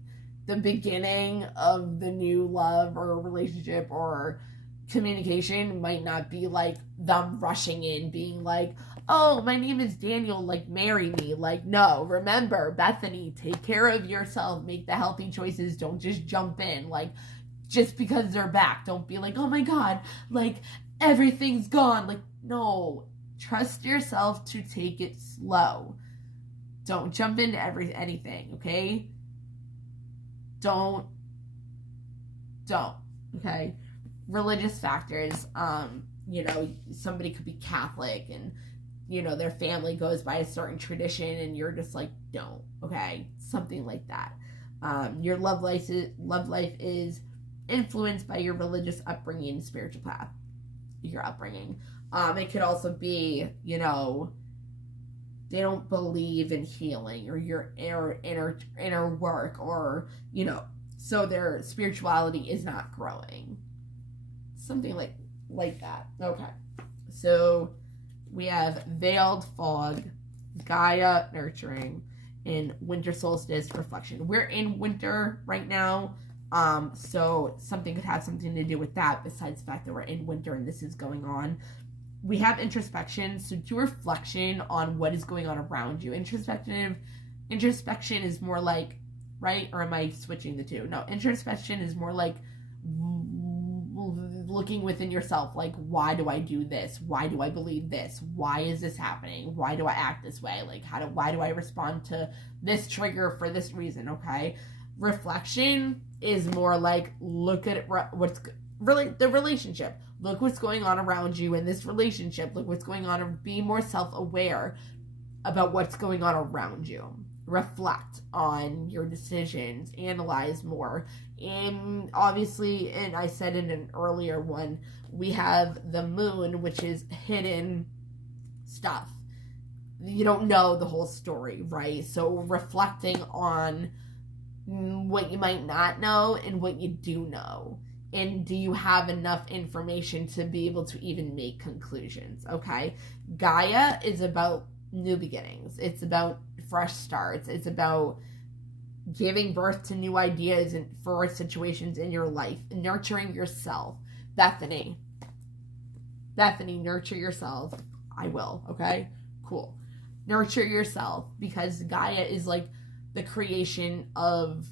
the beginning of the new love or relationship or communication might not be like them rushing in, being like, oh, my name is Daniel, like, marry me. Like, no, remember, Bethany, take care of yourself, make the healthy choices, don't just jump in, like, just because they're back, don't be like, oh my god, like, everything's gone, like, no, trust yourself to take it slow, don't jump into anything, okay, don't, okay. Religious factors, you know, somebody could be Catholic and, you know, their family goes by a certain tradition and you're just like, don't, okay, something like that. Your love life is influenced by your religious upbringing, spiritual path, your upbringing. It could also be, you know, they don't believe in healing or your inner work, or, you know, so their spirituality is not growing. Something like that. Okay. So we have veiled fog, Gaia nurturing, and winter solstice reflection. We're in winter right now. So something could have something to do with that besides the fact that we're in winter and this is going on. We have introspection. So do reflection on what is going on around you. Introspection is more like, right? Or am I switching the two? No, introspection is more like looking within yourself, like, why do I do this? Why do I believe this? Why is this happening? Why do I act this way? Like, why do I respond to this trigger for this reason? Okay. Reflection is more like, look at what's really the relationship. Look what's going on around you in this relationship. Look what's going on, and be more self-aware about what's going on around you. Reflect on your decisions, analyze more. And obviously, and I said in an earlier one, we have the moon, which is hidden stuff. You don't know the whole story, right? So reflecting on what you might not know and what you do know. And do you have enough information to be able to even make conclusions, okay? Gaia is about new beginnings. It's about fresh starts. It's about giving birth to new ideas and for situations in your life. Nurturing yourself. Bethany, nurture yourself. I will, okay? Cool. Nurture yourself, because Gaia is like the creation of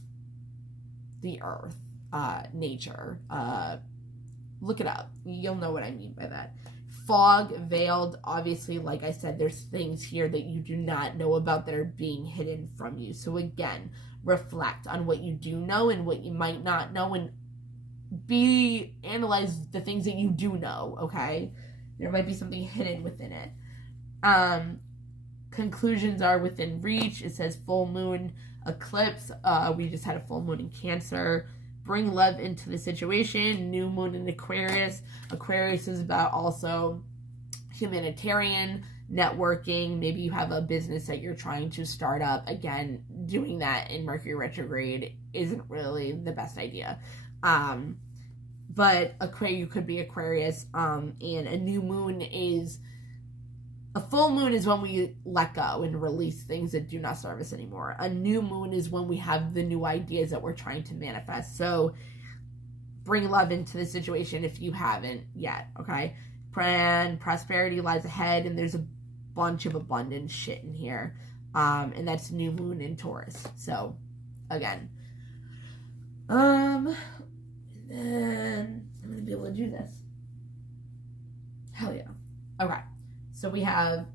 the earth, nature. Look it up. You'll know what I mean by that. Fog, veiled, obviously, like I said, there's things here that you do not know about that are being hidden from you. So again, reflect on what you do know and what you might not know, and analyze the things that you do know, okay? There might be something hidden within it. Conclusions are within reach. It says full moon eclipse. We just had a full moon in Cancer. Bring love into the situation. New moon in Aquarius. Aquarius is about also humanitarian, networking. Maybe you have a business that you're trying to start up. Again, doing that in Mercury retrograde isn't really the best idea. But you could be Aquarius. And a new moon is... A full moon is when we let go and release things that do not serve us anymore. A new moon is when we have the new ideas that we're trying to manifest. So bring love into the situation if you haven't yet, okay? Prosperity lies ahead, and there's a bunch of abundant shit in here. And that's new moon in Taurus. So, again. And then I'm going to be able to do this. Hell yeah. Okay. So we have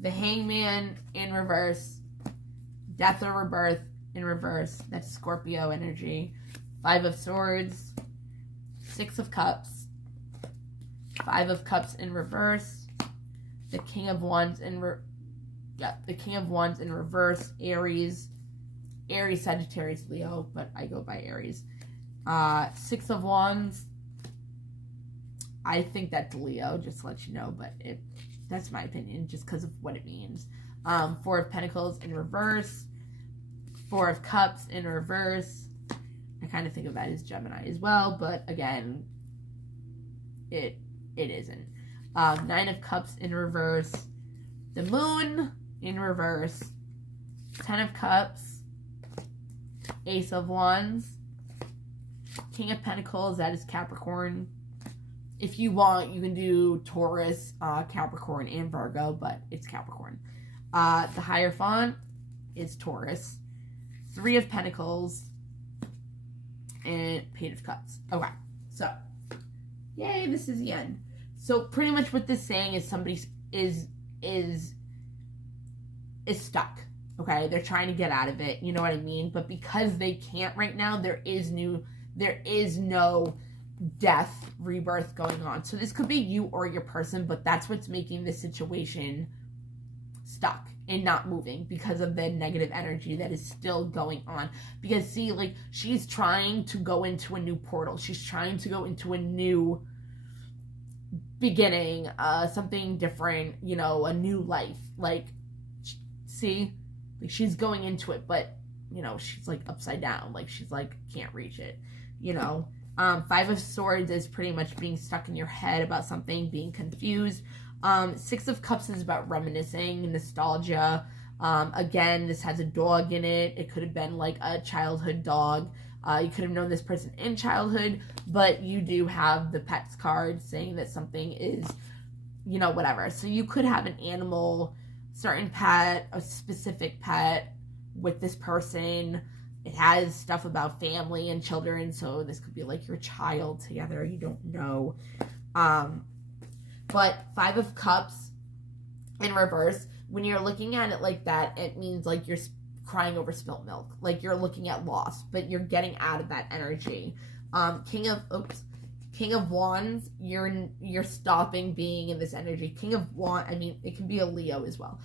the Hangman in reverse, Death or Rebirth in reverse. That's Scorpio energy. 5 of Swords, 6 of Cups, Five of Cups in reverse. The King of Wands in the King of Wands in reverse. Aries, Sagittarius, Leo, but I go by Aries. Six of Wands. I think that's Leo, just to let you know, but that's my opinion, just because of what it means. Four of Pentacles in reverse. Four of Cups in reverse. I kind of think of that as Gemini as well, but again, it isn't. Nine of Cups in reverse. The Moon in reverse. Ten of Cups. Ace of Wands. King of Pentacles, that is Capricorn. If you want, you can do Taurus, Capricorn, and Virgo, but it's Capricorn. The Hierophant is Taurus. Three of Pentacles. And Page of Cups. Okay, so, yay, this is the end. So pretty much what this is saying is somebody is stuck. Okay, they're trying to get out of it. You know what I mean? But because they can't right now, there is no death, rebirth going on. So this could be you or your person, but that's what's making this situation stuck and not moving because of the negative energy that is still going on. Because see, like, she's trying to go into a new portal. She's trying to go into a new beginning, something different, you know, a new life. Like, see, like, she's going into it, but, you know, she's like upside down. Like, she's like, can't reach it, you know. Five of Swords is pretty much being stuck in your head about something, being confused. Six of Cups is about reminiscing, nostalgia. Again, this has a dog in it. It could have been like a childhood dog. You could have known this person in childhood, but you do have the pets card saying that something is, you know, whatever. So you could have an animal, certain pet, a specific pet with this person. It has stuff about family and children, so this could be like your child together. You don't know. But Five of Cups in reverse, when you're looking at it like that, it means like you're crying over spilt milk. Like you're looking at loss, but you're getting out of that energy. King of Wands, you're stopping being in this energy. King of Wands, I mean, it can be a Leo as well.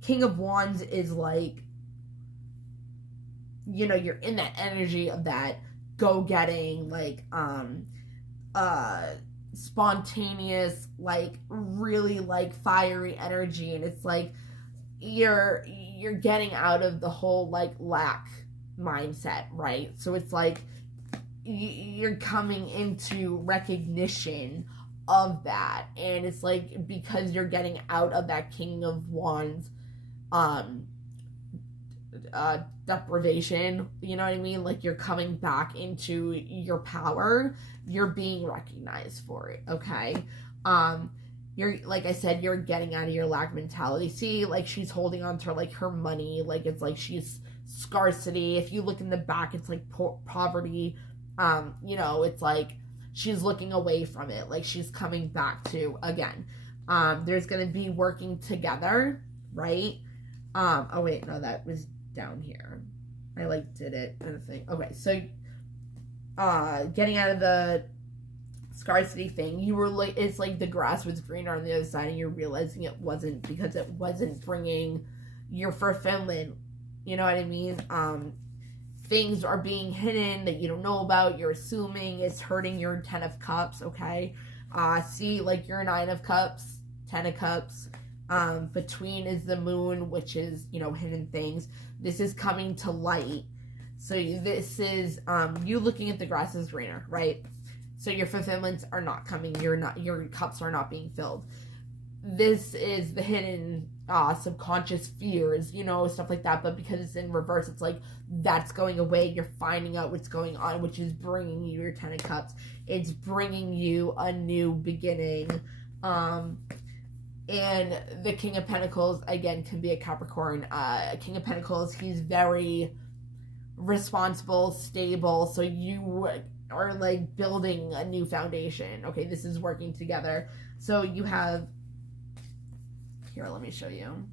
King of Wands is like, you know, you're in that energy of that go-getting, like, spontaneous, like, really, like, fiery energy, and it's like you're getting out of the whole, like, lack mindset, right? So it's like you're coming into recognition of that, and it's like because you're getting out of that King of Wands deprivation, you know what I mean? Like you're coming back into your power, you're being recognized for it, okay? You're, like I said, you're getting out of your lack mentality. See, like she's holding on to like her money, like it's like she's scarcity. If you look in the back, it's like poverty. You know, it's like she's looking away from it, like she's coming back to again. There's gonna be working together, right? Oh wait, no, that was down here. I like did it and a thing. Okay, so getting out of the scarcity thing, you were like, it's like the grass was greener on the other side and you're realizing it wasn't, because it wasn't bringing your fulfillment, you know what I mean? Things are being hidden that you don't know about, you're assuming it's hurting your 10 of Cups, okay? See, like your 9 of Cups, 10 of Cups, between is the Moon, which is, you know, hidden things. This is coming to light. So this is you looking at the grass is greener, right? So your fulfillments are not coming. Your cups are not being filled. This is the hidden subconscious fears, you know, stuff like that. But because it's in reverse, it's like that's going away. You're finding out what's going on, which is bringing you your 10 of Cups. It's bringing you a new beginning. And the King of Pentacles, again, can be a Capricorn. King of Pentacles, he's very responsible, stable. So you are like building a new foundation. Okay, this is working together. So you have, here, let me show you.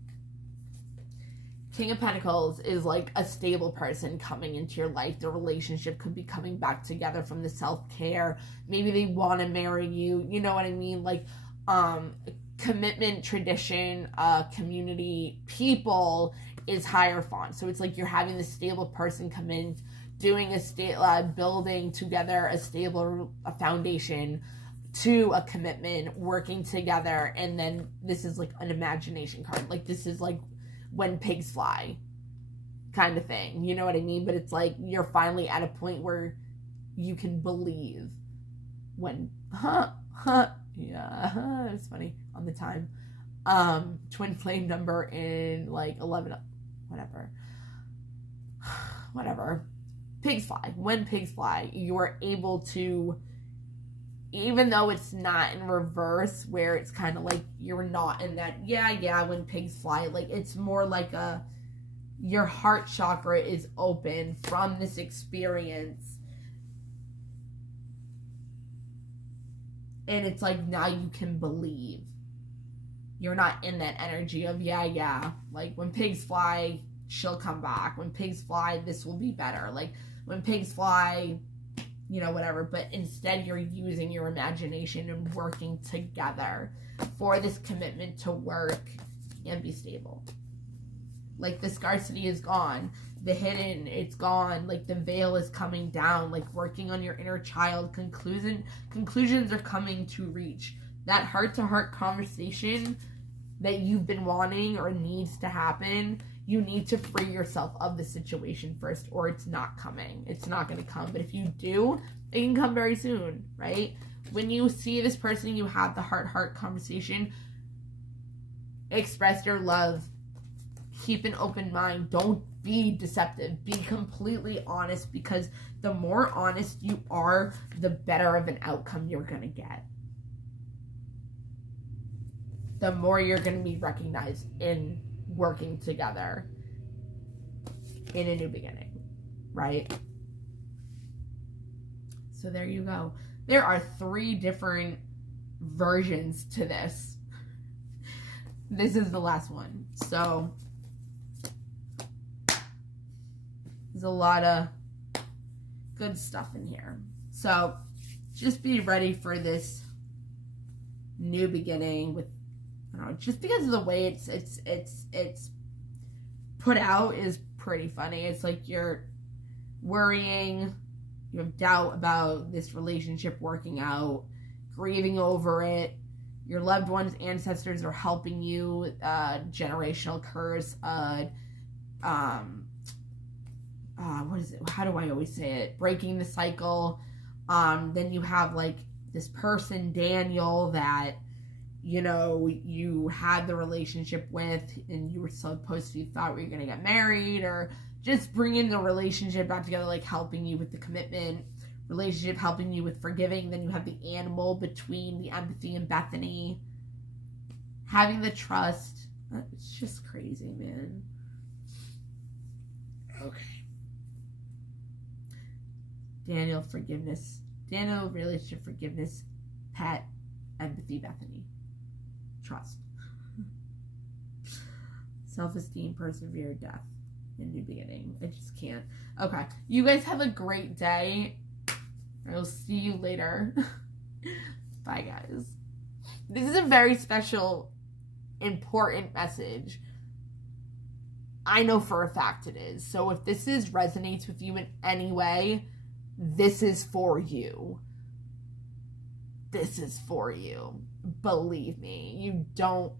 King of Pentacles is like a stable person coming into your life. The relationship could be coming back together from the self-care. Maybe they want to marry you. You know what I mean? Like, commitment, tradition, community, people is Hierophant. So it's like you're having this stable person come in, doing building together a stable foundation to a commitment, working together. And then this is like an imagination card. Like, this is like when pigs fly kind of thing. You know what I mean? But it's like you're finally at a point where you can believe when, yeah, it's funny on the time. Twin flame number in like 11, whatever. Pigs fly. When pigs fly, you are able to, even though it's not in reverse where it's kind of like you're not in that, when pigs fly, like it's more like your heart chakra is open from this experience. And it's like now you can believe. You're not in that energy of, like when pigs fly, she'll come back. When pigs fly, this will be better. Like when pigs fly, whatever. But instead, you're using your imagination and working together for this commitment to work and be stable. Like the scarcity is gone. The hidden, it's gone. Like the veil is coming down. Like working on your inner child. Conclusions are coming to reach. That heart-to-heart conversation that you've been wanting or needs to happen, you need to free yourself of the situation first, or it's not coming. It's not going to come. But if you do, it can come very soon, right? When you see this person, you have the heart-heart conversation. Express your love. Keep an open mind. Don't be deceptive. Be completely honest, because the more honest you are, the better of an outcome you're going to get. The more you're going to be recognized in working together in a new beginning, right? So there you go. There are 3 different versions to this. This is the last one. So there's a lot of good stuff in here. So just be ready for this new beginning with, just because of the way it's put out is pretty funny. It's like you're worrying, you have doubt about this relationship working out, grieving over it. Your loved ones, ancestors are helping you. Generational curse. What is it? How do I always say it? Breaking the cycle. Then you have like this person, Daniel, that you had the relationship with, and you were supposed to, you thought we were going to get married, or just bringing the relationship back together, like helping you with the commitment, relationship helping you with forgiving. Then you have the animal between the empathy and Bethany, having the trust. It's just crazy, man. Okay. Daniel, forgiveness. Daniel, relationship, forgiveness, pet, empathy, Bethany. Trust. Self-esteem, persevere, death, and new beginning. I just can't. Okay. You guys have a great day. I will see you later. Bye, guys. This is a very special, important message. I know for a fact it is. So if this resonates with you in any way, this is for you. This is for you. Believe me. You don't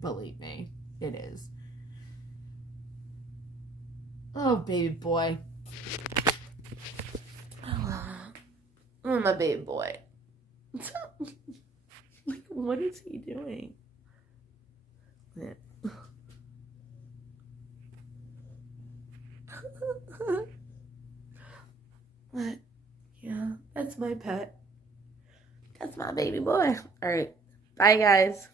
believe me. It is. Oh, baby boy. Oh, my baby boy. Like, what is he doing? What? Yeah, that's my pet. That's my baby boy. All right. Bye, guys.